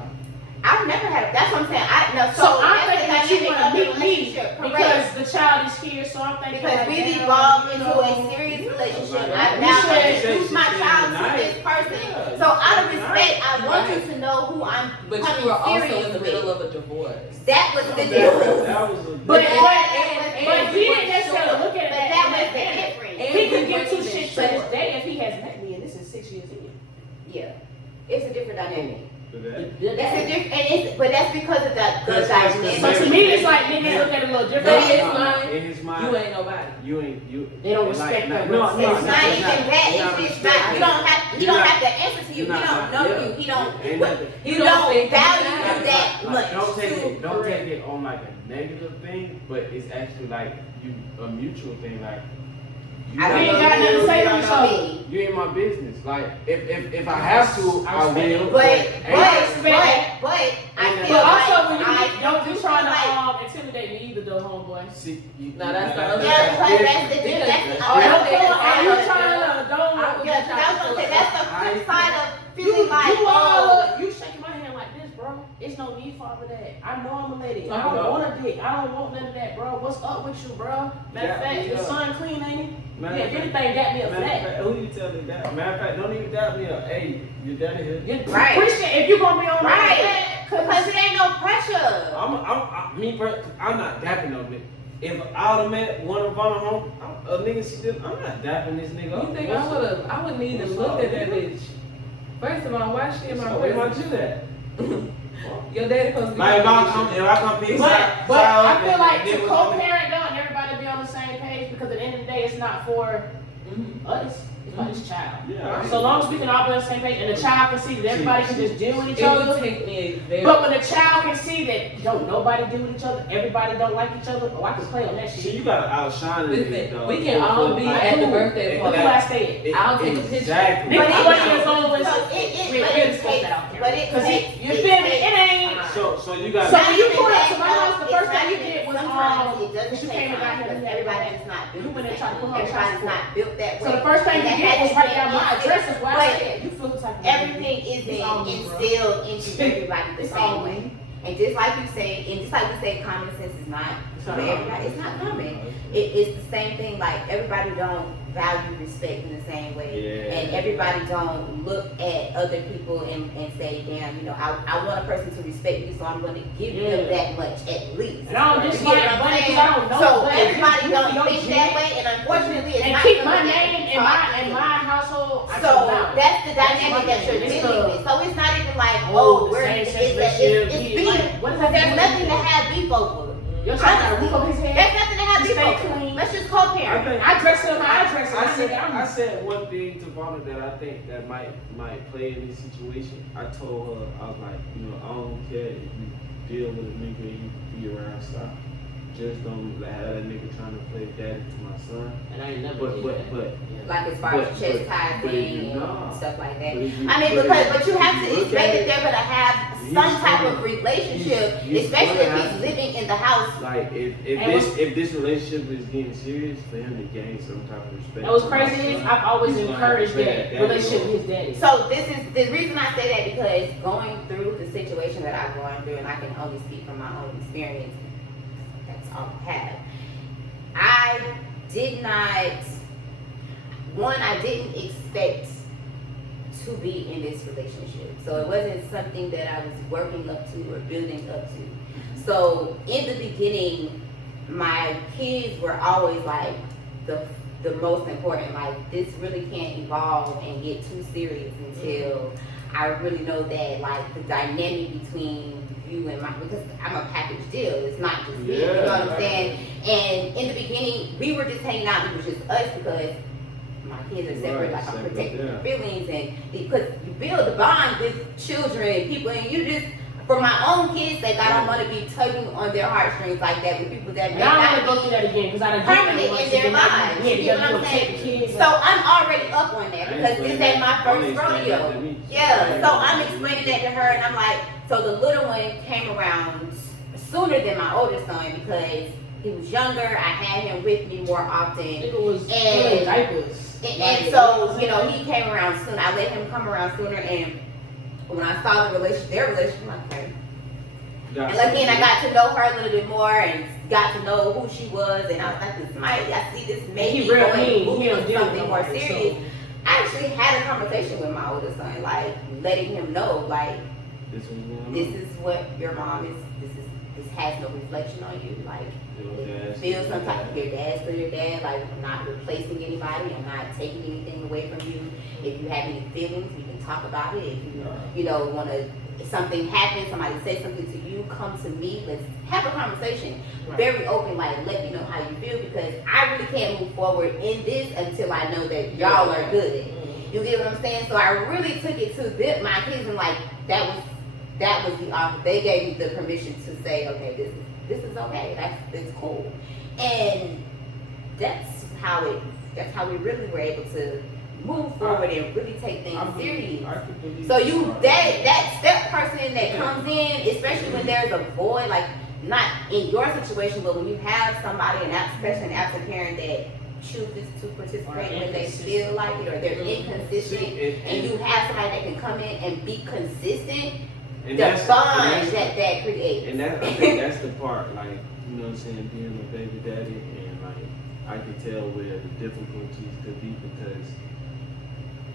I've never had. That's what I'm saying. So I'm that's thinking the that you dynamic want of to the meet me relationship, correct. because the child is here. So I'm thinking Because like, we've damn, evolved into you know, a serious relationship. Like, I we now should introduce my say child to tonight. this person. Yeah, So out of tonight. respect, I want you Right. to know who I'm but you coming were also serious in the middle with. of a divorce. That was the difference. That was a But Yeah, he didn't necessarily look at it But that that was way. the difference. And He we could give weren't two even shits to sure. this day if he has met me, and this is 6 years in. Yeah, it's a different dynamic. for that. That's a different, but that's because of the That's- dynamic. So to me, it's like niggas look at it a little But different. in his mind, In his mind, you ain't nobody. you ain't you. They don't like, respect that. No, It's not even that. You're It's just not. You don't have. He don't have to answer to you. He You're don't not- know yeah. you. He don't. Ain't What, nothing. you don't don't think value you him that Like, much. don't take it on like a negative thing, but it's actually like a mutual thing. Like I don't ain't know got you, nothing to say you to don't each know other. me. You in my business. Like if I have to, I will. But I And feel But like also, when you I don't be trying like, to intimidate me either, though, homeboy. See, No, that's the other yeah, because that's different. the Because- that's the Oh, other don't thing. feel are you That's trying to don't? yeah, because I was gonna say that's the flip side of You, feeling like you shaking my hand like this, bro. It's no need for all of that. I know I'm a lady. I Talk don't about- want a dick. I don't want none of that, bro. What's up with you, bro? Matter of fact, your son clean, ain't he? Yeah, if anything, got me up for that. Who you telling that? Matter of fact, don't even doubt me up. Hey, your daddy here. Right. Appreciate if you gonna be on right, that, because it ain't no pressure. I'm not dapping no nigga. If I would've met one of our home, a nigga she did, I'm not dapping this nigga up. You think I wouldn't even look at that bitch. First of all, why is she in my Where my presence? shit at? Your daddy supposed to be Like if my I come pick But I feel like to nigga was co-parent though and everybody be on the same page because at the end of the day it's not for us, it's about this child. Yeah. So long as we can all be on the same page and the child can see that everybody can just deal with each It would other. take me a very. But when the child can see that don't nobody deal with each other, everybody don't like each other, oh I can play on that See, shit. you gotta outshine it. Listen, we can all be at the birthday Look party. who I said. I'll take a picture. Exactly. Nigga, But 20 years old was so Cause you feel me? It ain't. So you gotta. So when you pulled up to my house, the It's first not thing you even- did was sometimes it doesn't you take came and got time here because and everybody everybody. is not built You went and the tried to same. put her on Everybody's transport. not built that way. So the first thing you And did was write down my everything address. Is why I but said you feel the type of everything isn't It's all me, bro. instilled into everybody the It's all same me. way. And just like you say, common sense is not It's for not everybody. It's not common. It's the same thing. Like everybody don't value respect in the same way, Yeah. and everybody don't look at other people and say, damn, you know, I want a person to respect me, so I'm going to give them that much at least. And I don't just You get like what I'm money saying? because I don't know. So but everybody you don't your think jig that way, and unfortunately, it's and not keep my something that name we in talk my to. household. I So keep down. that's the That's dynamic my that you're thing. It's dealing with. So it's not even like, Oh, oh, the we're same it's sex relationship, it's we- beef. like, what does that There's do? nothing to have beef over. Your child got a roof over his There's head. nothing to have He beef stay over. clean. Let's just co-parent. I dress him how I dress him. I said one thing to Vonna that I think that might play in this situation. I told her, I was like, you know, I don't care if you deal with a nigga and you be around stop. Just don't have that nigga trying to play daddy to my son. And I ain't never did that. But Like as far as chest ties but if you and know, stuff like that. but if you- I mean, but because if- but you have if to you look expect at that it, they're gonna have he's some type gonna- of relationship, he's especially gonna if have he's to. living in the house. Like if this relationship is getting serious, for him to gain some type of respect. And what's crazy is I've always He's gonna encouraged have to play that that relationship role. with his daddy. So this is the reason I say that, because going through the situation that I've gone through, and I can only speak from my own experience. That's all I have. I didn't expect to be in this relationship. So it wasn't something that I was working up to or building up to. So in the beginning, my kids were always like the most important. Like, this really can't evolve and get too serious until I really know that, like, the dynamic between you and because I'm a package deal. It's not just me. You know what I'm saying? And in the beginning, we were just hanging out. It was just us because my kids are separate. Like, I'm protecting their feelings, and because you build a bond with children and people, and you just, for my own kids' sake, I don't want to be tugging on their heartstrings like that with people that may And I not don't want to go through be that again because I done permanent in their lives. You know what I'm saying? So I'm already up on that because this ain't my first rodeo. Yeah, so I'm explaining that to her, and I'm like, so the little one came around sooner than my older son because he was younger. I had him with me more often. Nigga was And- diapers. And so, you know, he came around soon. I let him come around sooner, and when I saw their relationship, I'm like, okay. And again, I got to know her a little bit more and got to know who she was, and I was like, this might, I see this maybe He real going mean. He don't to deal with something more nobody, so- serious. I actually had a conversation with my older son, like letting him know, like, this is what your mom is. This has no reflection on you. Like, feel some type of your dad's still your dad. Like, I'm not replacing anybody. I'm not taking anything away from you. If you have any feelings, we can talk about it. If you know, want to, if something happens, somebody says something to you, come to me. Let's have a conversation. Right. Very open, like, let me know how you feel, because I really can't move forward in this until I know that y'all are good. You get what I'm saying? So I really took it to them, my kids, and like, that was the offer. They gave me the permission to say, okay, this is okay. It's cool. And that's how we really were able to move forward and really take things serious. So that step person that comes in, especially when there's a void, like not in your situation, but when you have somebody, especially an absent parent that chooses to participate when they feel like it or they're inconsistent, and you have somebody that can come in and be consistent, the bond that creates. And I think that's the part, like, you know what I'm saying, being a baby daddy, and like I can tell where the difficulties could be because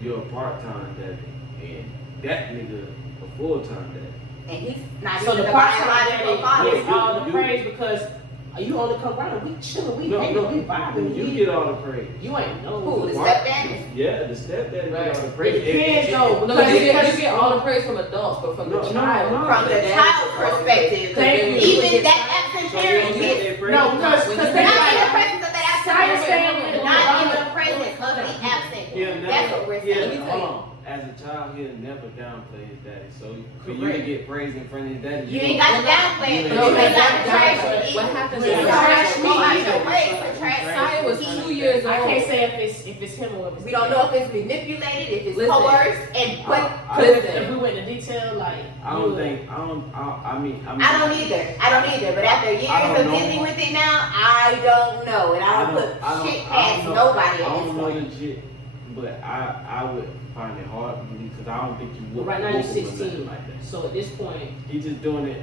you're a part-time daddy, and that nigga a full-time daddy. And he's not So even the a part-time biological father. daddy gets all the praise because you only come around, we chilling, we hanging, we vibing. You get all the praise. You ain't know. Who, the stepdaddy? Yeah, the stepdaddy Right. get all the praise. The kids though, No, because you get all the praise from adults, but from the child. From the child's perspective, Thank you. even that absent parent gets No, because not they in the like, presence of that Science absent parent, family, not in the presence of the absent parent. That's what we're saying. Hold on. As a child, he'll never downplay his daddy. So for you to get praise in front of his daddy, You ain't got to downplay it, but No, you ain't got to that's trash not- it. what happens You is- don't have to go out Trash your way to trash Saya was it. 2 years old. I can't say if it's him or if it's We don't know if it's manipulated, if it's Listen. coerced, and but If we went into detail, like I don't think I mean I don't either. But after years I don't of know. dealing with it now, I don't know, and I don't put shit past nobody I at don't this know point. legit, but I would find it hard to believe because I don't think you would. right now you're whoop him or 16. nothing like that. So at this point, He's just doing it.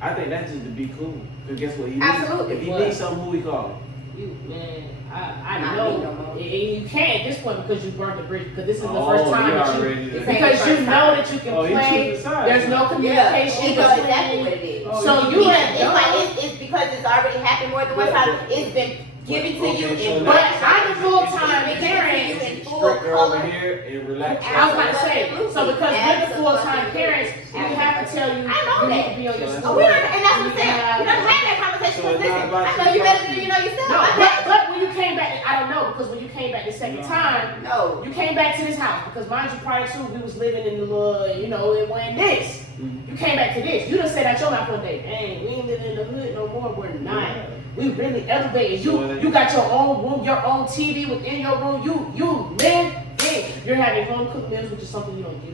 I think that's just to be cool. Cause guess what? Absolutely. If he What? needs something, who we call him? you man, I Not me know no more. and you can't at this point because you burned the bridge because this is the Oh, first time you that you already It's done. because you know that you can Oh, he play. chooses sides. There's no Yeah, communication. he knows exactly what it is. Oh, So you Because ain't it's like it's because it's already happened more than one time. It's been given to you Okay, in so But black. I'm a full-time It's been given to you parent. in full Strict girl over color. here and relax. I was about to say, so because we're the full-time parents, we have to tell you I know you need that. to be on your So school. Oh, and that's what I'm saying. You don't have that conversation So because it's not listen, about I know you better than you know yourself. No, I know. but when you came back, I don't know because when you came back the second time, No. you came back to this house because mind you, prior to we was living in the little, it wasn't this. You came back to this. You done said out your mouth one day, dang, we ain't living in the hood no more. We're not. We really elevated. You got your own room, your own TV within your room. You live big. You're having home cooked meals, which is something you don't do.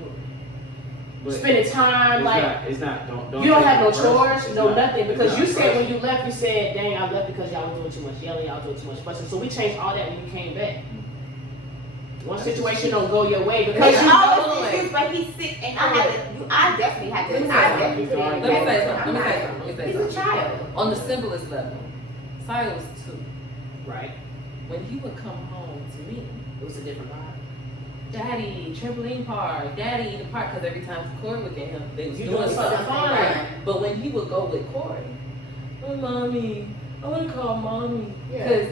But Spending time like. it's not. Don't You don't take have no it personal. chores, It's no not- nothing, it's because not you said personal. when you left, you said, dang, I left because y'all was doing too much yelling, y'all doing too much fussing. So we changed all that when you came back. One situation don't go your way because Because you you know always it. excuse, but he's sick, and I definitely have to. Let me say I something. definitely Let me say something. He's a child. On the simplest level, Saya was 2. Right. When he would come home to me, It was a different vibe. Daddy, trampoline park, Daddy, the park, because every time Corey would get him, they was You doing doing something something fun. fun. But when he would go with Corey, oh, Mommy, I want to call Mommy. Yeah. Because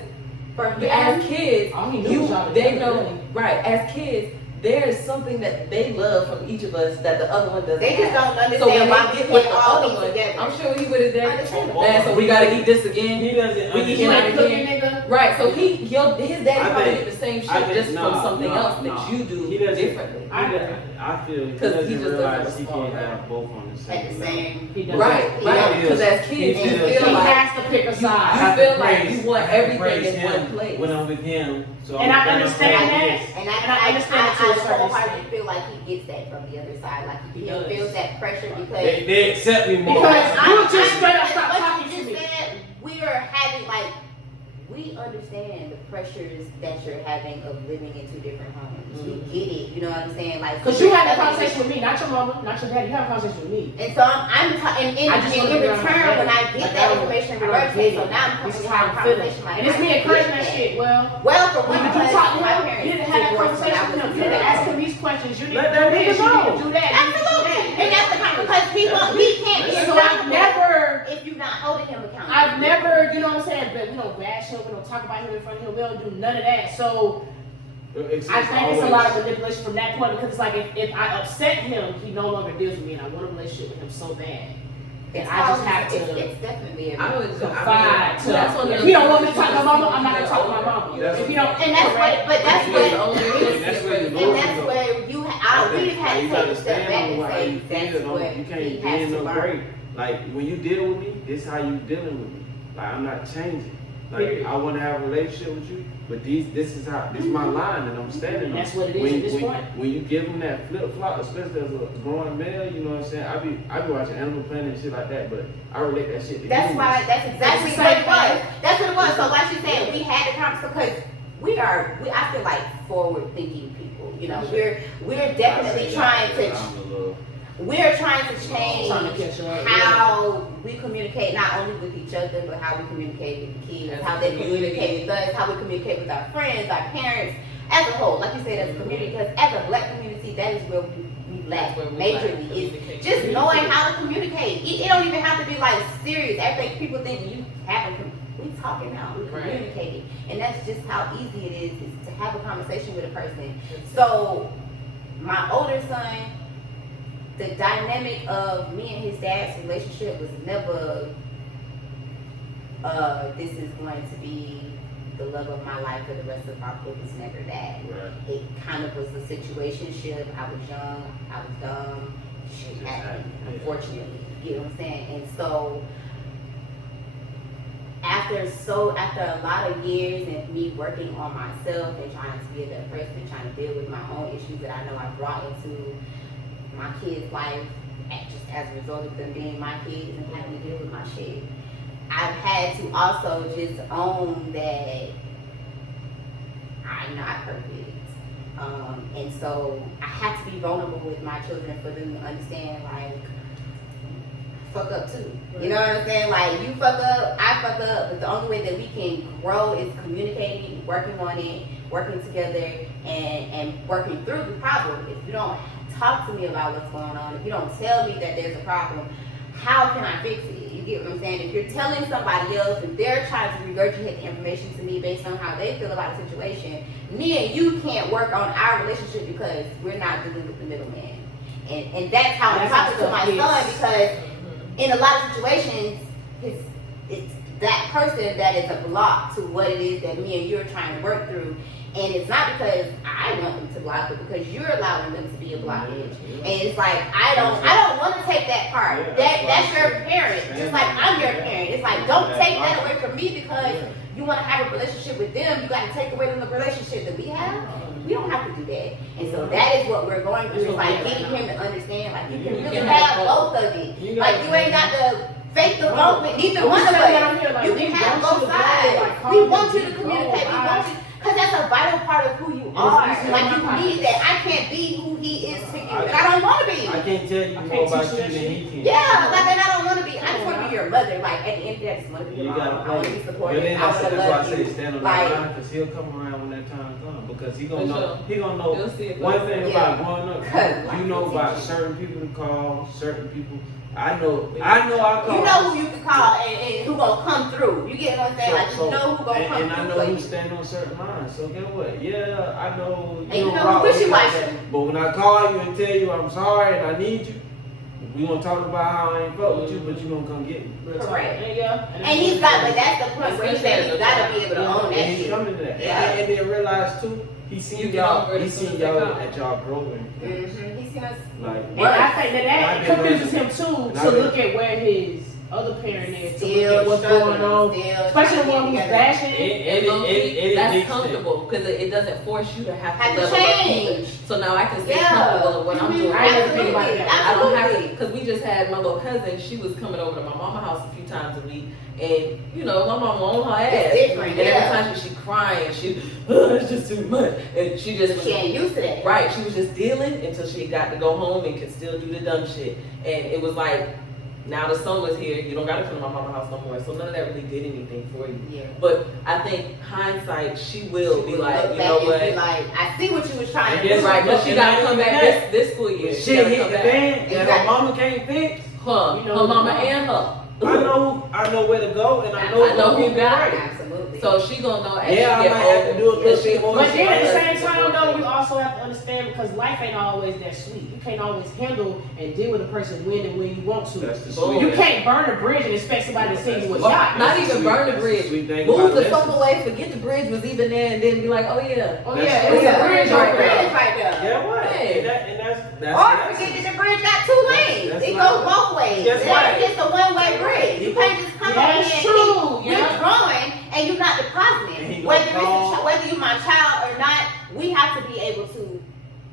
For as kids, All he knew was y'all they together, know, really. right, as kids, there's something that they love from each of us that the other one doesn't They just have. don't So when understand why they we get with can't the all other be one, together. I'm sure he would have done, Understandable. man, so we gotta eat this again. He doesn't. We can You eat ain't it cooking, again. nigga. Right, so his daddy I probably think- did the same I shit think- just from nah, something nah, else nah. that you do He doesn't- differently. I feel he 'Cause he doesn't just realize doesn't he can't respond. have both on the At same the level. same. He does. Right, He right, feels- because as he kids, you feels- He feel like has to pick a you side. feel like you want I everything praise in one him place. when I'm with him. So And I'm I better understand off that. with this. And And I understand it to a certain wholeheartedly extent. feel like he gets that from the other side. Like He he does. feels that pressure because. They accept me more. Because you just I'm- straight up as stop much talking as to you me. said, we are having like we understand the pressures that you're having of living in 2 different homes. We get it, you know what I'm saying? Like Because you had a conversation with me, not your mama, not your daddy. You had a conversation with me. And so and in I just wanna in be around return, my when I daddy. get Like, that I don't- information I don't regurgitated, get so it. now I'm This coming is to how have a I'm feeling. conversation like And it's I me get encouraging that that. shit. Well, Well, for when one, did you because talk to my him? parents You didn't have that divorced when I conversation with him. was You didn't young. ask him these questions. You Let didn't that do this. nigga You know. didn't do that. You didn't do Absolutely, that. and that's the kind because we can't be So I've accountable never, if you're not holding him accountable. I've never, you know what I'm saying? But we don't bash him. We don't talk about him in front of him. We don't do none of that. So I think it's a lot of manipulation from that point because it's like if I upset him, he no longer deals with me, and I want a relationship with him so bad. And I just have to It's definitely I would confide to. that's one of If the he don't want me to things talk to my mama, I'm not gonna talk to my mama. That's- If he don't, And that's what, but that's That's what, what- and that's where the that's where you, I really had to You take gotta a step stand back on and how say, you that's feel. what You he can't has be to no learn. great. Like when you deal with me, this how you dealing with me. Like I'm not changing. Like, I want to have a relationship with you, but this is my line that I'm standing on. That's what it is at this point. When you give them that flip flop, especially as a growing male, you know what I'm saying? I be watching Animal Planet and shit like that, but I relate that shit to That's humans. why. That's exactly what it was. That's what it was. So like you said, we had the conversation because I feel like forward thinking people. You know, we're definitely trying to. We're trying to change how we communicate, not only with each other, but how we communicate with the kids, how they communicate with us, how we communicate with our friends, our parents, as a whole. Like you said, as a community, because as a black community, that is where we lack majorly. Is just knowing how to communicate. It don't even have to be like serious. I think people think you haven't. We talking now, we communicating, and that's just how easy it is to have a conversation with a person. So, my older son. The dynamic of me and his dad's relationship was never, this is going to be the love of my life for the rest of my life. It was never that. Right. It kind of was a situationship. I was young, I was dumb, shit happened, unfortunately. You know what I'm saying? And so, after a lot of years and me working on myself and trying to be a better person and trying to deal with my own issues that I know I brought into my kids' life, just as a result of them being my kids and having to deal with my shit, I've had to also just own that I'm not perfect. And so I have to be vulnerable with my children for them to understand, like, fuck up too. You know what I'm saying? Like, you fuck up, I fuck up, but the only way that we can grow is communicating, working on it, working together, and working through the problem. If you don't talk to me about what's going on, if you don't tell me that there's a problem, how can I fix it? You get what I'm saying? If you're telling somebody else and they're trying to regurgitate the information to me based on how they feel about a situation, me and you can't work on our relationship because we're not dealing with the middleman. And that's how I'm talking to my son, because in a lot of situations, it's that person that is a block to what it is that me and you are trying to work through. And it's not because I want them to block it, because you're allowing them to be a blockage. And it's like, I don't want to take that part. That's your parent. Just like I'm your parent. It's like, don't take that away from me because you want to have a relationship with them. You got to take away from the relationship that we have. We don't have to do that. And so that is what we're going through. It's like getting him to understand, like, you can really have both of it. Like, you ain't got to fake the both with neither one of us. You can have both sides. We want you to communicate. We want you. Because that's a vital part of who you are. Like, you need that. I can't be who he is to you. And I don't want to be. I can't tell you more about you than he can. Yeah, like, and I don't want to be. I just want to be your mother. Like, at the end of the day, I just want to be your mom. I want to be supportive. I want to love you. Stand on that line, because he'll come around when that time comes. Because he gonna know one thing about growing up. You know about certain people to call, certain people. I know I call. You know who you can call and who gonna come through. You get what I'm saying? Like, you know who gonna come through. And I know who stand on certain lines. So guess what? Yeah, I know. And you know who wishy-washy. But when I call you and tell you I'm sorry and I need you, we gonna talk about how I ain't fuck with you, but you gonna come get me. Correct. And he's got, but that's the point where he said he's gotta be able to own that shit. He's coming to that. And then realize too, he seen y'all at y'all growing. He seen us. Like, and I think that confuses him too, to look at where his other parent is, to look at what's going on, especially the one who's bashing it. That's comfortable, because it doesn't force you to have to change. So now I can stay comfortable in what I'm doing. I never think about that. I don't have to, because we just had my little cousin. She was coming over to my mama's house a few times a week, and you know, my mama on her ass. It's different, and every time she crying, it's just too much, and she ain't used to that. Right, she was just dealing until she got to go home and could still do the dumb shit. And it was like, now the summer's here, you don't gotta come to my mama's house no more. So none of that really did anything for you. Yeah. But I think hindsight, she will be like, you know what? Like, I see what you was trying to do. Right, but she gotta come back this school year. Shit hit the fan that her mama can't fix. Her mama and her. I know where to go, and I know who got it. Absolutely. So she gonna know as I might have to do a little bit more. But then at the same time though, you also have to understand, because life ain't always that sweet. You can't always handle and deal with a person when and when you want to. That's the sweet. You can't burn a bridge and expect somebody to send you a shot. Not even burn the bridge. Move the fuck away, forget the bridge was even there, and then be like, oh yeah, it's a bridge right there. Yeah, what? Or forget that the bridge got 2 lanes. It goes both ways. It's a one-way bridge. You can't just come over here and keep growing and you're not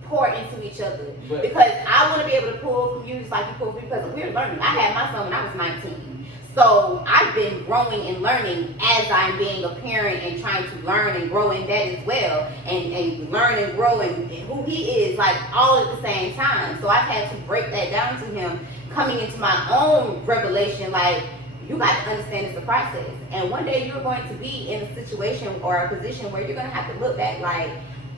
pour into each other. But- Because I want to be able to pull from you just like you pull from me, because we're learning. I had my son when I was 19. So I've been growing and learning as I'm being a parent and trying to learn and grow in that as well, and learn and grow and who he is, like all at the same time. So I've had to break that down to him coming into my own revelation, like, you got to understand it's a process. And one day you're going to be in a situation or a position where you're going to have to look back like,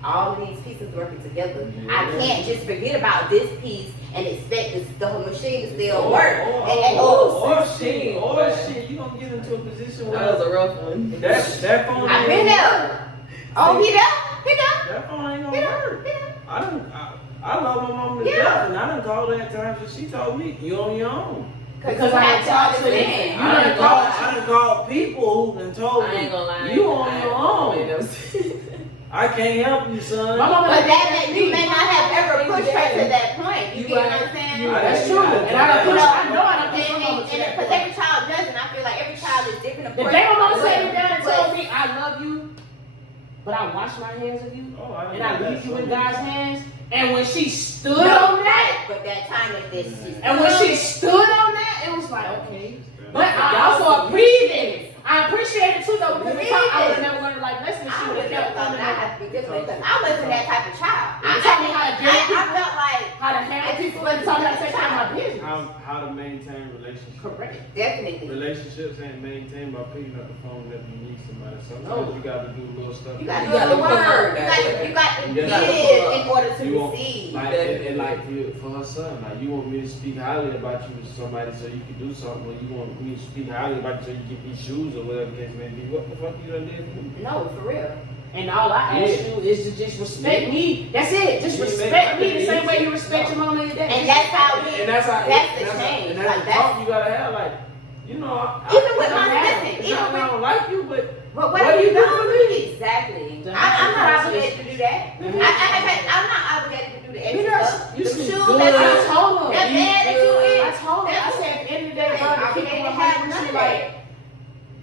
all of these pieces working together. I can't just forget about this piece and expect the whole machine to still work. Or shit, you gonna get into a position where That was a rough one. that phone. I've been there. Oh, he there? That phone ain't gonna work. I love my mom to death, and I done called her at times, and she told me, you on your own. Because I had talked to them. I done called people who done told I ain't me, gonna lie. you on your own. I can't help you, son. But you may not have ever pushed her to that point. You get what I'm saying? That's true. And I don't push. I know I don't push my mama to that Because point. every child does, and I feel like every child is different. If they don't sat me down and told me I love you, but I wash my hands of you, and I leave you in God's hands, and when she stood on that, but that time is this. and when she stood on that, it was like, okay. But I also appreciate it. I appreciate it too, though, because I would have never learned like lessons. She would have kept I coming have to be different because I wasn't that type of child. I taught me how to deal with I people, felt like how to handle people, and taught me how to take care of my business. How to maintain relationships. Correct. definitely. Relationships ain't maintained by picking up the phone whenever you need somebody. Sometimes you gotta do little stuff. You got to You do gotta the word. work. You got to You gotta give in order to You want- receive. Like, and like for her son, like you want me to speak highly about you to somebody so you can do something, or you want me to speak highly about you so you get these shoes or whatever the case may be. What the fuck you done did for me? No, for real. And all I ask you is to just respect me. That's it. Just respect me the same way you respect your mama and your dad. And that's how we. And that's how. That's the and change. And that's Like the that's. talk you gotta have. Like, you know, Even with my listen, listen, it's even not that I with. don't like you, but But what what do are you you do doing for for me? me? Exactly. I'm not obligated to do that. I'm not obligated to do the extra stuff. You The sleep shoes good. that I you- told her. that bed that you in. I told her. I said, at the end of the day, bro, to keep it 100%, like,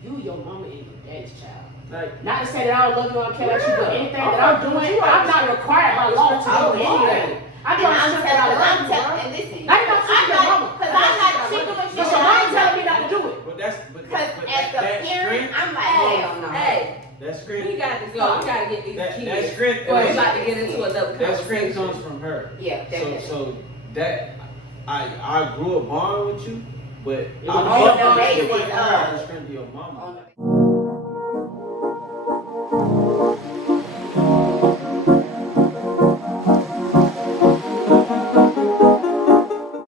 you, your mama, and your daddy's child. Like, Not to say that I don't love you, I don't care about you, but anything that I'm doing, I'm not required by law to do anything. I And don't I'm understand that I telling, love you, bro. and listen, Now you're not saying your mama. because I'm not cheating with you. But your mama telling me not to do it. but that's Because as a that parent, strength, I'm like, hell no. Hey, that we strength, got to go. We got to get these that kids. strength, We're about to get into another that strength conversation. comes from her. Yeah, definitely. So that I grew a bond with you, but On the basis the of- strength of your mama. On the-